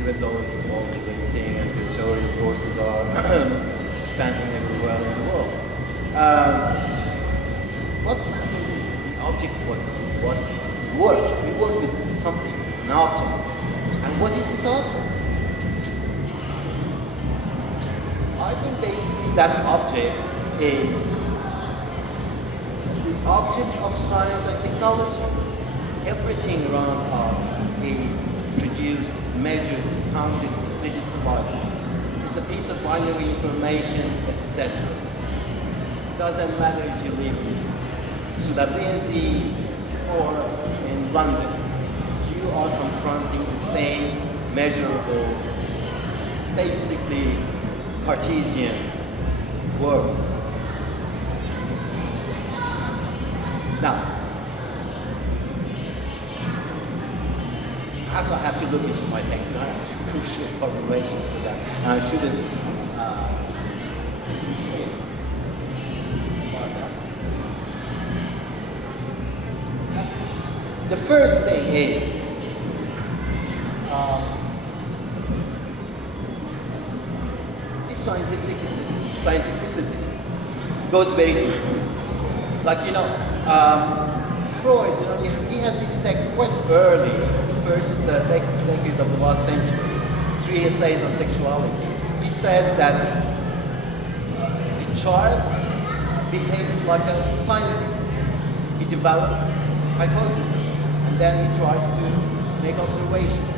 even though it's all limiting and tutorial courses are expanding everywhere in the world. What matters is the object, what work. We work with something, an object. And what is this object? I think basically that object is the object of science and technology. Everything around us is produced, it's measured, it's counted, it's digitalized. It's a piece of binary information, etc. It doesn't matter if you live in Sulawesi or in London. You are confronting the same measurable, basically Cartesian world. Now, perhaps I have to look into my text. I have crucial formulations for that. I shouldn't say about that. The first thing is this scientificity goes very deep. Like, Freud, he has this text quite early, the first decade of the last century, 3 essays on sexuality. He says that the child behaves like a scientist. He develops hypotheses, and then he tries to make observations.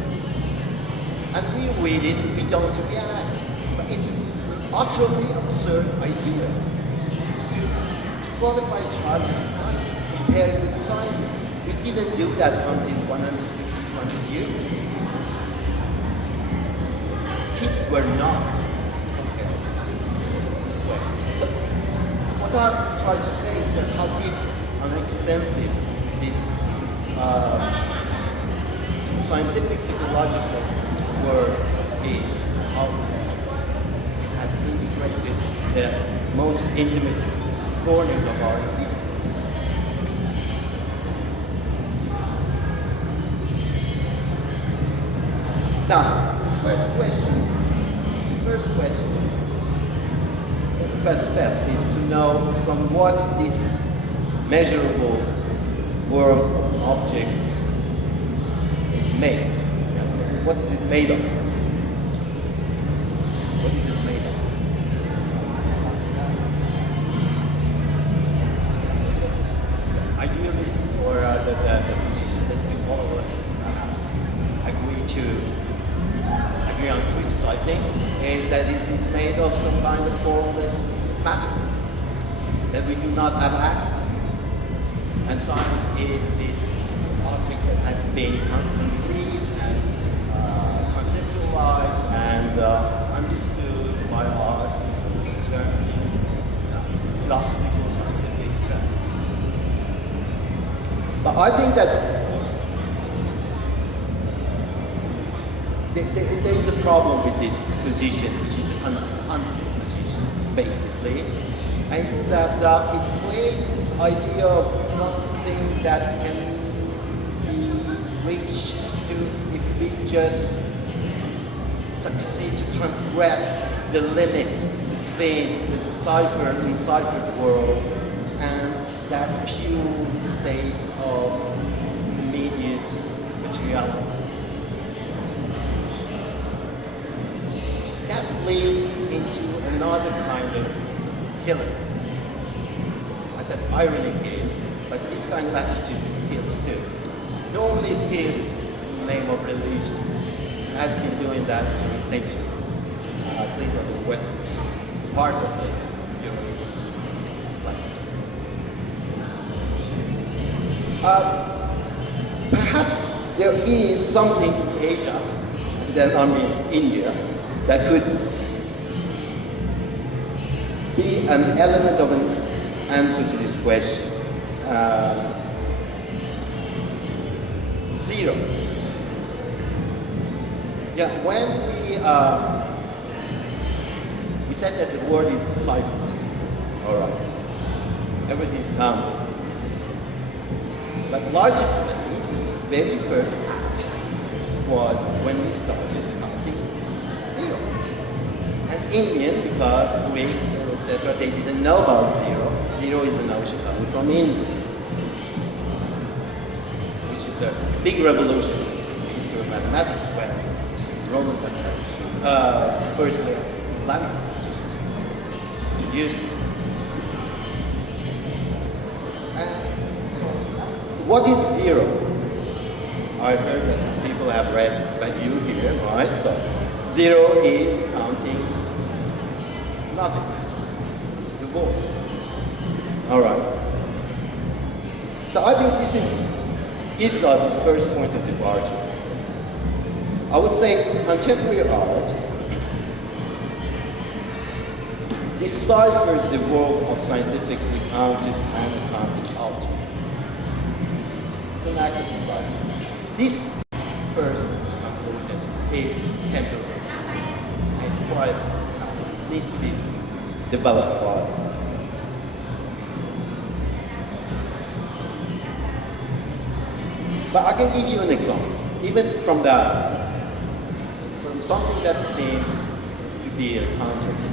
And we read it, we don't react. But it's an utterly absurd idea to qualify a child as a scientist, compare it with scientists. We didn't do that until 150, 200 years ago. Kids were not compared this way. But what I'm trying to say is that how big and extensive this scientific technological world is, how it has integrated the most intimate corners of our existence. Now, first step is to know from what this measurable world object is made. What is it made of? What is it made of? Idealist, or the position that we all of us perhaps agree on criticizing, is that it is made of some kind of formless matter that we do not have access to. And science is this object that has been conceived and conceptualized and understood by us in terms of philosophical scientific terms. But I think that there is a problem with this position, which is an anti-position, basically. And it's that it creates this idea of something that can be reached to if we just succeed to transgress the limit between the enciphered world and that pure state of immediate materiality. That leads into another kind of killing. I said irony kills, but this kind of attitude kills too. Normally it kills in the name of religion. It has been doing that for centuries. At least on the western part of this perhaps there is something in Asia, India, that could be an element of an answer to this question. Zero. Yeah, when we said that the word is ciphered. All right. Everything is counted. But logically, the very first act was when we started counting zero. And Indian, because Greek, etc., they didn't know about zero. Zero is a notion coming from India, which is a big revolution in the history of mathematics when Roman mathematicians, first Islamic mathematicians, introduced this. And what is zero? I heard that some people have read by you here, right? So zero is counting nothing, the void. All right. So I think this gives us the first point of departure. I would say contemporary art deciphers the world of scientifically counted and uncounted objects. It's an act of decipher. This first conclusion is temporary. It's quite needs to be developed further. But I can give you an example, even from something that seems to be a counterfeit,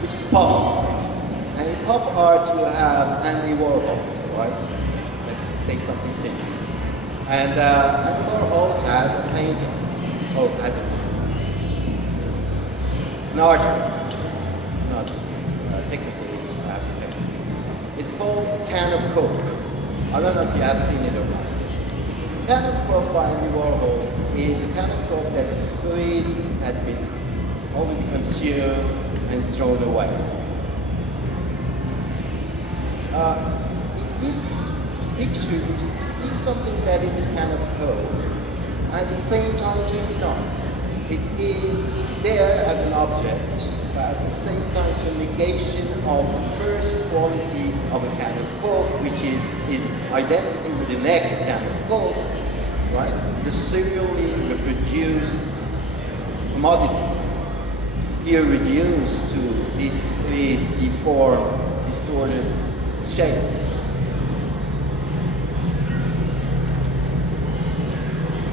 which is pop art. And in pop art, you have Andy Warhol, right? Let's take something simple. And Andy Warhol has a painting, has an artwork. It's not technically abstract. It's called Can of Coke. I don't know if you have seen it or not. Can of Coke by Andy Warhol is a can of Coke that is squeezed, has been already consumed and thrown away. In this picture, you see something that is a can of Coke, and at the same time it is not. It is there as an object, but at the same time it's a negation of the first quality of a can of Coke, which is identity with the next can of Coke, right? It's a serially reproduced commodity, here reduced to this squeezed, deformed, distorted shape.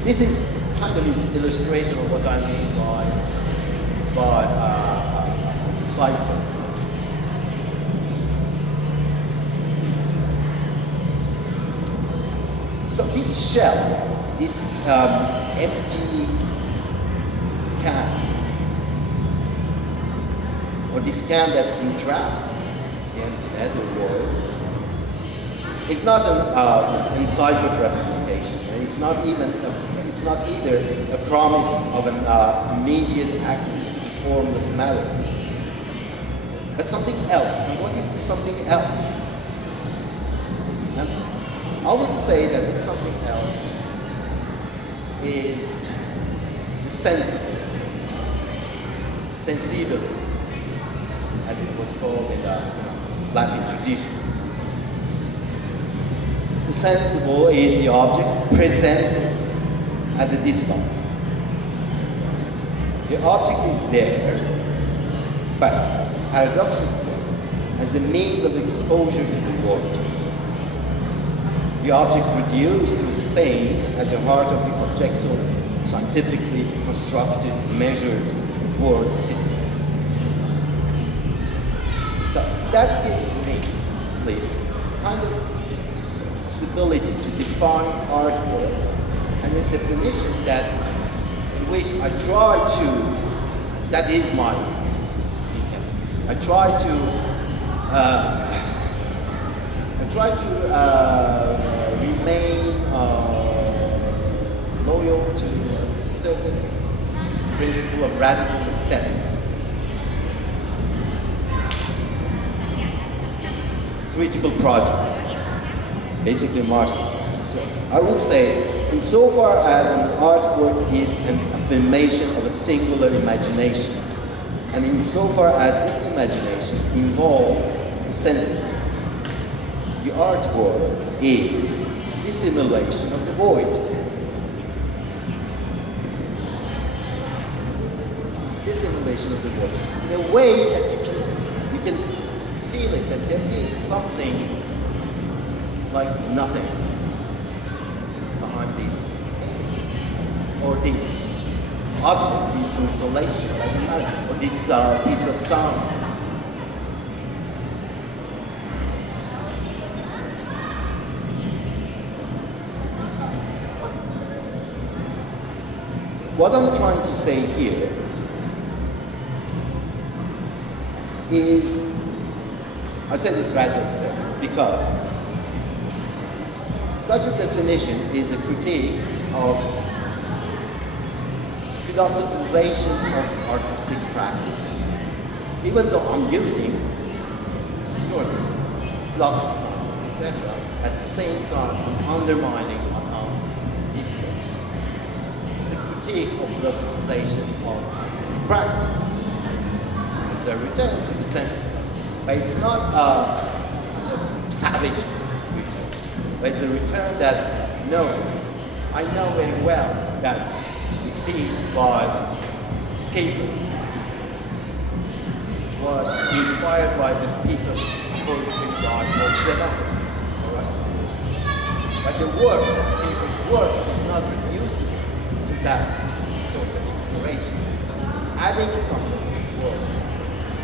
This is kind of an illustration of what I mean by cipher. So this shell, this empty can, or this can that's been trapped as a wall, it's not an enciphered representation. It's not either a promise of an immediate access to the formless matter, but something else. And what is this something else? And I would say that this something else is the sensibilis, as it was called in the Latin tradition. The sensible is the object presented as a distance. The object is there, but paradoxically, as the means of exposure to the world. The object reduced to a state at the heart of the objective, scientifically constructed, measured world system. So that gives me, at least, a kind of ability to define artwork and a definition that in which I try to, that is my thinking. I try to remain loyal to a certain principle of radical aesthetics. Critical project, basically Marxism. So I would say, insofar as an artwork is an affirmation of a singular imagination, and insofar as this imagination involves the sensible, the art world is the simulation of the void. It's the simulation of the void. In a way that you can feel it, that there is something like nothing behind this, or this object, this installation, doesn't matter, or this piece of sound. What I'm trying to say here is, I said it's radical studies because such a definition is a critique of philosophization of artistic practice. Even though I'm using sort of philosophy, etc., at the same time I'm undermining discourse. It's a critique of philosophization of artistic practice. It's a return to the sense, but it's not a savage return, but it's a return that knows. I know very well that the piece by Kiefer was inspired by the piece of poetry by Mozilla. But the work, Kiefer's work, is not reducible to that source of inspiration. It's adding something to the work.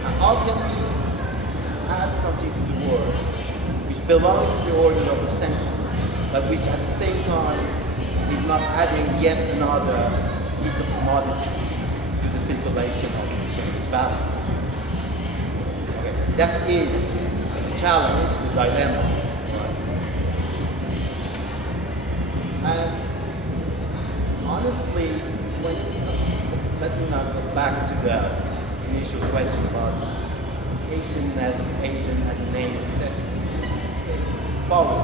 And how can we add something to the work which belongs to the order of the sensible, but which at the same time is not adding yet another piece of commodity to the circulation of exchange values? Okay. That is the challenge, the dilemma. And honestly, when let me now go back to the initial question about Asian as a name, etc. Follow.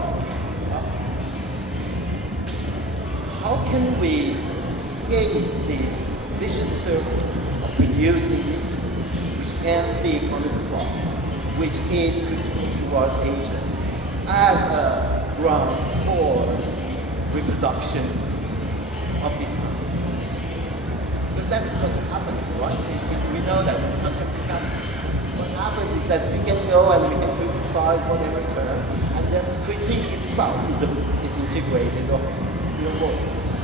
How can we escape this vicious circle of producing discourse which can be on the fly, which is critique towards Asia as a ground for reproduction of this concept? Because that is what's happening, right? We know that. What happens is that we can go and we can criticize whatever term, and then critique itself is integrated or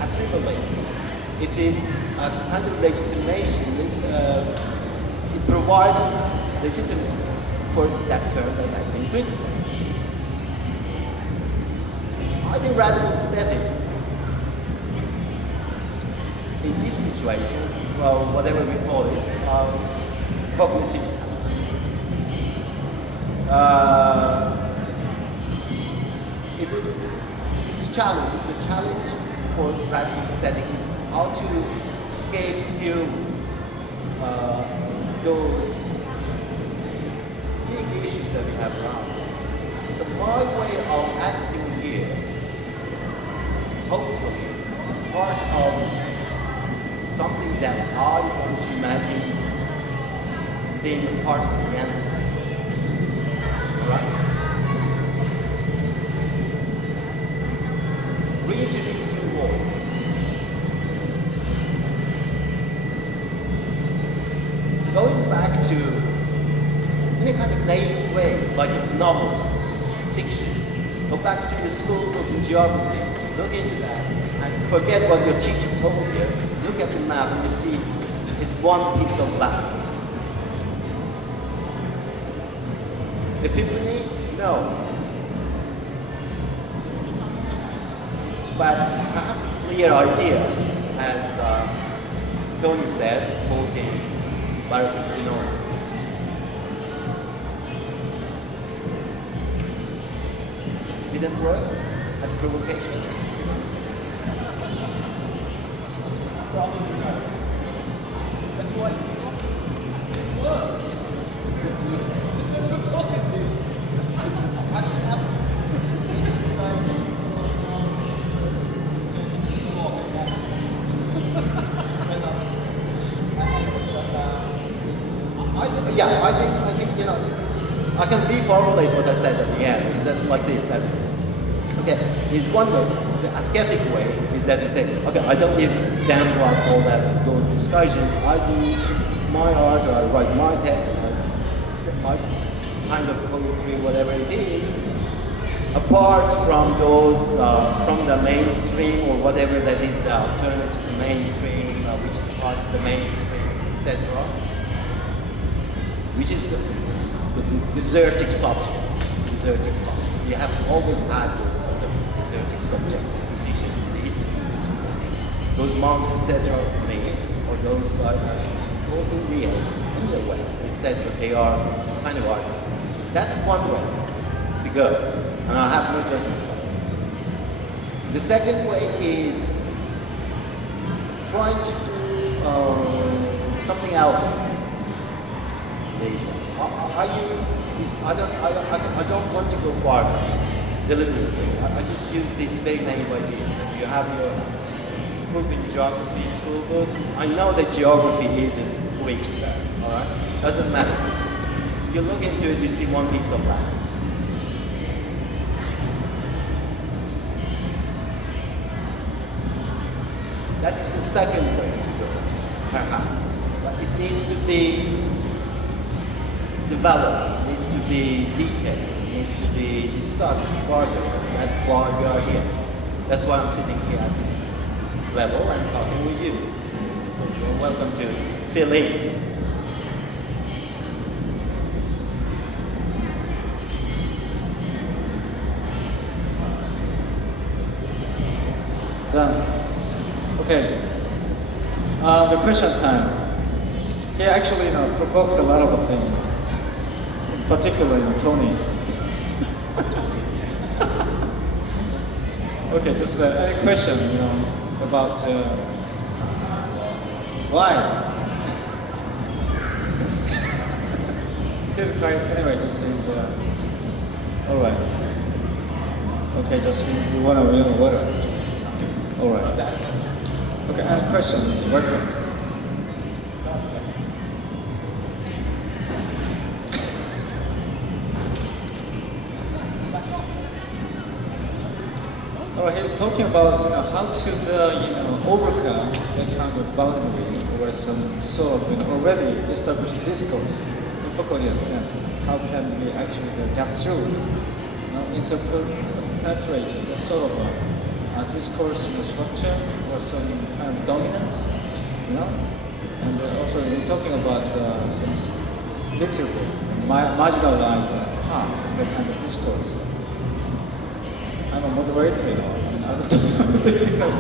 assimilated. It is a kind of legitimation. It provides legitimacy for that term that has been criticized. I think radical aesthetic in this situation, well, whatever we call it, cognitive it's a challenge. The challenge for radical aesthetic is how to escape still those big issues that we have around us. But my way of acting here, hopefully, is part of something that I want to imagine being a part of the answer. Alright? Reintroducing war. Going back to any kind of naive way, like a novel, fiction. Go back to your school book in geography, look into that, and forget what your teacher told you. Look at the map and you see it's one piece of land. Epiphany? No. But perhaps a clear idea, as Tony said, quoting Baruch Spinoza. Didn't work as a provocation? Probably not. That's why it works. This is provocative. What should happen? I think, you know, I can reformulate what I said at the end. Is that like this? That okay, is one way. The ascetic way is that you say, okay, I don't give damn about all that those discussions. I do my art, or I write my text, my kind of poetry, whatever it is, apart from those, from the mainstream or whatever that is the alternative to mainstream, which is part of the mainstream, etc. Which is the desertic subject. Desertic subject. You have always had those desertic subject positions in the history. Those monks, etc. for me, or those guys, both in the East, in the West, etc. They are kind of artists. That's one way to go, and I have no judgment. The second way is trying to do something else. I don't want to go far deliberately. I just use this very naive idea. You have your book in geography, school book. I know that geography isn't Greek term, all right? Doesn't matter. You look into it, you see one piece of land. That is the second way to go, perhaps. But it needs to be developed, needs to be detailed, needs to be discussed further. That's why we are here. That's why I'm sitting here at this level and talking with you. So you're welcome to fill in. Done. Okay. The question time. He actually, provoked a lot of things. In particular, Tony. Okay, just any question, about why? He's quite, anyway, just is, all right. Okay, just you want to read water. All right. Okay, any questions? Welcome. He's talking about how to overcome that kind of boundary or some sort of already established discourse in Foucauldian sense. How can we actually get through, interpret the sort of discourse structure or some kind of dominance, And also we're talking about some literary, marginalized part of that kind of discourse. I'm a moderator. I don't know.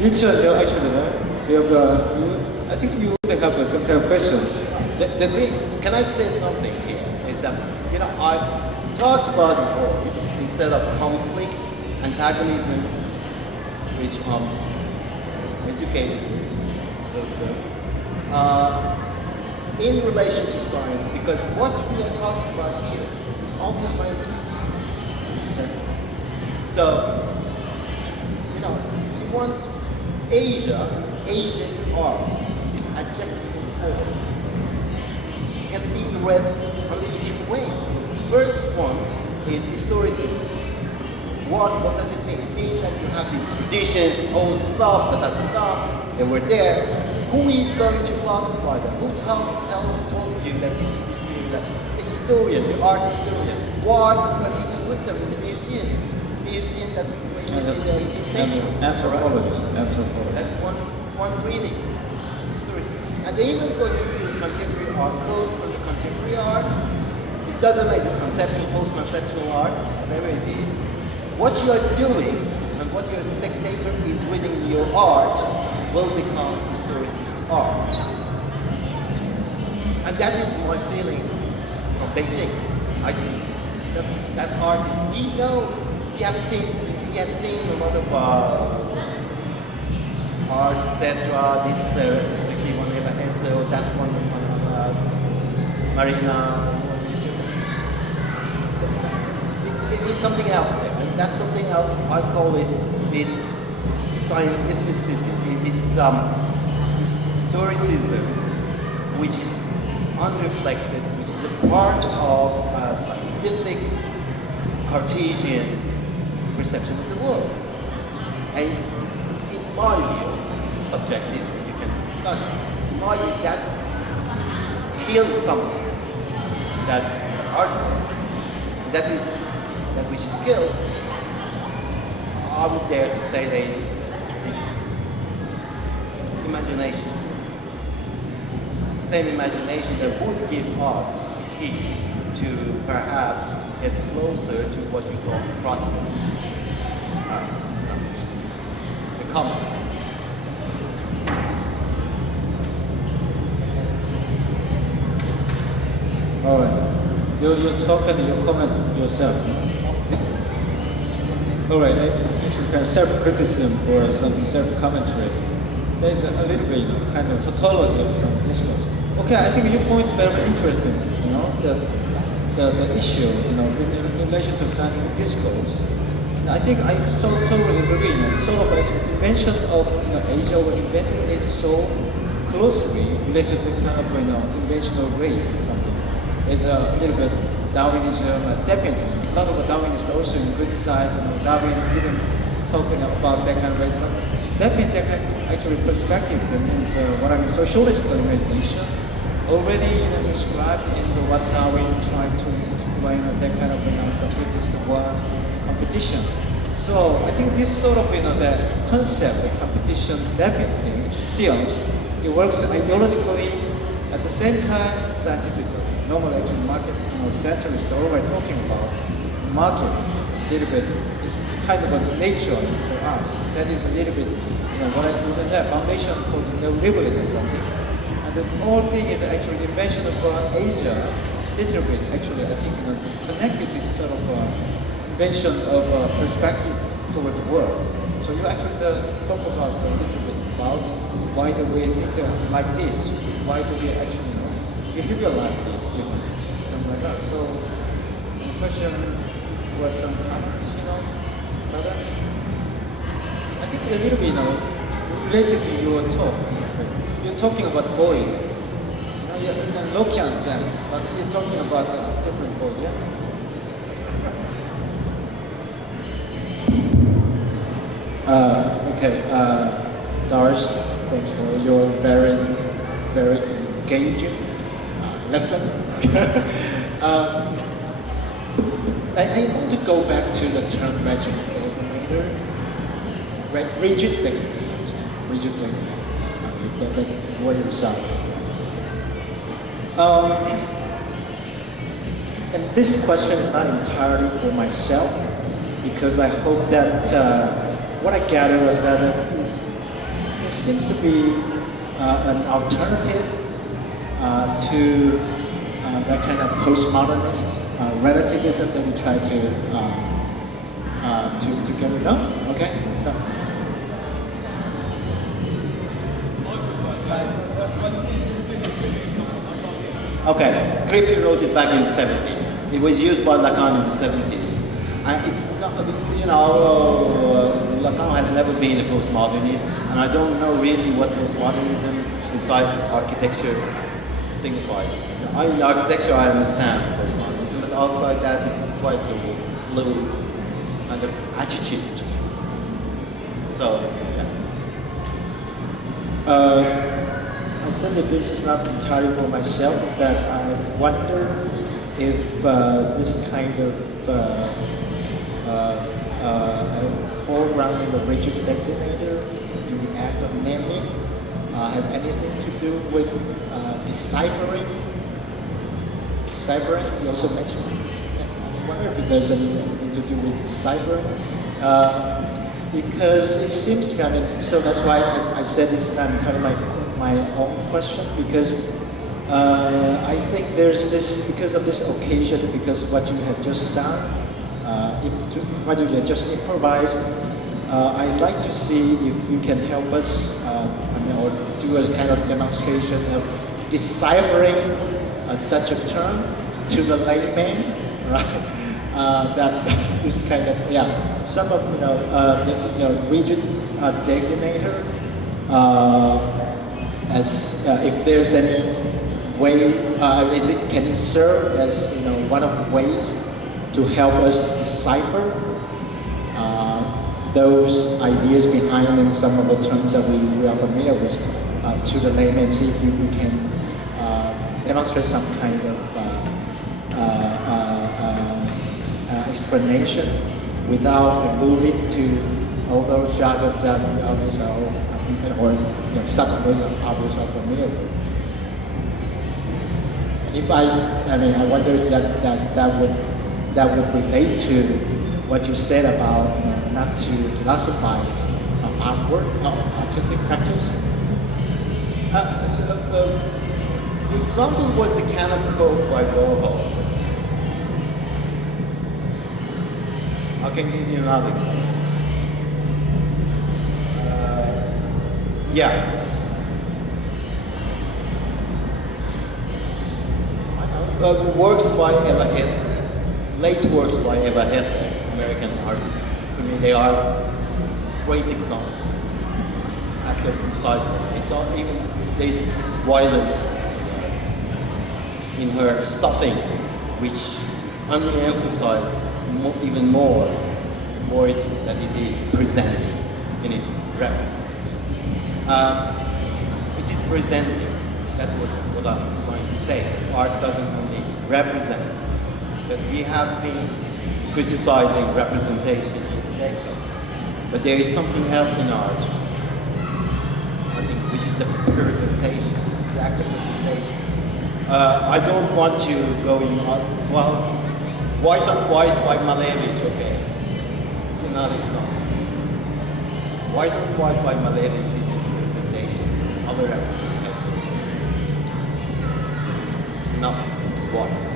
Each actually, I think you would have some kind of question. The thing, can I say something here? Is that, I talked about before, instead of conflicts, antagonism, which I'm educated in relation to science, because what we are talking about here is also scientific research. So, you want Asian art is adjectively form. It can be read only in two ways. The first one is historicism. What does it mean? It means that you have these traditions, old stuff, they were there. Who is going to classify them? Who told you that this is history? The historian, the art historian. Why? Because he can put them in the museum. Museum that we created in the 18th century. Anthropologist. That's one reading. Historicism. And they even go to use contemporary art codes for the contemporary art. It doesn't matter, it's conceptual, post-conceptual art, whatever it is. What you are doing and what your spectator is reading in your art will become historicist art. And that is my feeling from Beijing. I see that artist, he knows, he has seen a lot of art, etc. This restrictive one, Esso, that one, Marina. There is something else there, and that's something else. I call it this scientificity, this historicism, which is unreflected, which is a part of a scientific Cartesian perception of the world. And in my view, this is subjective, you can discuss it. In my view, that kills something, that argument, that which is killed. I would dare to say that it's imagination. Same imagination that would give us the key to perhaps get closer to what you call the prospect, the common. All right. You talk and you comment yourself. All right. Actually, kind of self-criticism or some self-commentary. There's a little bit kind of tautology of some discourse. Okay, I think your point is very interesting. You know, the issue, you know, in relation to scientific discourse. I think I totally agree. You know, sort of invention of Asia or inventing Asia so closely related to kind of invention of race or something. It's a little bit Darwinism, definitely. A lot of the Darwinists also criticize, Darwin even talking about that kind of race. But definitely, that kind of actually perspective, that means what I mean, sociological imagination, already inscribed in what Darwin tried to explain that kind of the biggest world competition. So I think this sort of the concept of competition definitely still it works ideologically at the same time scientifically. Normally actually market centrists are already talking about market a little bit is kind of a nature for us. That is a little bit what I put in there, foundation for neoliberalism or something. And the whole thing is actually invention of Asia, little bit actually I think connected this sort of invention of perspective toward the world. So you actually talk about a little bit about why do we think like this? Why do we actually behavior like this, even something like that. So the question was some comments, about that. I think a little bit, related to your talk. You're talking about void. You're in a Lockean sense, but you're talking about a different void, yeah? Okay, Doris, thanks for your very, very engaging lesson. I want to go back to the term rigid designator. Rigid designator. Rigid designator. That's what you sound. And this question is not entirely for myself, because I hope that what I gathered was that it seems to be an alternative to that kind of postmodernist relativism that we try to get rid of. Okay? No. Okay, Kripke wrote it back in the 70s. It was used by Lacan in the 70s. And it's not, Lacan has never been a postmodernist, and I don't know really what postmodernism inside architecture signifies. In architecture, I understand postmodernism, but outside that, it's quite a fluid kind of attitude. So, yeah. I said that this is not entirely for myself, is that I wonder if this kind of foregrounding of rigid designator in the act of naming have anything to do with deciphering? Deciphering, you also mentioned. I wonder if there's anything to do with deciphering. Because it seems to be, I mean, so that's why I said this is not entirely my own question, because I think there's this, because of this occasion, because of what you have just done, what you have just improvised, I'd like to see if you can help us, or do a kind of demonstration of deciphering such a term to the layman, right? That is kind of, some of the rigid designator, as if there's any way, can it serve as one of the ways to help us decipher those ideas behind and some of the terms that we are familiar with to the layman, see if we can demonstrate some kind of explanation without alluding to all those jargons that others are, or some of those others are familiar with. If I wonder if that would relate to what you said about not to philosophize artwork, artistic practice. The example was the can of Coke by Warhol. I can give you another example. Works by Eva Hesse, late works by Eva Hesse, American artist. I mean, they are great examples. Active cycle. It's all, even there's this violence in her stuffing, which emphasizes even more that it is presenting in its representation. It is presenting. That was what I'm trying to say. Art doesn't only represent, because we have been criticizing representation in decades. But there is something else in art, I think, which is the presentation, the act of presentation. I don't want to go in, White on White by Malevich, okay. It's another example. White on White by Malevich is its presentation, other representation. It's not, it's white.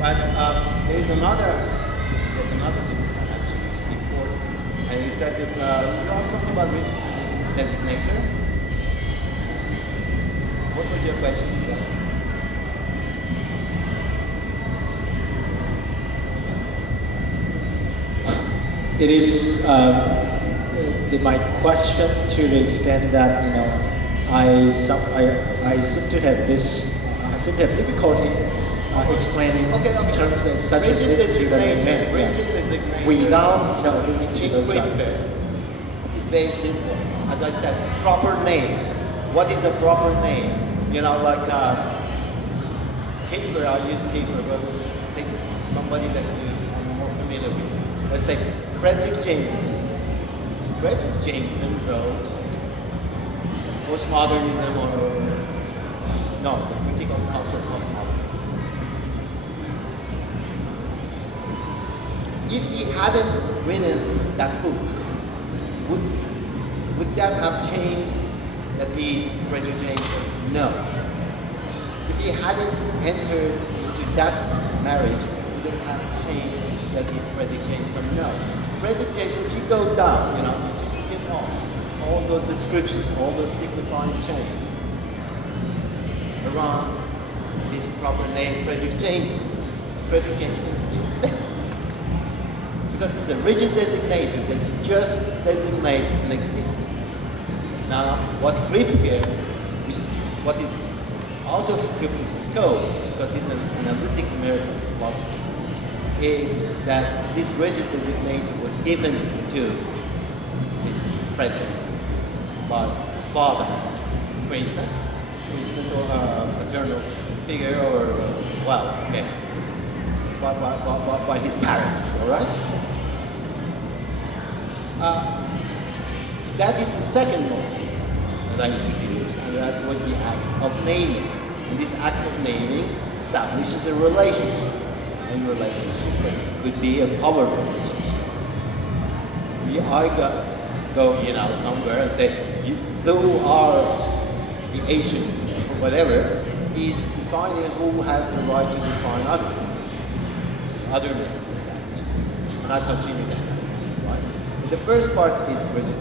But there's another thing that actually is important. And you said that you asked something about which designator. What was your question? It is my question to the extent that I seem to have difficulty explaining terms such as this to the layman without alluding to those. It's very simple. As I said, proper name. What is a proper name? Like Kiefer, I use Kiefer, but take somebody that I'm more familiar with. Let's say Frederick Jameson. Frederick Jameson wrote postmodernism the critique of culture of postmodernism. If he hadn't written that book, would that have changed that he is Frederick Jameson? No. If he hadn't entered into that marriage, would it have changed that he is Frederick Jameson? No. Frederick Jameson, if you go down, if you skip off all those descriptions, all those signifying chains around his proper name, Frederick Jameson still stands. Because it's a rigid designator that just designates an existence. Now, what Kripke, what is out of Kripke's scope, because he's an analytic American philosopher, is that this rigid designator was given to his Frederick by father, for instance, or a paternal figure, or by his parents, all right? That is the second moment that I introduced, and that was the act of naming. And this act of naming establishes a relationship, that could be a power relationship, for instance. I go somewhere and say, "Thou are the Asian," or whatever, is defining who has the right to define others. Otherness is established. And I continue that. Right? And the first part is rigid.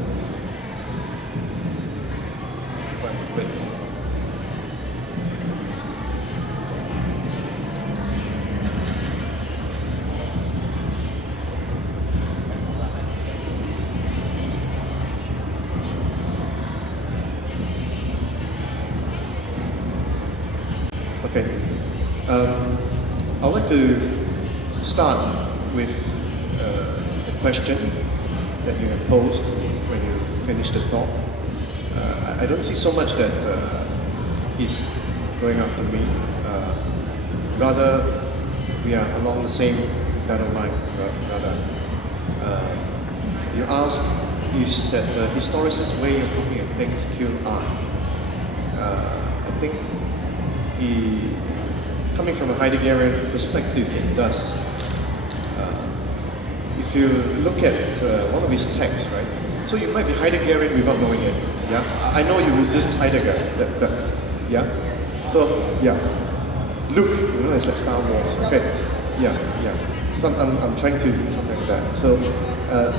Okay. I'd like to start with the question that you have posed when you finished the talk. I don't see so much that he's going after me. Rather, we are along the same battle line. Rather, you asked is that historicist way of looking at things kill art. I think coming from a Heideggerian perspective, it does. If you look at one of his texts, right? So you might be Heideggerian without knowing it. Yeah, I know you resist Heidegger. Yeah. So yeah, Luke, it's like Star Wars. Okay. Yeah. So I'm trying to do something like that. So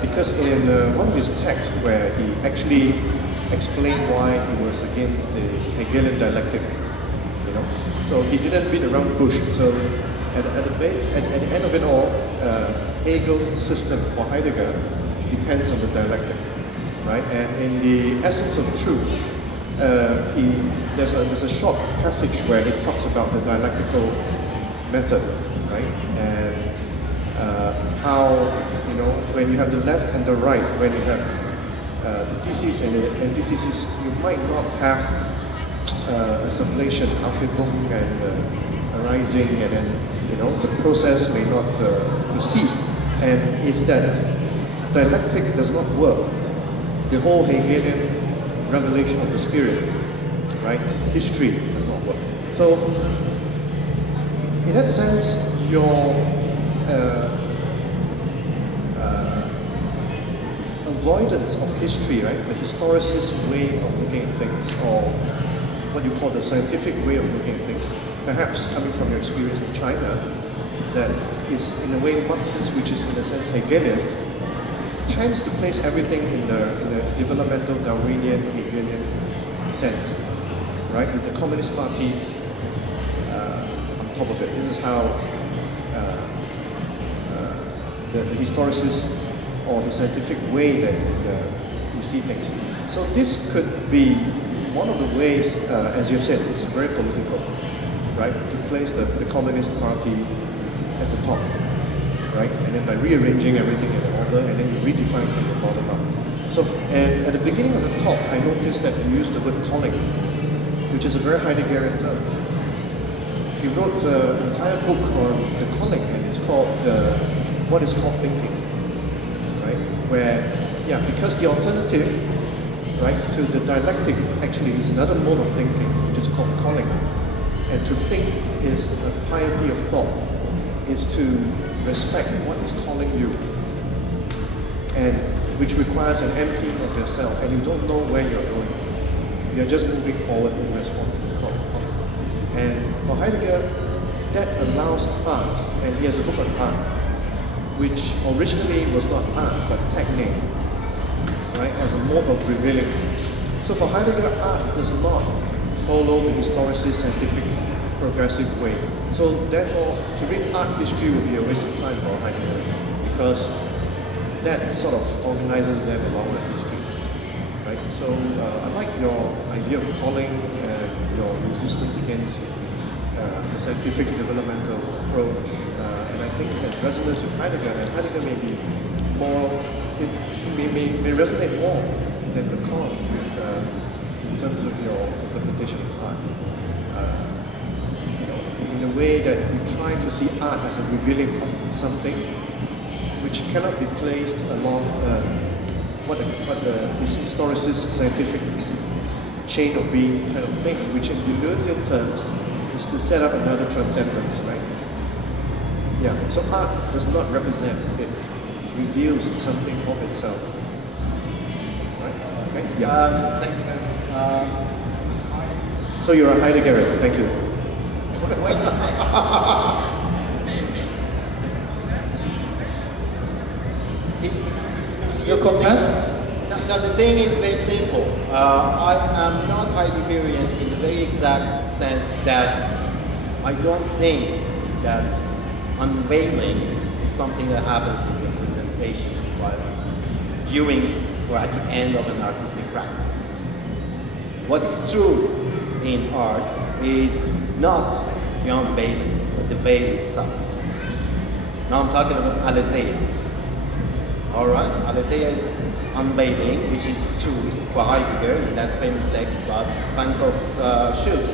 because in one of his texts where he actually explained why he was against the Hegelian dialectic, so he didn't beat around the bush. So at the end of it all, Hegel's system for Heidegger depends on the dialectic, right? And in the Essence of Truth, there's a short passage where he talks about the dialectical method, right? And how when you have the left and the right, when you have the thesis and the antithesis, you might not have a sublation, Aufhebung and arising, and then the process may not proceed. And if that dialectic does not work, the whole Hegelian revelation of the spirit, right, history does not work. So, in that sense, your avoidance of history, right, the historicist way of looking at things, or what you call the scientific way of looking at things, perhaps coming from your experience in China, that is in a way Marxist, which is in a sense Hegelian, tends to place everything in the developmental Darwinian, Hegelian sense, right? With the Communist Party on top of it. This is how the historicist or the scientific way that we see things. So this could be one of the ways, as you've said, it's very political, right? To place the Communist Party at the top, right? And then by rearranging everything in order, and then you redefine from the bottom up. So, and at the beginning of the talk, I noticed that you used the word calling, which is a very Heideggerian term. He wrote an entire book on the calling, and it's called What is Called Thinking, right? Where, because the alternative, right, to the dialectic actually is another mode of thinking, which is called calling. And to think is a piety of thought, is to respect what is calling you, and which requires an emptying of yourself, and you don't know where you're going. You're just moving forward in response to the call. And for Heidegger, that allows art, and he has a book on art, which originally was not art, but technique, right, as a mode of revealing. So for Heidegger, art does not follow the historicist, scientific, progressive way. So therefore, to read art history would be a waste of time for Heidegger, because that sort of organizes them along with history, right? So I like your idea of calling and your resistance against the scientific developmental approach, and I think that resonates with Heidegger, and Heidegger may be more, it may resonate more than Lacan with, in terms of your interpretation of art. In a way that you try to see art as a revealing of something which cannot be placed along what the historicist scientific chain of being kind of thing, which in Deleuzean terms is to set up another transcendence, right? Yeah, so art does not represent, it reveals something of itself. Right? Okay? Yeah. Thank you. So you're a Heideggerian, thank you. Wait a second. Your contest? No, the thing is very simple. I am not Heideggerian in the very exact sense that I don't think that unveiling is something that happens in representation, but during or at the end of an artistic practice. What is true in art is not beyond veil, the veil itself. Now I'm talking about aletheia. All right, aletheia is unveiling, which is truth for Heidegger in that famous text about Van Gogh's shoes,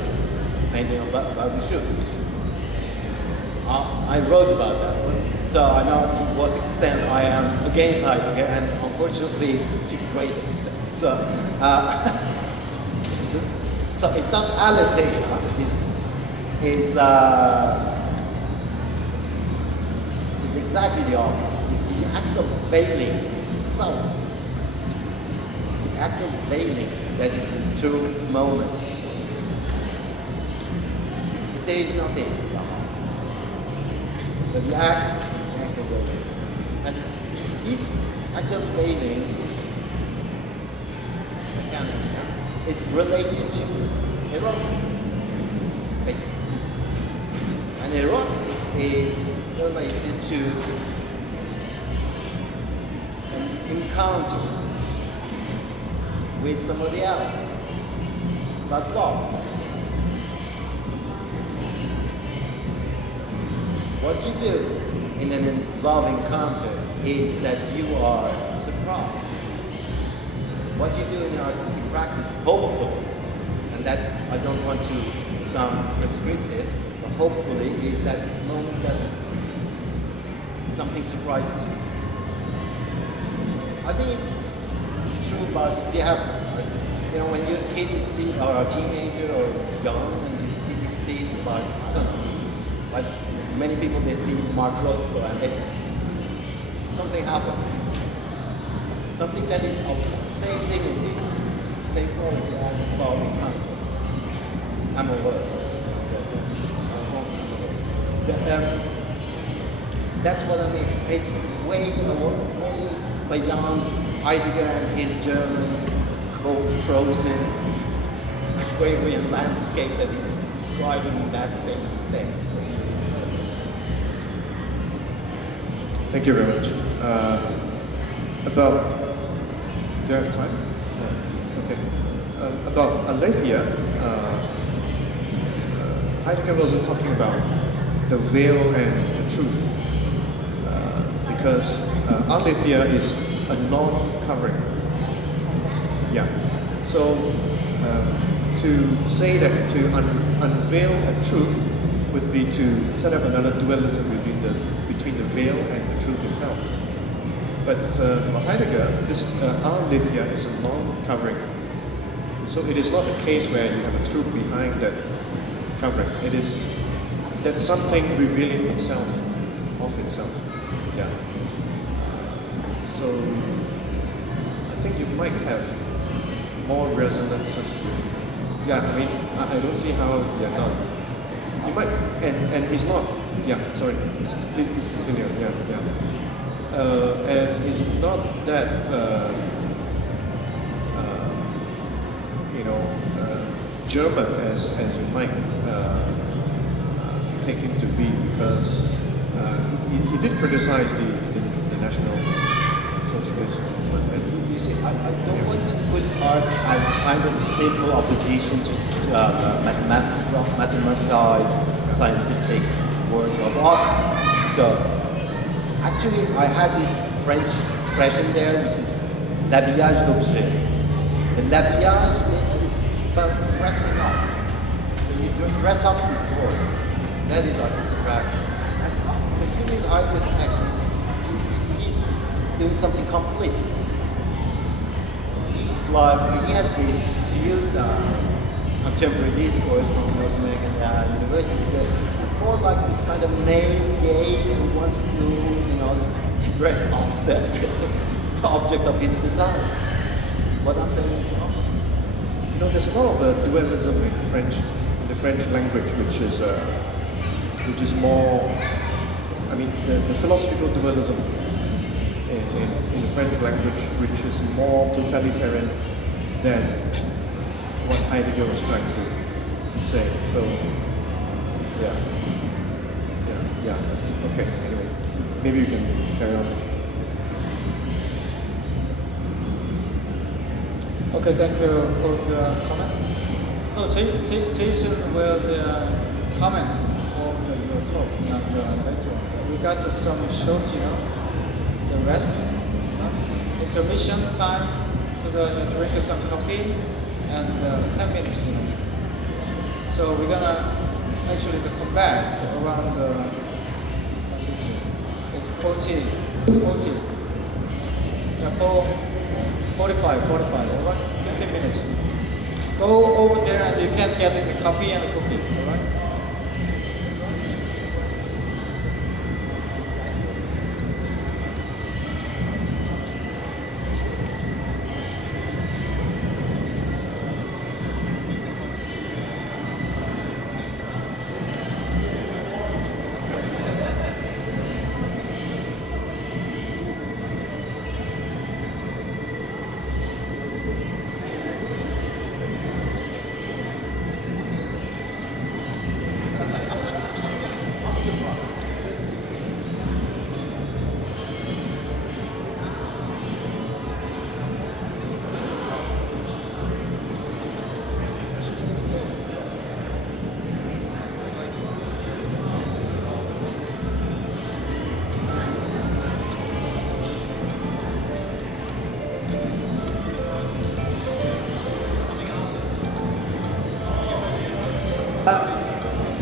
painting about the shoes. I wrote about that, so I know to what extent I am against Heidegger, and unfortunately it's to a great extent. So, so it's not aletheia, it's exactly the opposite. It's the act of veiling itself. The act of veiling that is the true moment. There is nothing. But the act of veiling. And this act of veiling, is related to erotic, basically. And erotic is related to an encounter with somebody else. It's about love. What you do in an love encounter is that you are surprised. What you do in your artistic practice, hopefully, and that's, I don't want to sound prescriptive, but hopefully is that this moment that something surprises you. I think it's true about if you have, when you're a kid, you see, or a teenager or young, and you see this piece about, I don't know, like many people, they see Mark Rothko and something happens. Something that is of the same dignity, same quality as love encounter. Amorous. That's what I mean. It's way beyond Heidegger and his German, cold, frozen, Aquarian landscape that he's describing in that famous text. Thank you very much. About, do I have time? Okay. About aletheia, Heidegger wasn't talking about the veil and the truth, because aletheia is a non-covering. Yeah. So to say that to unveil a truth would be to set up another dualism between the veil and the truth itself. But for Heidegger, this aletheia is a non-covering. So it is not a case where you have a truth behind that covering. It is that something revealing itself of itself. Yeah. So I think you might have more resonances with. Yeah, I mean, I don't see how you're not. You might, and he's not. Yeah, sorry. Please continue. Yeah. And it's not that German as you might take him to be, because he did criticize the National Socialist movement. You see, I don't want to put art as kind of simple opposition to mathematized scientific work of art. So actually, I had this French expression there, which is l'habillage d'objet. The l'habillage is about dressing up. So you dress up this work. That is artistic practice. And the human artist actually, he's doing something complete. He's like, he has this views contemporary discourse from North American universities. It's more like this kind of male gaze who wants to, dress off the object of his desire. What I'm saying is wrong. There's a lot of dualism in the French language, which is more. I mean, the philosophical dualism in the French language, which is more totalitarian than what Heidegger was trying to say. So, yeah. Okay. Anyway, maybe you can carry on. Okay, thank you for the comment. No, Jason will comment We got some short, the rest, intermission time to drink some coffee and 10 minutes, So we're gonna actually come back around 40, yeah, 45, all right? 15 minutes. Go over there and you can get the coffee and the cookie, all right?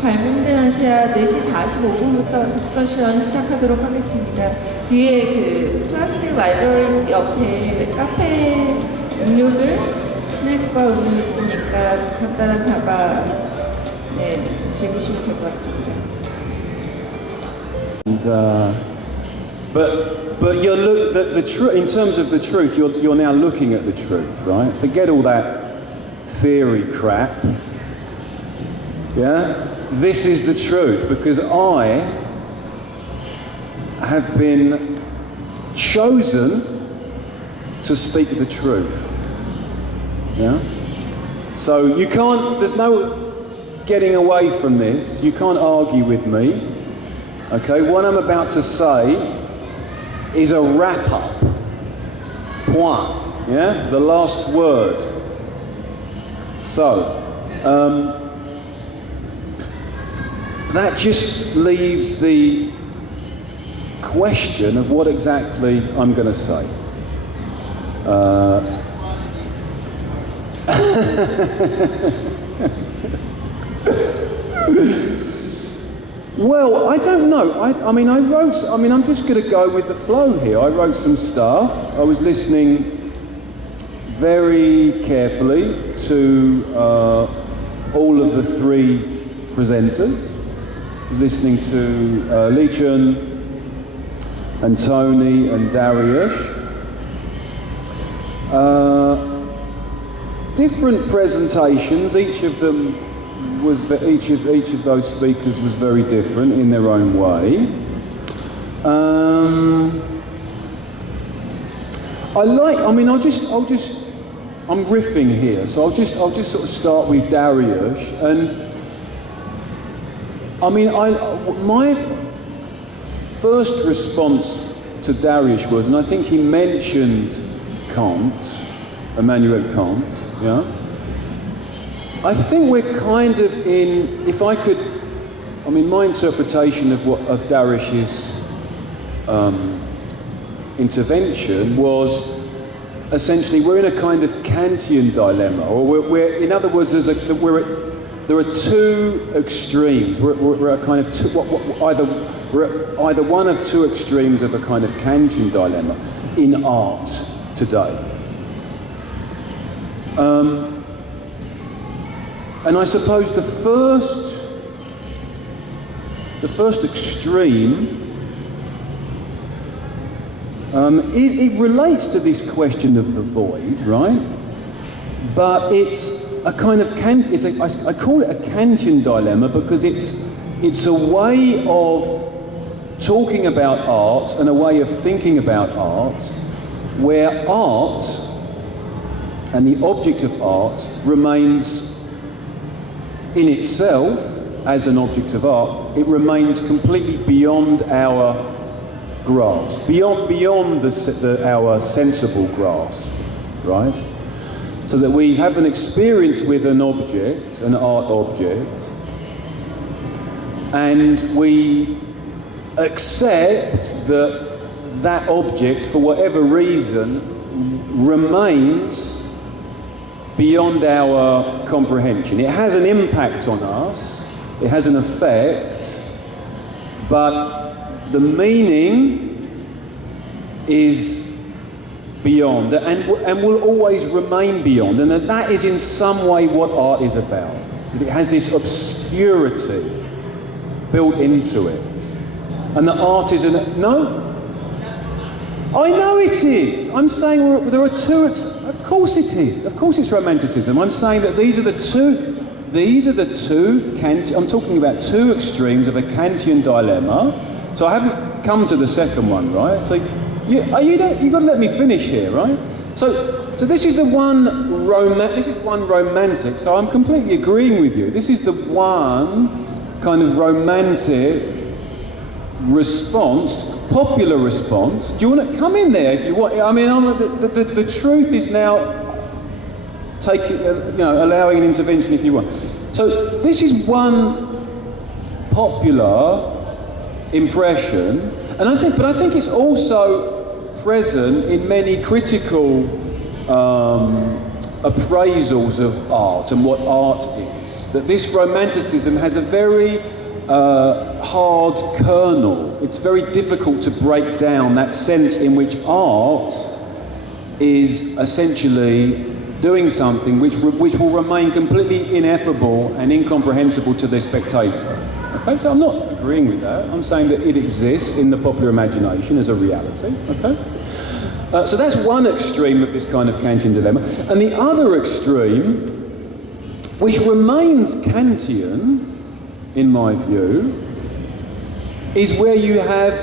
발명된 아시아 4시 45분부터 디스커션 시작하도록 하겠습니다. 뒤에 그 플라스틱 라이브러리 옆에 카페 음료들, 스낵과 음료 있으니까 간단한 다바 즐기시면 될 것 같습니다. And, but you're in terms of the truth, you're now looking at the truth, right? Forget all that theory crap. Yeah? This is the truth, because I have been chosen to speak the truth. Yeah? So you can't, there's no getting away from this. You can't argue with me. Okay, what I'm about to say is a wrap-up. Point. Yeah? The last word. So, that just leaves the question of what exactly I'm going to say. Well, I don't know. I'm just going to go with the flow here. I wrote some stuff. I was listening very carefully to all of the three presenters. Listening to Lee Chun and Tony and Dariush. Different presentations. Each of them was each of those speakers was very different in their own way. I'm riffing here, so I'll just sort of start with Dariush. And my first response to Dariush was, and I think he mentioned Kant, Immanuel Kant, yeah? I think we're kind of in, my interpretation of Darish's intervention was essentially we're in a kind of Kantian dilemma, or we're in other words, there are two extremes. We're a kind of we're either one of two extremes of a kind of Kantian dilemma in art today. And I suppose the first extreme, it relates to this question of the void, right? But it's a kind of I call it a Kantian dilemma because it's a way of talking about art and a way of thinking about art where art and the object of art remains in itself as an object of art. It remains completely beyond our grasp, beyond our sensible grasp, right? So that we have an experience with an object, an art object, and we accept that that object, for whatever reason, remains beyond our comprehension. It has an impact on us, it has an effect, but the meaning is beyond and will always remain beyond, and that is in some way what art is about. It has this obscurity built into it. And the art is no? I know it is. I'm saying there are two, of course it is. Of course it's romanticism. I'm saying that these are the two, I'm talking about two extremes of a Kantian dilemma. So I haven't come to the second one, right? So you've got to let me finish here, right? So this is one romantic, so I'm completely agreeing with you. This is the one kind of romantic response, popular response. Do you want to come in there if you want? I mean, the truth is now allowing an intervention if you want. So this is one popular impression, and I think it's also present in many critical appraisals of art and what art is. That this romanticism has a very hard kernel. It's very difficult to break down that sense in which art is essentially doing something which will remain completely ineffable and incomprehensible to the spectator. Okay, so I'm not agreeing with that. I'm saying that it exists in the popular imagination as a reality. Okay, so that's one extreme of this kind of Kantian dilemma, and the other extreme, which remains Kantian, in my view, is where you have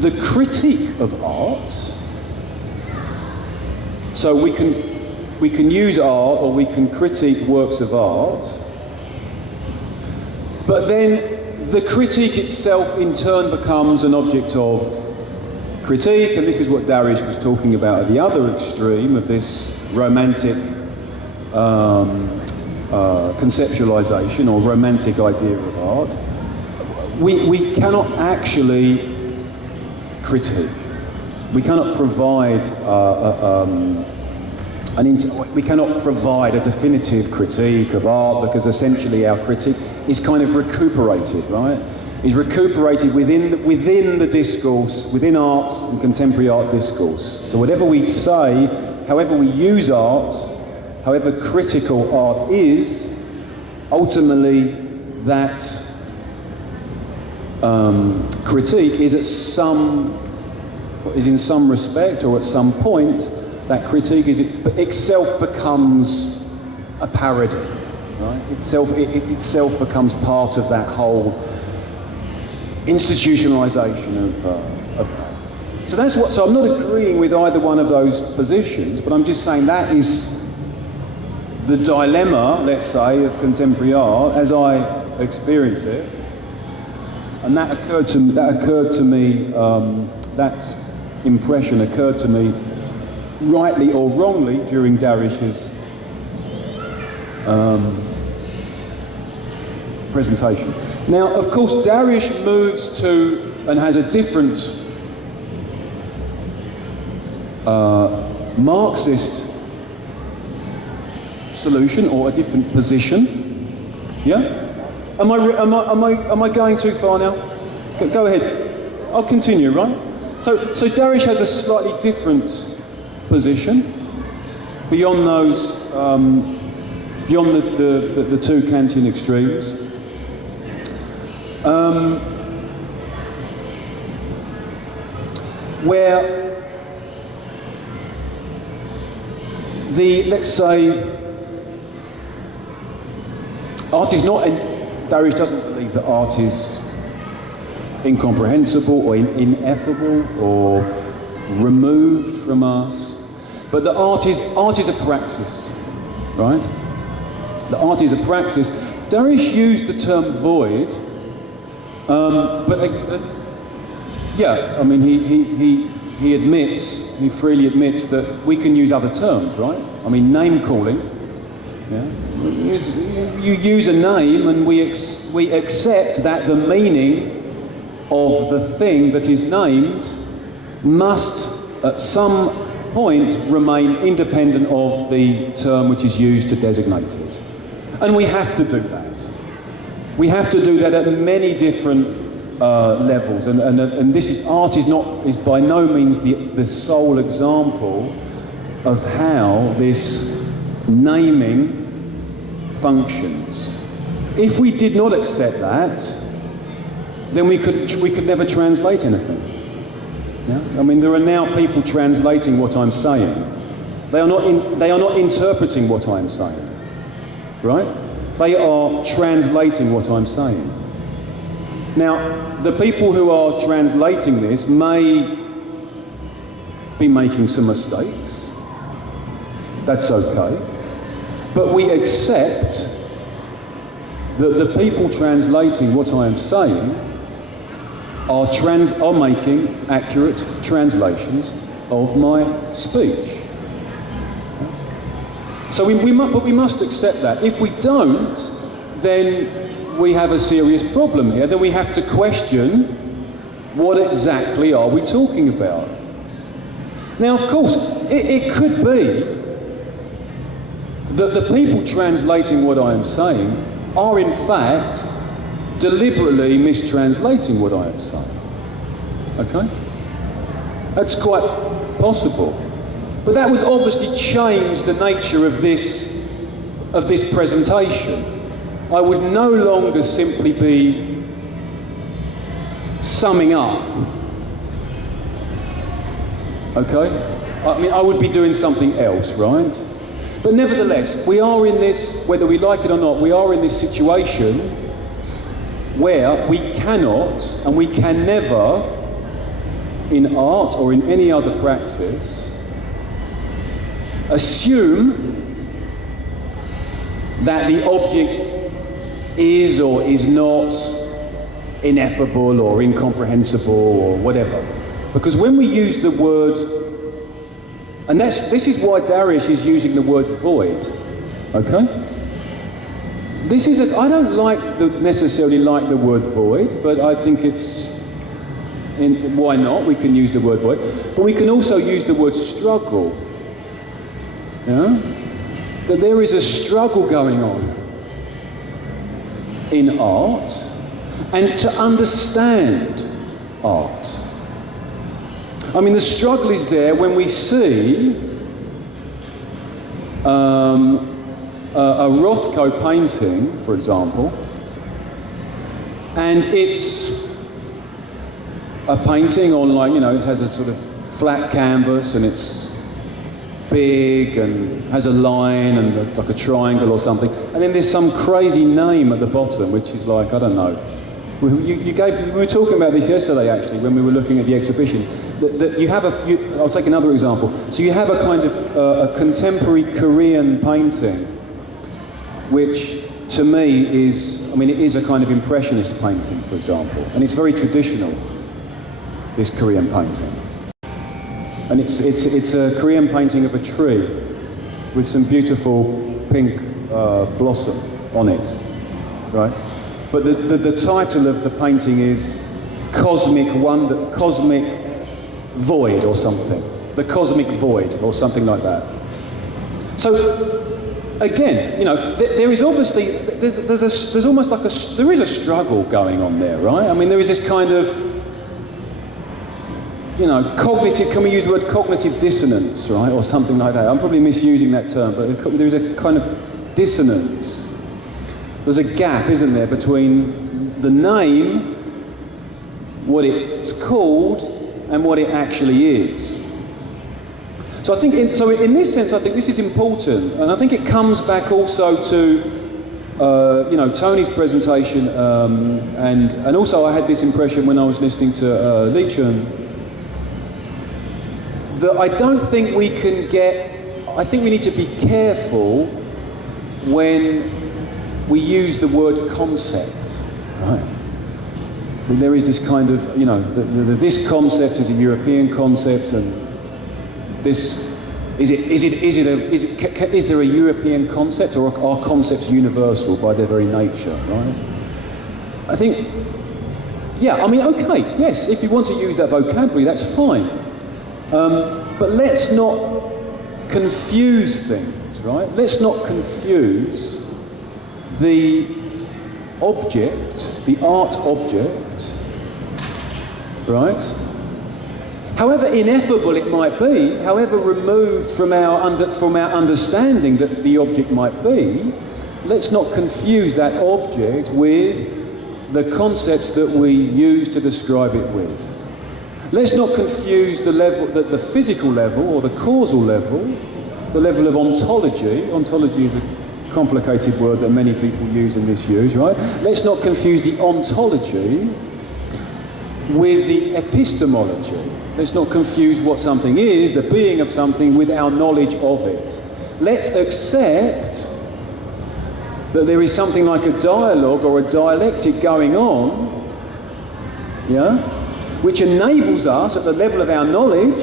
the critique of art. So we can use art, or we can critique works of art, but then the critique itself in turn becomes an object of critique, and this is what Darius was talking about at the other extreme of this romantic conceptualization or romantic idea of art. We cannot actually critique. We cannot provide we cannot provide a definitive critique of art, because essentially our critique is kind of recuperated, right? Is recuperated within the discourse, within art and contemporary art discourse. So whatever we say, however we use art, however critical art is, ultimately that critique is in some respect, or at some point, that critique itself becomes a parody, right? Itself becomes part of that whole institutionalization of so I'm not agreeing with either one of those positions, but I'm just saying that is the dilemma, let's say, of contemporary art as I experience it. And that occurred to me, that impression occurred to me, rightly or wrongly, during Darius's presentation. Now, of course, Darius moves to and has a different Marxist solution, or a different position. Yeah? Am I going too far now? Go ahead. I'll continue, right? So Darius has a slightly different position beyond those, beyond the two Kantian extremes. Where let's say, art is not, Darius doesn't believe that art is incomprehensible or ineffable or removed from us, but the art is a praxis, right? The art is a praxis. Darius used the term void, but yeah, I mean, he freely admits that we can use other terms, right? I mean, name calling Yeah? You use a name and we accept that the meaning of the thing that is named must at some point remain independent of the term which is used to designate it. And we have to do that. We have to do that at many different levels, and this is art is by no means the sole example of how this naming functions. If we did not accept that, then we could never translate anything. Yeah? I mean, there are now people translating what I'm saying. They are not interpreting what I'm saying, right? They are translating what I'm saying. Now, the people who are translating this may be making some mistakes. That's okay. But we accept that the people translating what I am saying are making accurate translations of my speech. So we must accept that. If we don't, then we have a serious problem here. Then we have to question, what exactly are we talking about? Now, of course, it could be that the people translating what I am saying are in fact deliberately mistranslating what I am saying. Okay? That's quite possible. But that would obviously change the nature of this presentation. I would no longer simply be summing up. Okay? I mean, I would be doing something else, right? But nevertheless, we are in this, whether we like it or not, we are in this situation where we cannot and we can never, in art or in any other practice, assume that the object is or is not ineffable or incomprehensible or whatever. Because when we use the word, and this is why Dariush is using the word void, okay? I don't necessarily like the word void, but I think why not? We can use the word void. But we can also use the word struggle. Yeah? That there is a struggle going on in art, and to understand art. I mean, the struggle is there when we see a Rothko painting, for example, and it's a painting on, like, you know, it has a sort of flat canvas and it's big and has a line and like a triangle or something, and then there's some crazy name at the bottom which is like, I don't know. We were talking about this yesterday actually when we were looking at the exhibition. That you have I'll take another example. So you have a kind of a contemporary Korean painting, which to me is, I mean, it is a kind of impressionist painting, for example, and it's very traditional, this Korean painting. And it's a Korean painting of a tree with some beautiful pink blossom on it, right? But the title of the painting is Cosmic Wonder, Cosmic Void or something. The Cosmic Void or something like that. So, again, you know, there is obviously, there's almost like there is a struggle going on there, right? I mean, there is this kind of, you know, cognitive, can we use the word cognitive dissonance, right? Or something like that. I'm probably misusing that term, but there is a kind of dissonance. There's a gap, isn't there, between the name, what it's called, and what it actually is. So I think, in this sense, I think this is important, and I think it comes back also to, you know, Tony's presentation, and also I had this impression when I was listening to Lee Chun, that I don't think we can I think we need to be careful when we use the word concept, right? There is this kind of, you know, this concept is a European concept, and this Is there a European concept, or are concepts universal by their very nature, right? I think, yeah, I mean, okay, yes, if you want to use that vocabulary, that's fine. But let's not confuse things, right? Let's not confuse the object, the art object, right? However ineffable it might be, however removed from our understanding that the object might be, let's not confuse that object with the concepts that we use to describe it with. Let's not confuse the level, the physical level or the causal level, the level of ontology. Ontology is a complicated word that many people use and misuse, right? Let's not confuse the ontology with the epistemology. Let's not confuse what something is, the being of something, with our knowledge of it. Let's accept that there is something like a dialogue or a dialectic going on, yeah, which enables us at the level of our knowledge,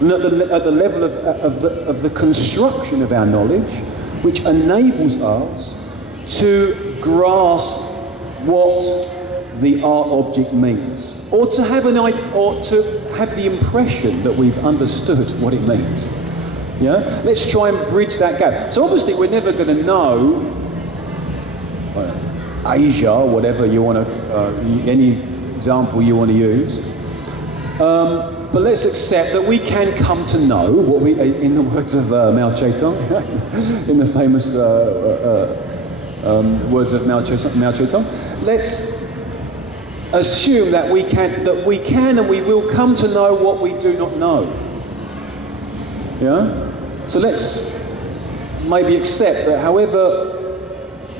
and at the level of the construction of our knowledge, which enables us to grasp what the art object means. Or to have the impression that we've understood what it means. Yeah? Let's try and bridge that gap. So obviously we're never going to know Asia, whatever you want to, any example you want to use. But let's accept that we can come to know what we, in the words of Mao Zedong, in the famous words of Mao Zedong, let's assume that we can and we will come to know what we do not know. Yeah? So let's maybe accept that however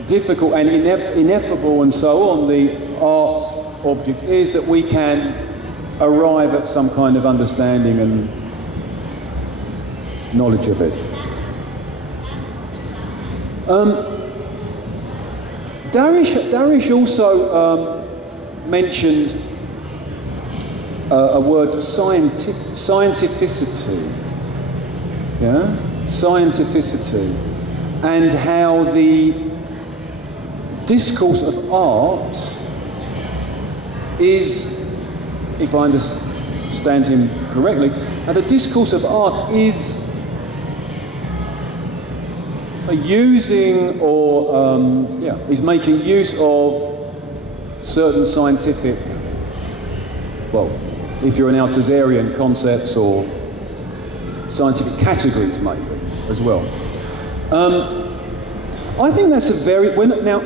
difficult and ineffable and so on the art object is, that we can arrive at some kind of understanding and knowledge of it. Darish also mentioned a word, scientificity, yeah, scientificity, and how the discourse of art is, if I understand him correctly, the discourse of art is using or is making use of certain scientific, well, if you're an Althusserian, concepts or scientific categories maybe as well. I think that's a very, now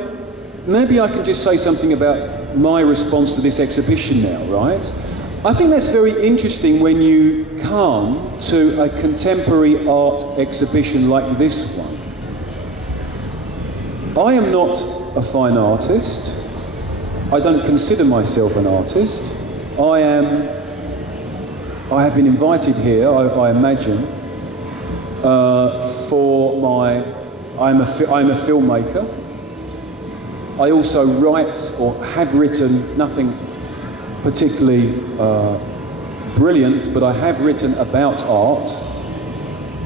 maybe I can just say something about my response to this exhibition now, right? I think that's very interesting when you come to a contemporary art exhibition like this one. I am not a fine artist. I don't consider myself an artist. I have been invited here, I imagine, I'm a filmmaker. I also write, or have written, nothing particularly brilliant, but I have written about art.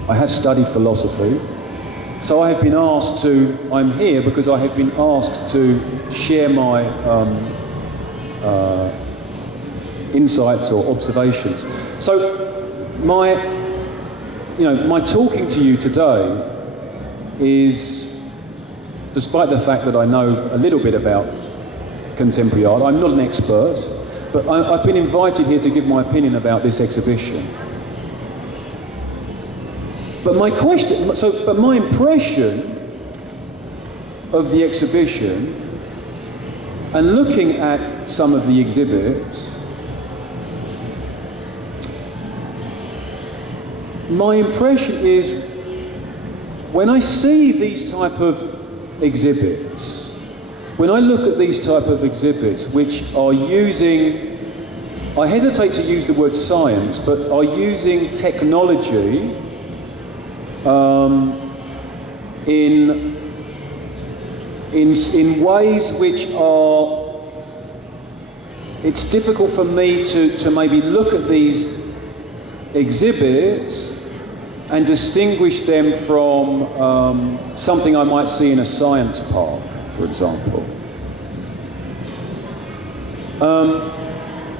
I have studied philosophy. So I have been asked to, I'm here because I have been asked to share my insights or observations. So my talking to you today is, despite the fact that I know a little bit about contemporary art, I'm not an expert, but I've been invited here to give my opinion about this exhibition. But my impression of the exhibition, and looking at some of the exhibits, my impression is, when I see these type of exhibits, when I look at these type of exhibits which are using, I hesitate to use the word science, but are using technology in ways which are, it's difficult for me to maybe look at these exhibits and distinguish them from something I might see in a science park, for example.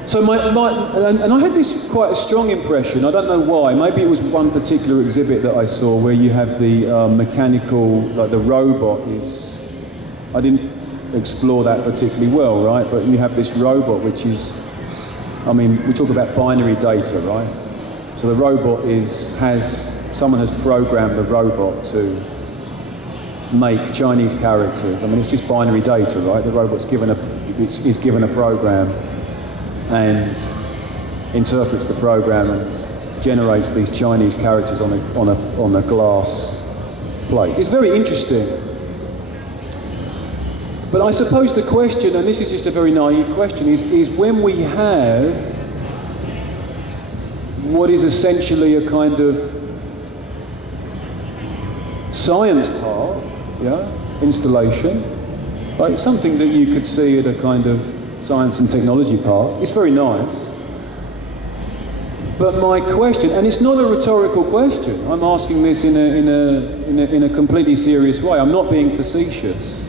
So and I had this quite a strong impression, I don't know why, maybe it was one particular exhibit that I saw where you have the mechanical, like the robot is, I didn't explore that particularly well, right, but you have this robot which is, I mean, we talk about binary data, right, so the robot someone has programmed the robot to make Chinese characters, I mean it's just binary data, right, the robot's given a program and interprets the program and generates these Chinese characters on a glass plate. It's very interesting. But I suppose the question, and this is just a very naive question, is when we have what is essentially a kind of science park, installation, like something that you could see at a kind of science and technology park. It's very nice. But my question, and it's not a rhetorical question, I'm asking this in a completely serious way. I'm not being facetious.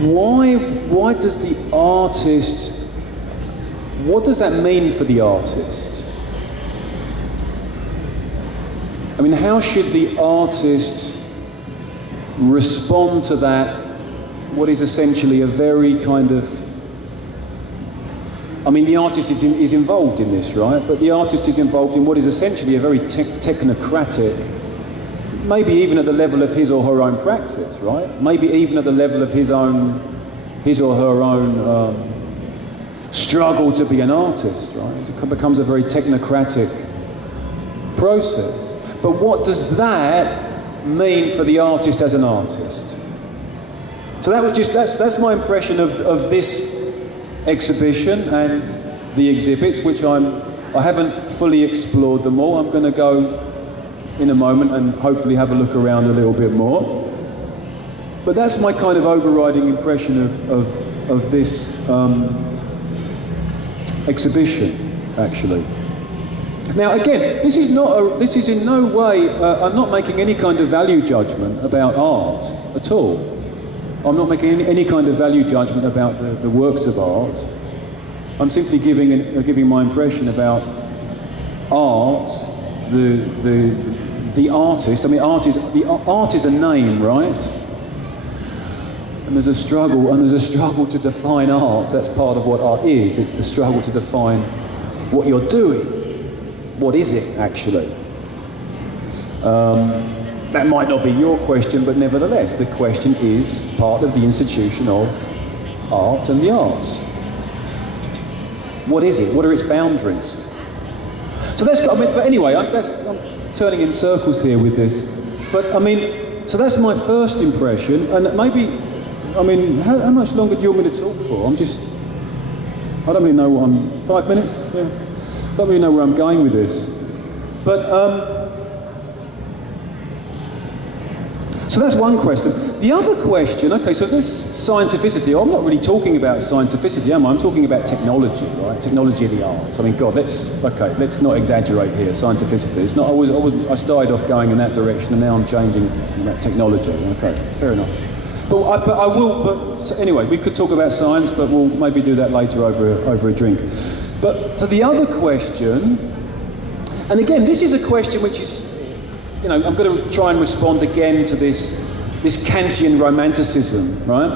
Why does the artist, what does that mean for the artist? I mean, how should the artist respond to that, what is essentially a very kind of, I mean, the artist is involved in this, right? But the artist is involved in what is essentially a very technocratic, maybe even at the level of his or her own practice, right? Maybe even at the level of his or her own struggle to be an artist, right? It becomes a very technocratic process. But what does that mean for the artist as an artist? So that was that's my impression of this exhibition and the exhibits, which I haven't fully explored them all. I'm going to go in a moment and hopefully have a look around a little bit more. But that's my kind of overriding impression of this exhibition, actually. Now again, this is in no way, I'm not making any kind of value judgment about art at all. I'm not making any kind of value judgment about the works of art. I'm simply giving my impression about art, the artist. I mean, art is a name, right? And there's a struggle to define art. That's part of what art is. It's the struggle to define what you're doing. What is it actually? That might not be your question, but nevertheless, the question is part of the institution of art and the arts. What is it? What are its boundaries? So that's, I mean, but anyway, I'm turning in circles here with this. But I mean, so that's my first impression, and maybe, I mean, how much longer do you want me to talk for? I don't really know what 5 minutes? Yeah. Don't really know where I'm going with this. But, so that's one question. The other question, okay, so this scientificity, I'm not really talking about scientificity, am I? I'm talking about technology, right? Technology of the arts. I mean, God, let's not exaggerate here, scientificity. It's not, I started off going in that direction and now I'm changing about technology. Okay, fair enough. But anyway, we could talk about science, but we'll maybe do that later over a drink. But to the other question, and again, this is a question which is, you know, I'm going to try and respond again to this Kantian romanticism, right?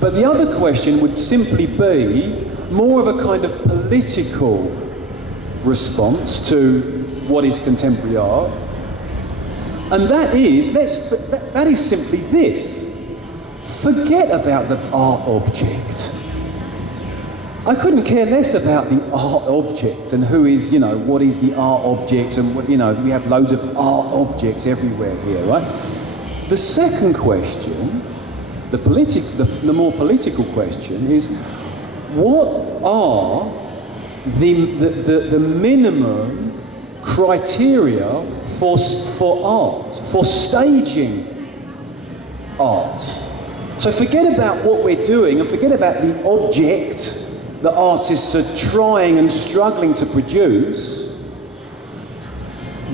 But the other question would simply be more of a kind of political response to what is contemporary art. And that is simply this. Forget about the art object. I couldn't care less about the art object and who is, you know, what is the art object and what, you know, we have loads of art objects everywhere here, right? The second question, the more political question is, what are the minimum criteria for art, for staging art? So forget about what we're doing and forget about the object that artists are trying and struggling to produce.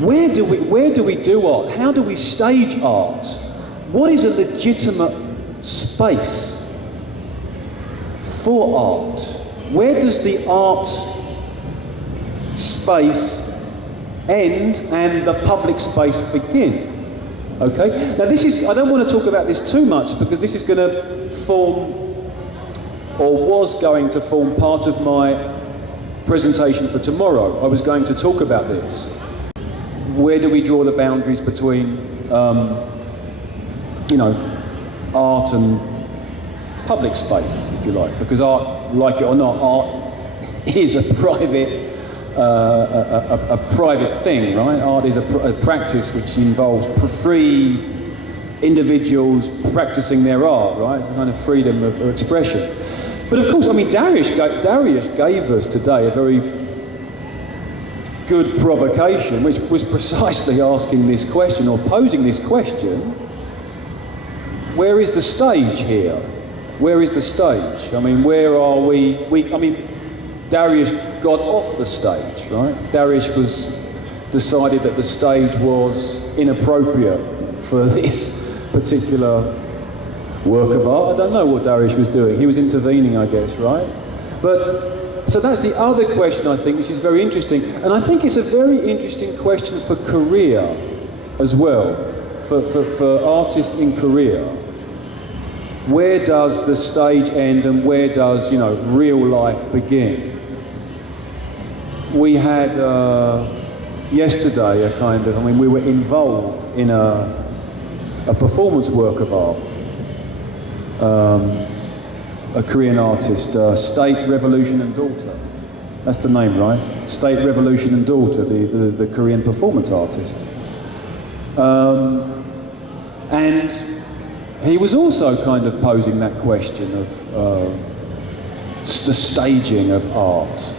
where do we do art? How do we stage art? What is a legitimate space for art? Where does the art space end and the public space begin? Okay, now this is, I don't want to talk about this too much because this is going to form, or was going to form, part of my presentation for tomorrow. I was going to talk about this. Where do we draw the boundaries between, you know, art and public space, if you like? Because art, like it or not, art is a private thing, right? Art is a practice which involves free individuals practicing their art, right? It's a kind of freedom of expression. But of course, I mean, Darius gave us today a very good provocation, which was precisely asking this question, or posing this question: where is the stage here? Where is the stage? I mean, where are we? I mean, Darius got off the stage, right? Darius was decided that the stage was inappropriate for this particular work of art. I don't know what Darius was doing. He was intervening, I guess, right? But so that's the other question, I think, which is very interesting. And I think it's a very interesting question for Korea as well, for artists in Korea. Where does the stage end and where does, you know, real life begin? We had yesterday a kind of, I mean, we were involved in a performance work of art. A Korean artist, State Revolution and Daughter. That's the name, right? State Revolution and Daughter, the Korean performance artist. And he was also kind of posing that question of the staging of art.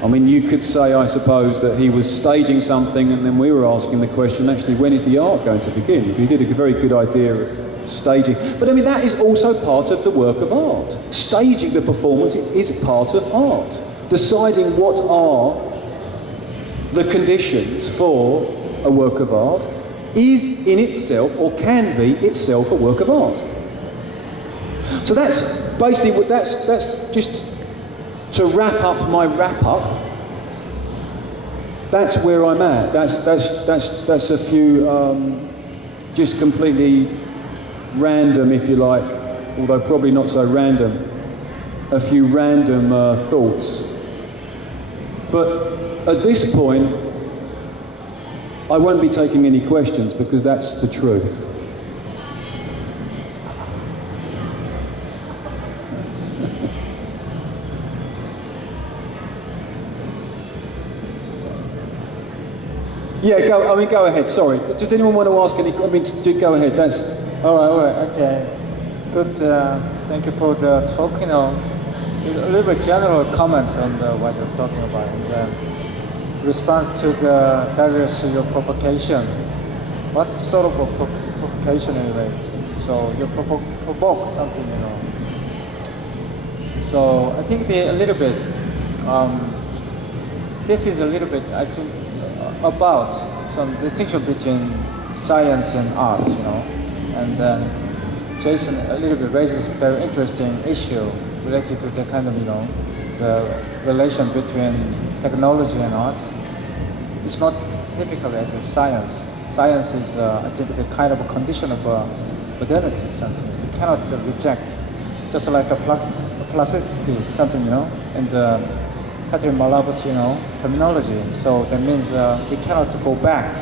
I mean, you could say, I suppose, that he was staging something, and then we were asking the question, actually, when is the art going to begin? He did a very good idea of staging. But I mean, that is also part of the work of art. Staging the performance is part of art. Deciding what are the conditions for a work of art is in itself, or can be itself, a work of art. So that's basically, that's just to wrap up my wrap up. That's where I'm at. That's a few just completely random, if you like, although probably not so random, a few random thoughts. But at this point, I won't be taking any questions because that's the truth. Yeah, go ahead, sorry. Does anyone want to ask any, go ahead, that's... All right, okay. Good, thank you for the talk, you know. A little bit general comment on what you're talking about. Response to the various your provocation. What sort of a provocation anyway? So you provoke something, you know. So I think a little bit, this is a little bit, I think, about some distinction between science and art, you know. And then Jason a little bit raises a very interesting issue related to the kind of, you know, the relation between technology and art. It's not typically like science. Science is, I think, the kind of a condition of modernity, something you cannot reject. Just like a plasticity, something, you know, and Catherine Malabus, you know, terminology. So that means we cannot go back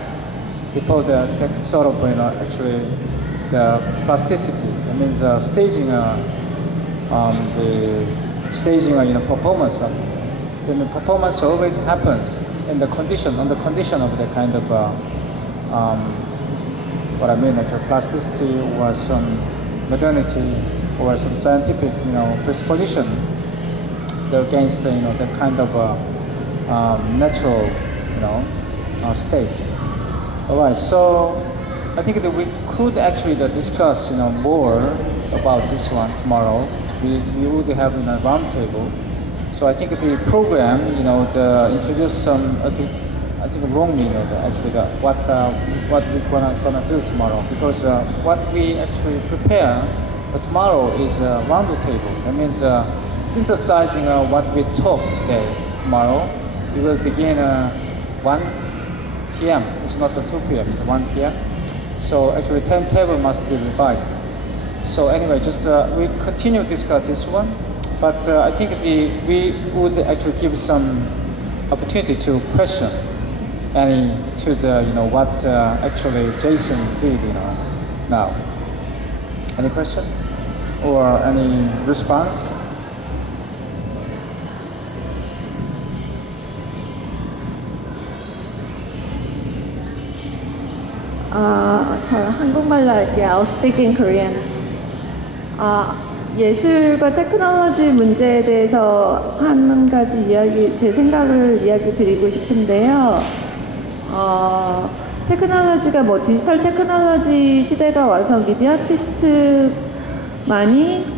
before the sort of, you know, actually the plasticity. That means staging, you know, performance. Then the performance always happens in the condition, on the condition of the kind of what I mean, like plasticity or some modernity or some scientific, you know, predisposition against, you know, the kind of natural, you know, state. All right, so I think that we could actually discuss, you know, more about this one tomorrow. We would have a round table. So I think the program, you know, introduce some I think wrongly actually what we're gonna do tomorrow, because what we actually prepare for tomorrow is a round table. That means synthesizing what we talked today. Tomorrow we will begin 1 p.m. It's not the 2 p.m. It's 1 p.m. So actually timetable must be revised. So anyway, just we continue to discuss this one, but I think we would actually give some opportunity to question any to the what actually Jason did now. Any question or any response? 저 한국말로 할게요. I'll speak in Korean. 예술과 테크놀로지 문제에 대해서 한 가지 이야기, 제 생각을 이야기 드리고 싶은데요. 테크놀로지가 디지털 테크놀로지 시대가 와서 미디어 아티스트만이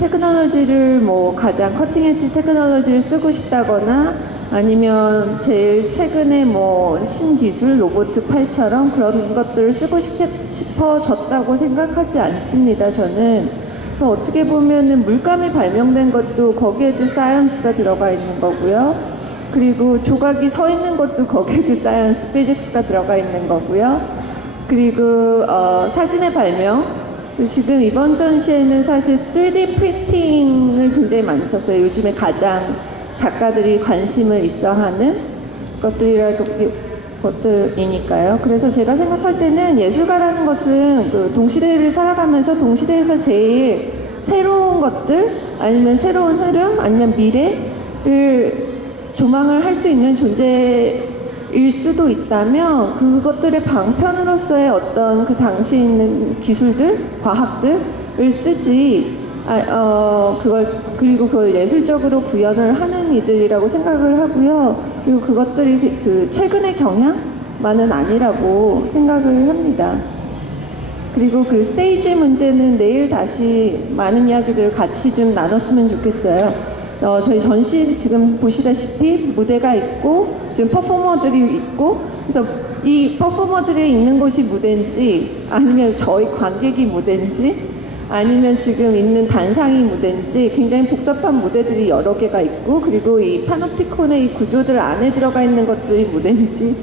테크놀로지를 가장 커팅 엣지 테크놀로지를 쓰고 싶다거나 아니면 제일 최근에 신기술 로보트 팔처럼 그런 것들을 쓰고 싶어졌다고 생각하지 않습니다. 저는. 그래서 어떻게 보면은 물감이 발명된 것도 거기에도 사이언스가 들어가 있는 거고요. 그리고 조각이 서 있는 것도 거기에도 사이언스, 피직스가 들어가 있는 거고요. 그리고 사진의 발명. 지금 이번 전시회는 사실 3D 프린팅을 굉장히 많이 썼어요. 요즘에 가장 작가들이 관심을 있어 하는 것들이니까요. 그래서 제가 생각할 때는 예술가라는 것은 그 동시대를 살아가면서 동시대에서 제일 새로운 것들, 아니면 새로운 흐름, 아니면 미래를 조망을 할 수 있는 존재일 수도 있다면 그것들의 방편으로서의 어떤 그 당시 있는 기술들, 과학들을 쓰지 그리고 그걸 예술적으로 구현을 하는 이들이라고 생각을 하고요. 그리고 그것들이 최근의 경향만은 아니라고 생각을 합니다. 그리고 그 스테이지 문제는 내일 다시 많은 이야기들을 같이 좀 나눴으면 좋겠어요. 저희 전시 지금 보시다시피 무대가 있고 지금 퍼포머들이 있고, 그래서 이 퍼포머들이 있는 곳이 무대인지 아니면 저희 관객이 무대인지 아니면 지금 있는 단상이 무대인지 굉장히 복잡한 무대들이 여러 개가 있고, 그리고 이 파놉티콘의 이 구조들 안에 들어가 있는 것들이 무대인지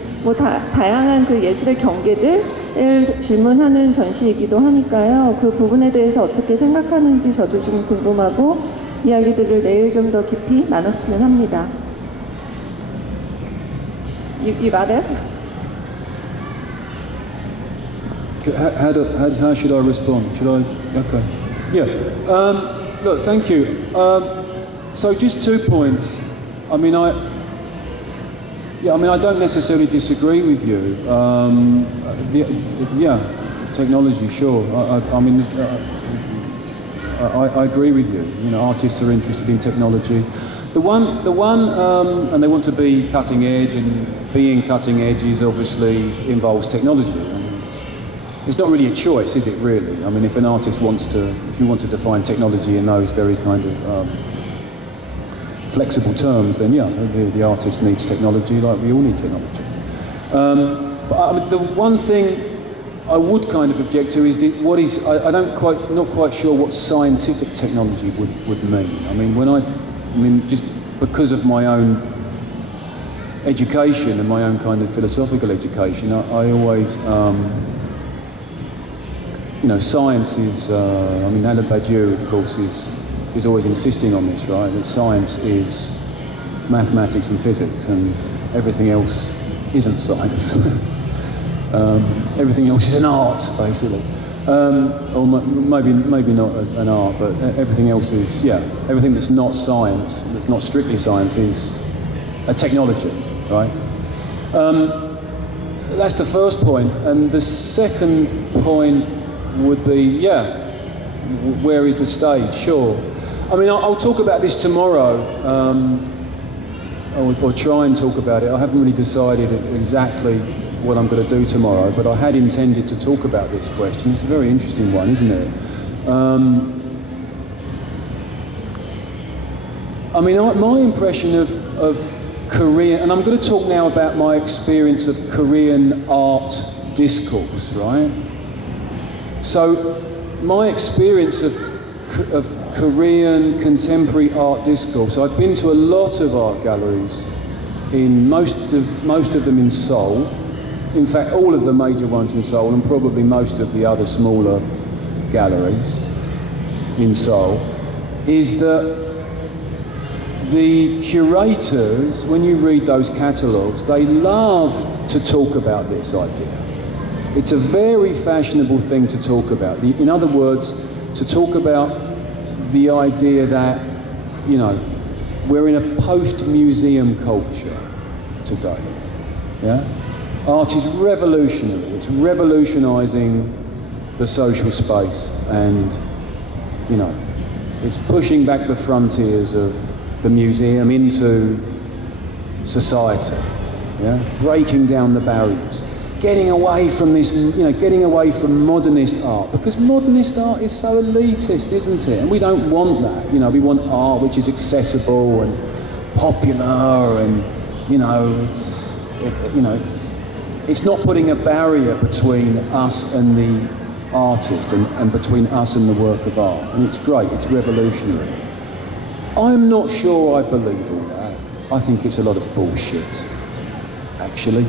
다양한 그 예술의 경계들을 질문하는 전시이기도 하니까요. 그 부분에 대해서 어떻게 생각하는지 저도 좀 궁금하고 이야기들을 내일 좀 더 깊이 나눴으면 합니다. You got it? How should I respond? Should I? Okay. Yeah. Look, thank you. So just 2 points. I don't necessarily disagree with you. Technology, sure. I agree with you. Artists are interested in technology. The one, and they want to be cutting edge, and being cutting edge is obviously involves technology. It's not really a choice, is it, really? If an artist if you want to define technology in those very kind of flexible terms, then yeah, the artist needs technology like we all need technology. But the one thing I would kind of object to is not quite sure what scientific technology would mean. Just because of my own education and my own kind of philosophical education, I always, science is, Alain Badiou, of course, is always insisting on this, right? That science is mathematics and physics, and everything else isn't science. Everything else is an art, basically. Or maybe not an art, but everything else is, everything that's not science, that's not strictly science, is a technology, right? That's the first point. And the second point would be, where is the stage? Sure. I'll talk about this tomorrow, or try and talk about it. I haven't really decided exactly what I'm going to do tomorrow, but I had intended to talk about this question. It's a very interesting one, isn't it? My impression of Korean, and I'm going to talk now about my experience of Korean art discourse, right? So, my experience of Korean contemporary art discourse, I've been to a lot of art galleries, in most of them in Seoul. In fact, all of the major ones in Seoul, and probably most of the other smaller galleries in Seoul, is that the curators, when you read those catalogues, they love to talk about this idea. It's a very fashionable thing to talk about. In other words, to talk about the idea that, you know, we're in a post-museum culture today. Yeah? Art is revolutionary. It's revolutionising the social space, and, you know, it's pushing back the frontiers of the museum into society. Yeah? Breaking down the barriers. Getting away from this, you know, getting away from modernist art, because modernist art is so elitist, isn't it? And we don't want that. You know, we want art which is accessible and popular, and you know, it's not putting a barrier between us and the artist, and between us and the work of art. And it's great. It's revolutionary. I'm not sure I believe all that. I think it's a lot of bullshit, actually.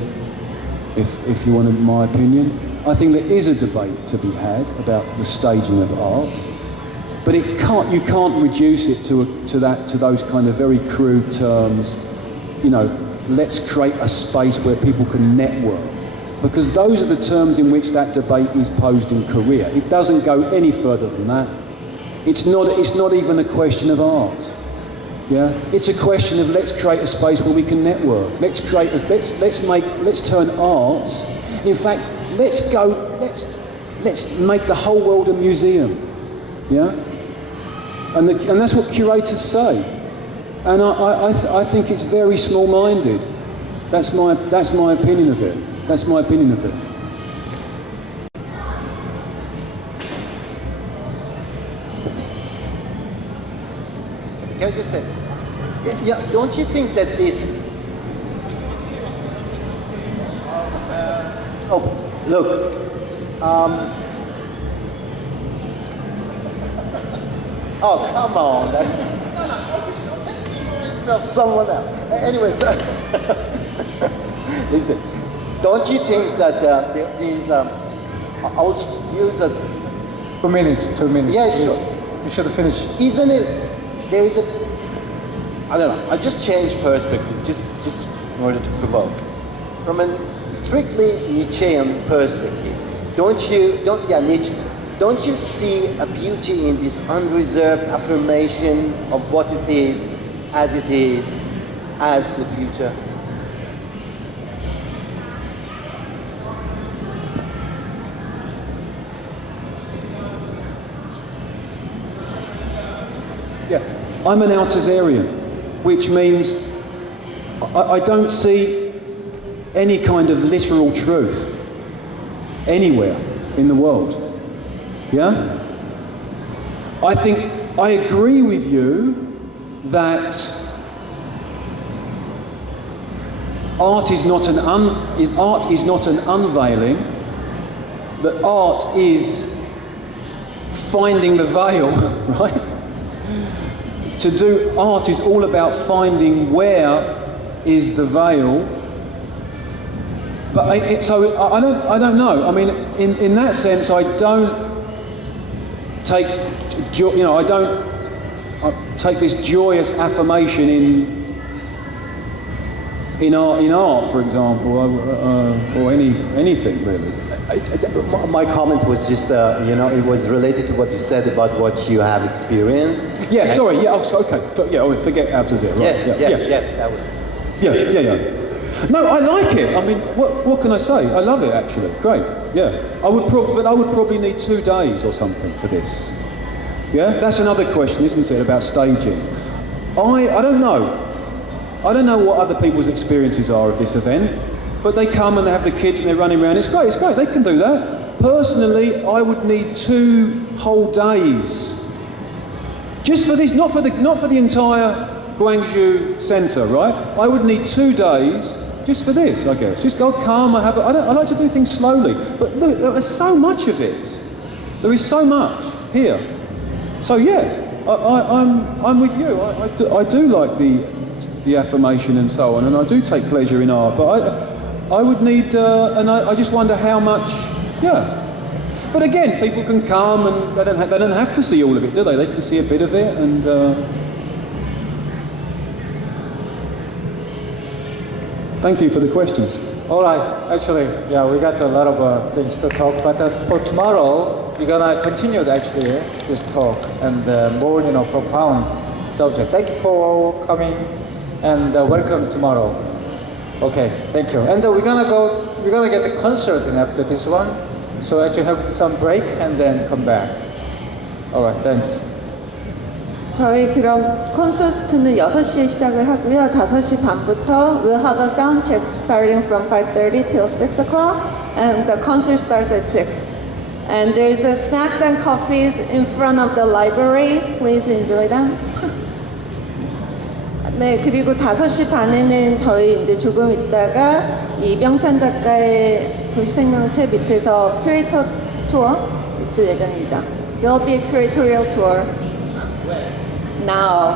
If you want my opinion, I think there is a debate to be had about the staging of art, but you can't reduce it to those kind of very crude terms. You know, let's create a space where people can network, because those are the terms in which that debate is posed in Korea. It doesn't go any further than that. It's not even a question of art. Yeah, it's a question of let's create a space where we can network. Let's turn art. In fact, let's make the whole world a museum. Yeah, and that's what curators say. And I think it's very small-minded. That's my opinion of it. That's my opinion of it. Can I just say, yeah, don't you think that this... look, oh, come on, that's... Of someone else. Anyway, so listen, don't you think that these, I'll use a... 2 minutes. Yeah, sure. You should have finished. Isn't it? There is a, I don't know, I just changed perspective, just in order to provoke. From a strictly Nietzschean perspective, don't you see a beauty in this unreserved affirmation of what it is, as the future? Yeah, I'm an Althusserian, which means I don't see any kind of literal truth anywhere in the world. Yeah? I think I agree with you that art is not an unveiling, that art is finding the veil, right? To do art is all about finding where is the veil. But I don't know. I mean, in that sense, I don't take, I don't take this joyous affirmation in art, for example, or anything really. My comment was just, it was related to what you said about what you have experienced. Yeah, sorry. Yeah, okay. So, yeah, forget Althussier. Right. Yes, that was. Yeah. No, I like it. I mean, what can I say? I love it actually. Great. Yeah. I would probably need 2 days or something for this. Yeah. That's another question, isn't it, about staging? I don't know. I don't know what other people's experiences are of this event, but they come and they have the kids and they're running around. It's great. They can do that. Personally, I would need 2 whole days just for this, not for the entire Guangzhou Centre, right? I would need 2 days just for this, I guess. Just go calm. I like to do things slowly. But look, there is so much of it. There is so much here. So yeah, I'm with you. I do like the affirmation and so on, and I do take pleasure in art. But I would need, and I just wonder how much. Yeah. But again, people can come, and they don't have to see all of it, do they? They can see a bit of it, and. Thank you for the questions. All right. Actually, yeah, we got a lot of things to talk. But for tomorrow, we're gonna continue actually this talk and more, profound subject. Thank you for coming, and welcome tomorrow. Okay. Thank you. And we're gonna get the concert after this one. So actually have some break and then come back. All right. Thanks. 저희 그럼 콘서트는 6시에 시작을 하고요. 5시 반부터 we'll have a sound check starting from 5:30 till 6 o'clock, and the concert starts at 6. And there's snacks and coffees in front of the library. Please enjoy them. 네, 그리고 5시 반에는 저희 이제 조금 있다가 이병찬 작가의 도시생명체 밑에서 큐레이터 투어 있을 예정입니다. There'll be a curatorial tour. Now.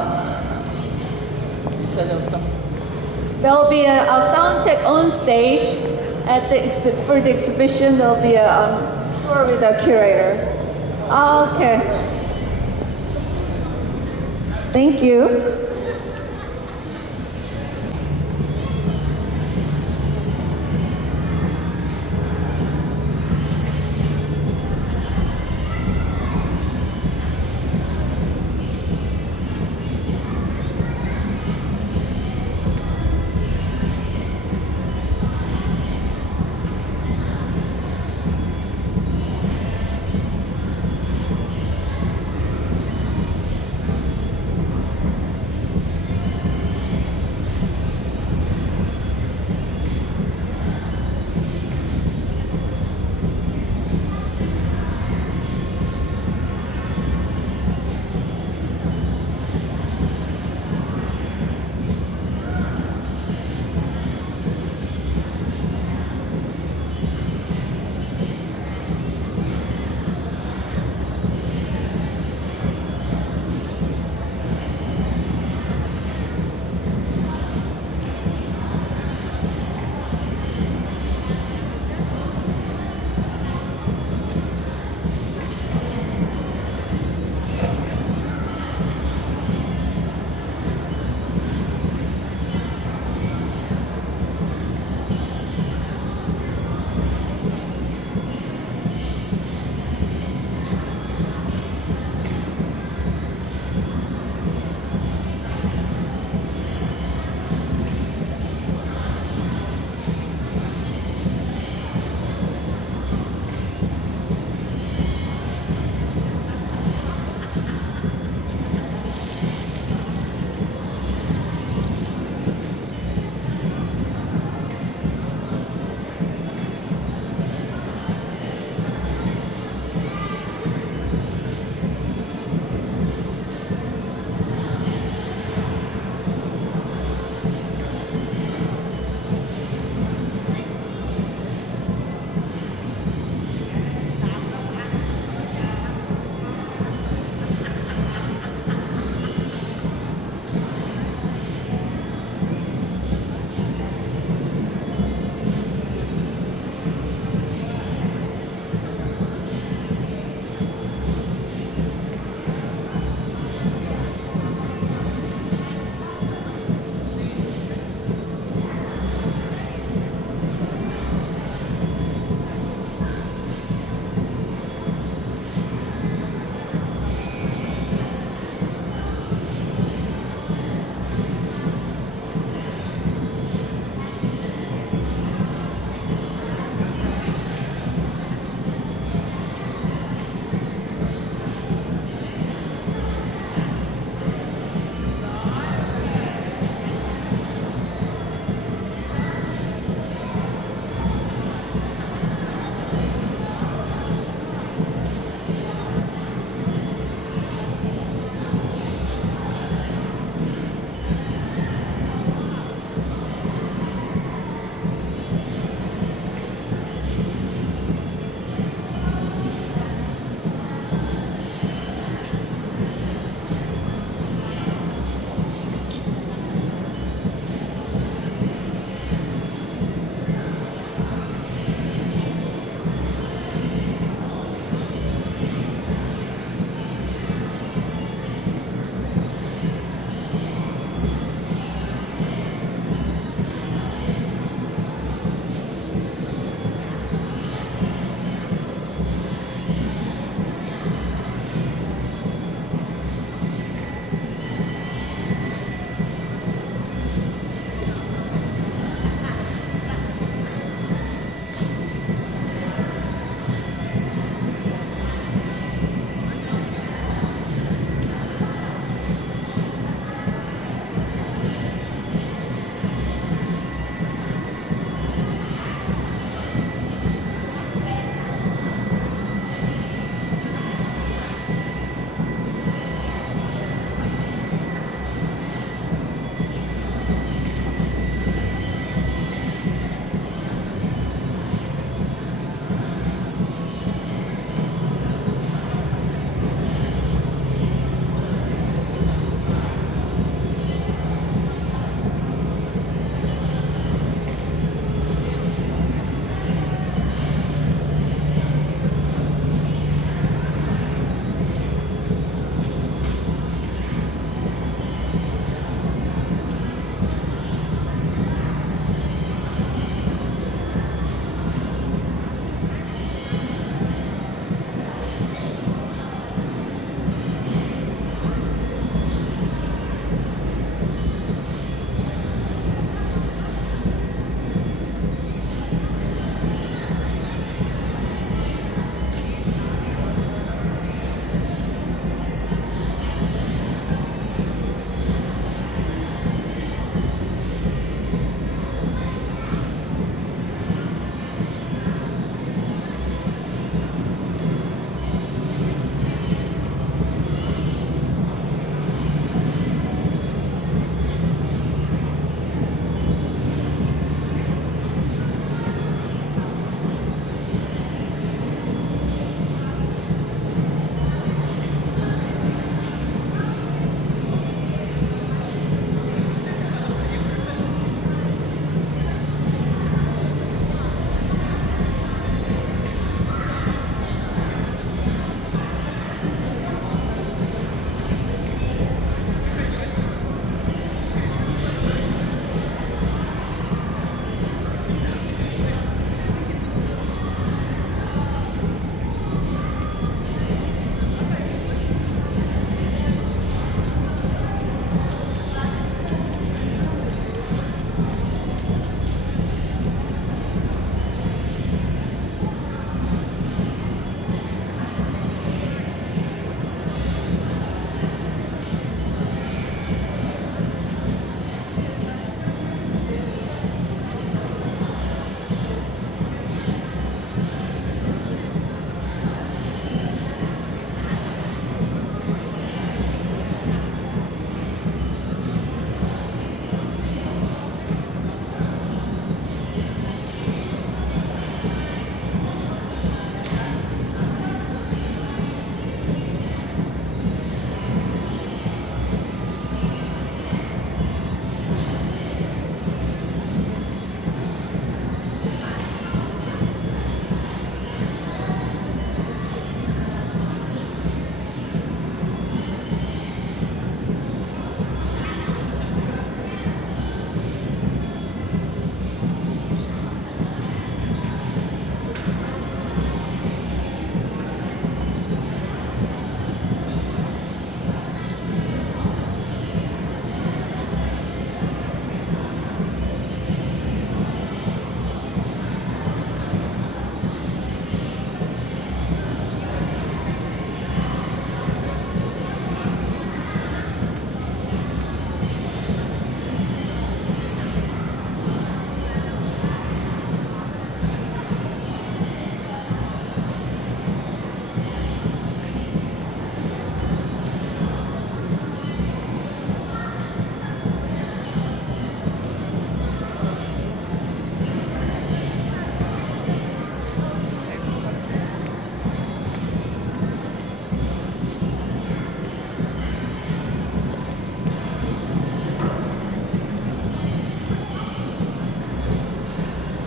There'll be a sound check on stage for the exhibition. There'll be a tour with a curator. Okay. Thank you.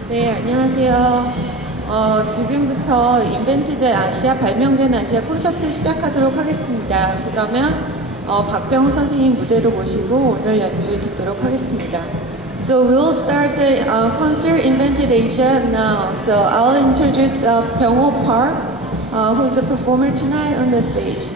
네, 안녕하세요. 지금부터 인벤티드 아시아, 발명된 아시아 콘서트 시작하도록 하겠습니다. 그러면 박병호 선생님 무대로 모시고 오늘 연주 듣도록 하겠습니다. So we'll start the concert Invented Asia now. So I'll introduce Byung-ho Park, who's a performer tonight on the stage.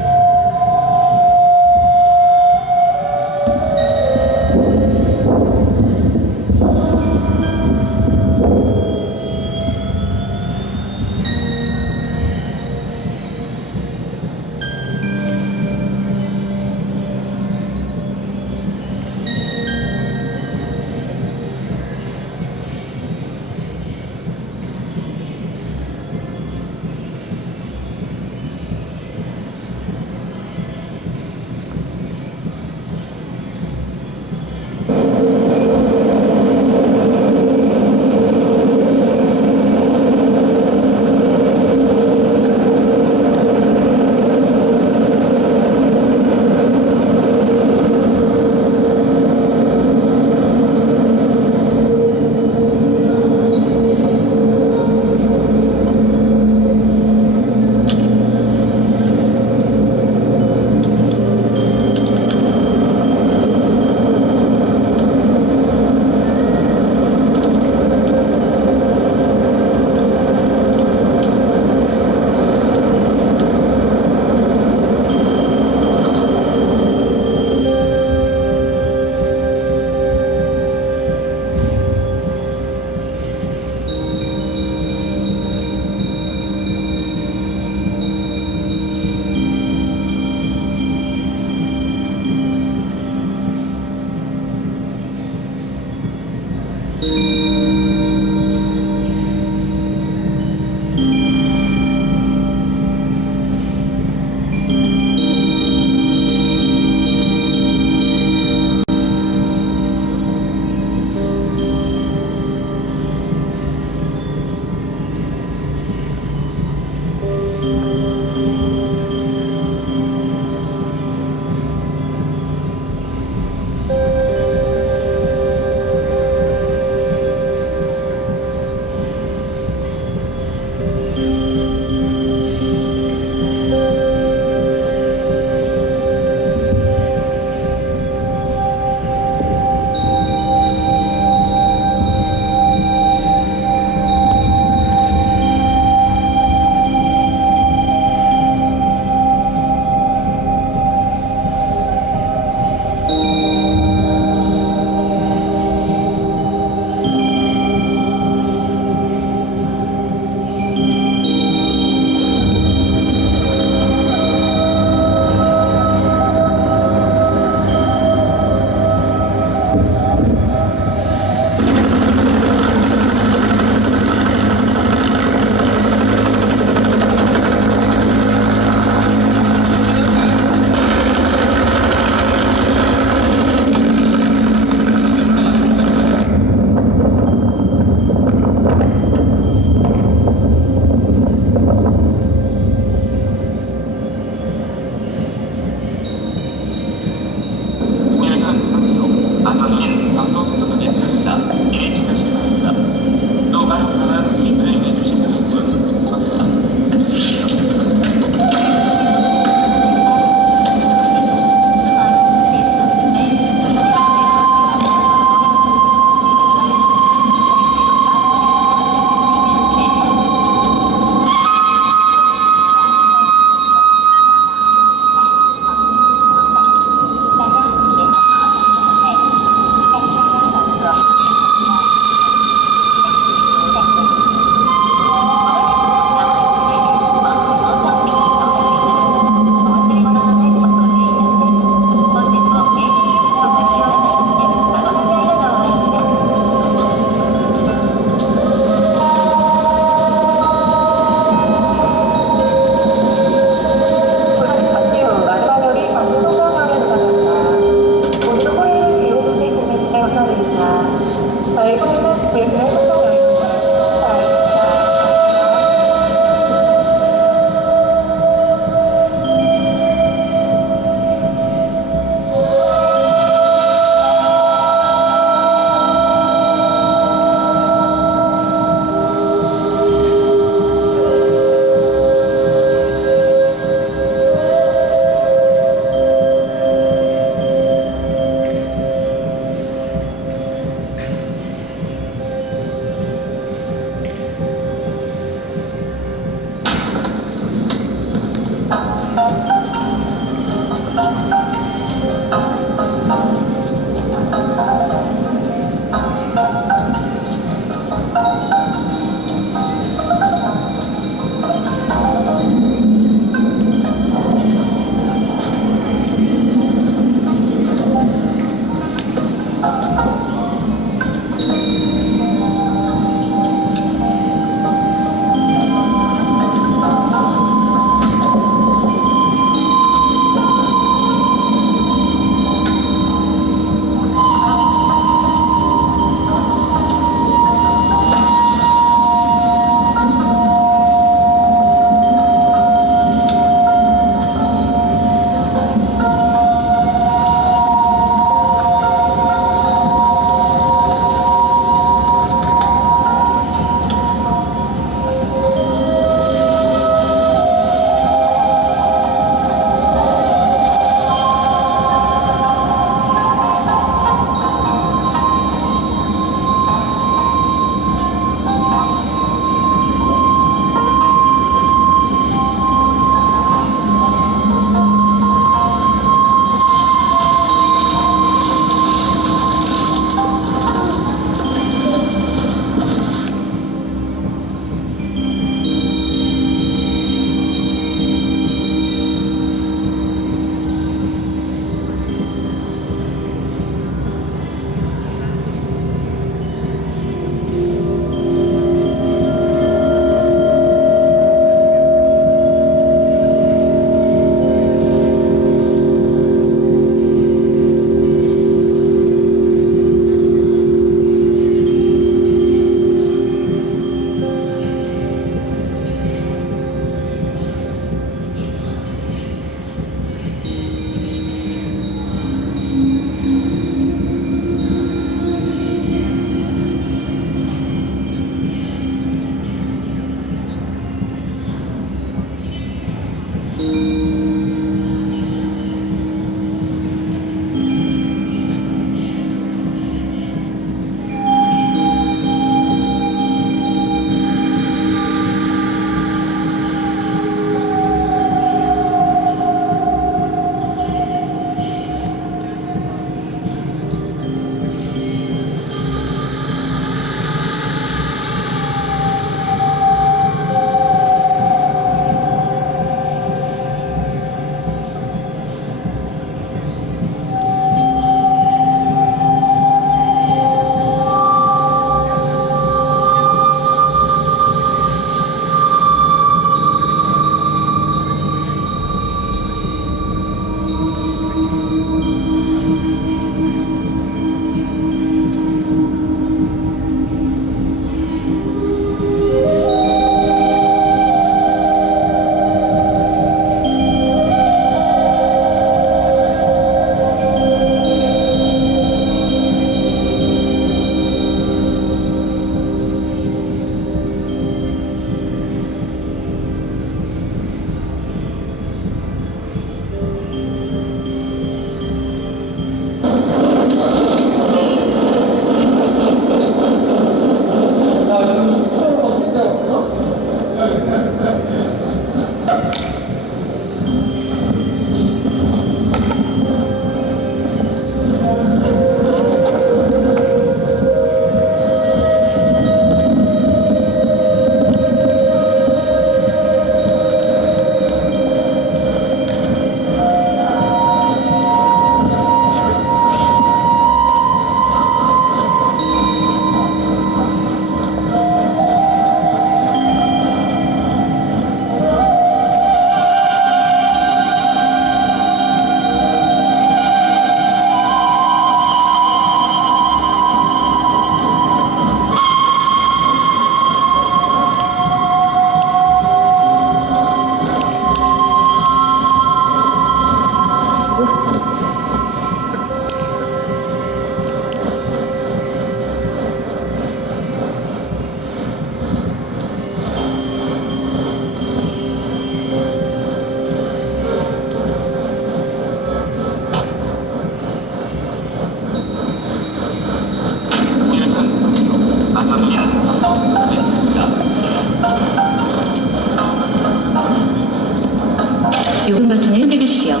요금 버튼을 누르십시오.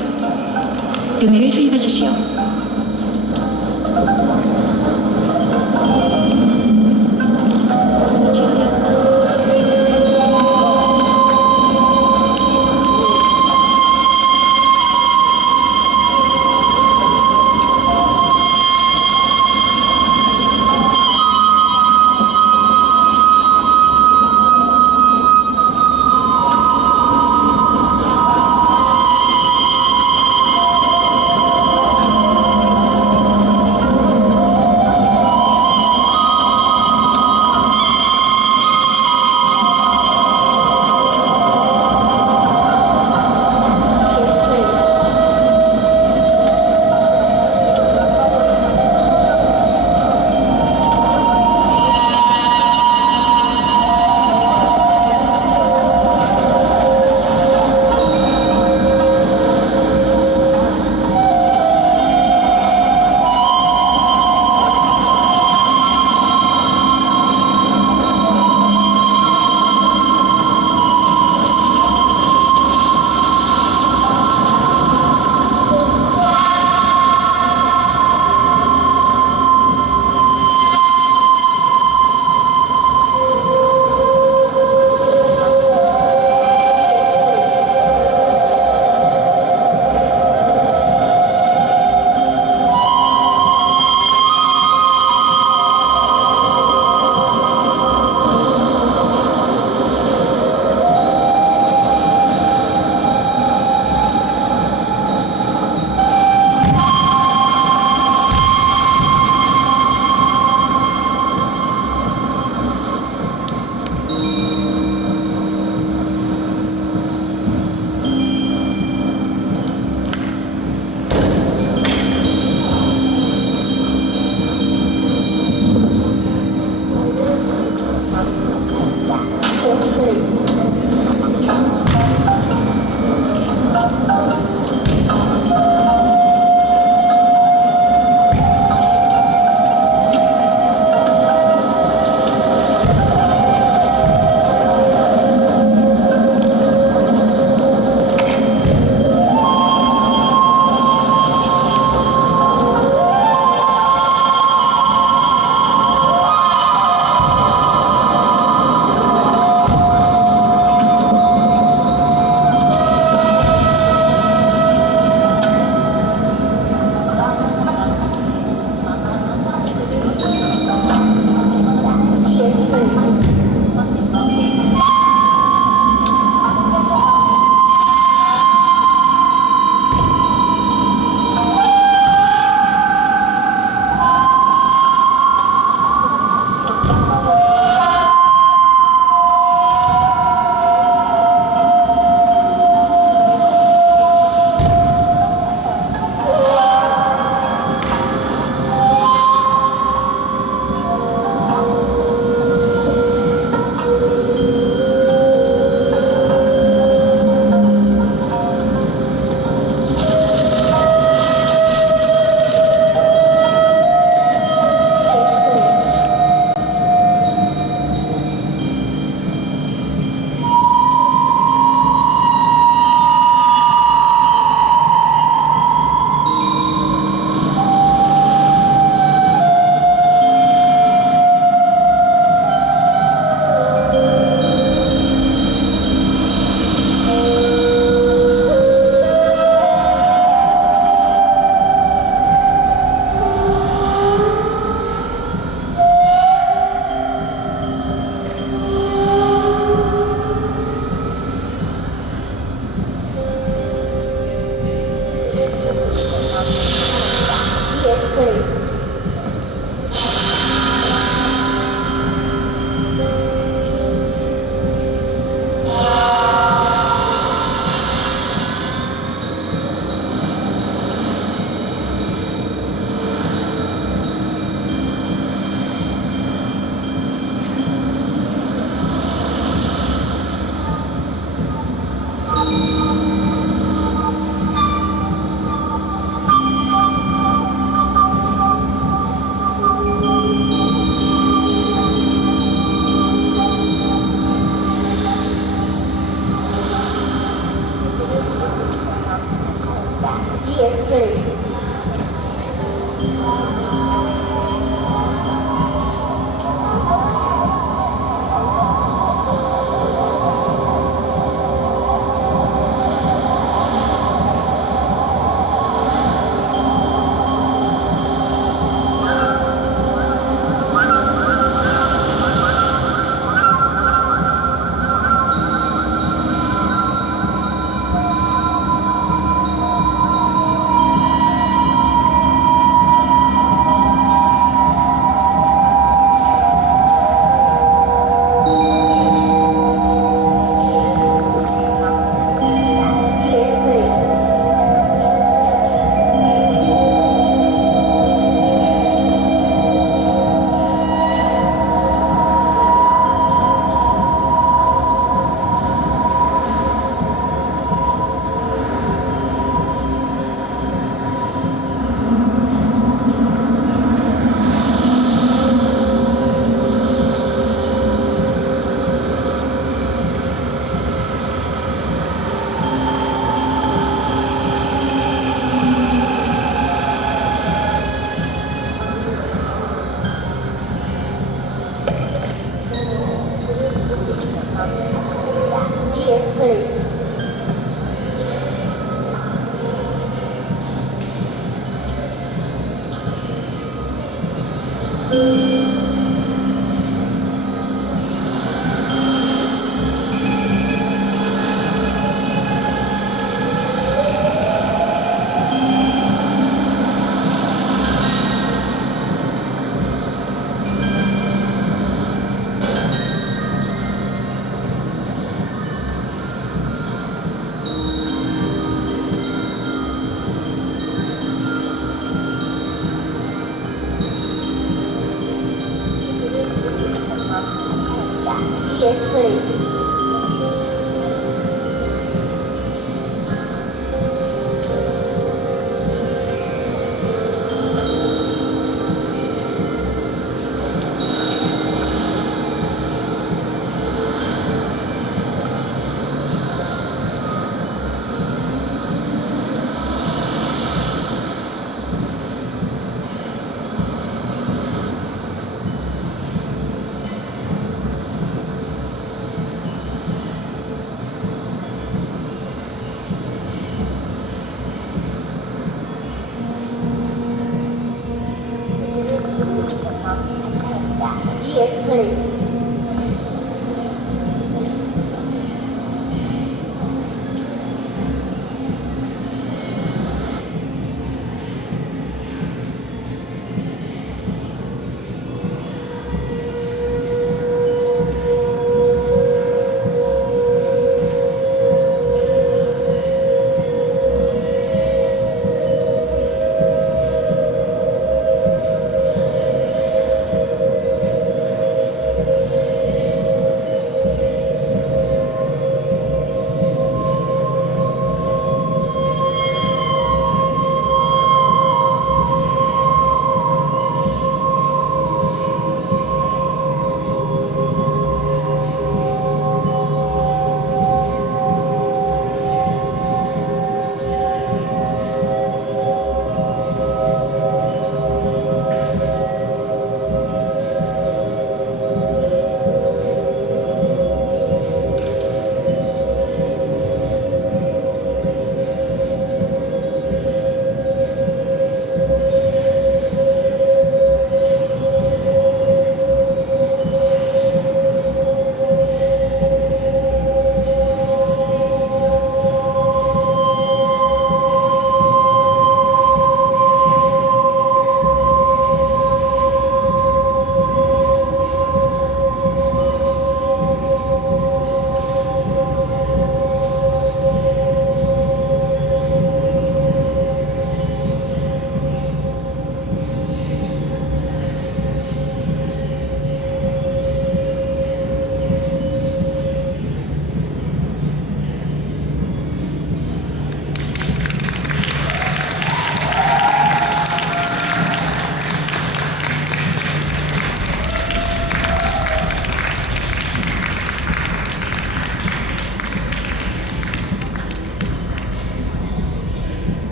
금액을 출력하십시오.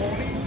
What?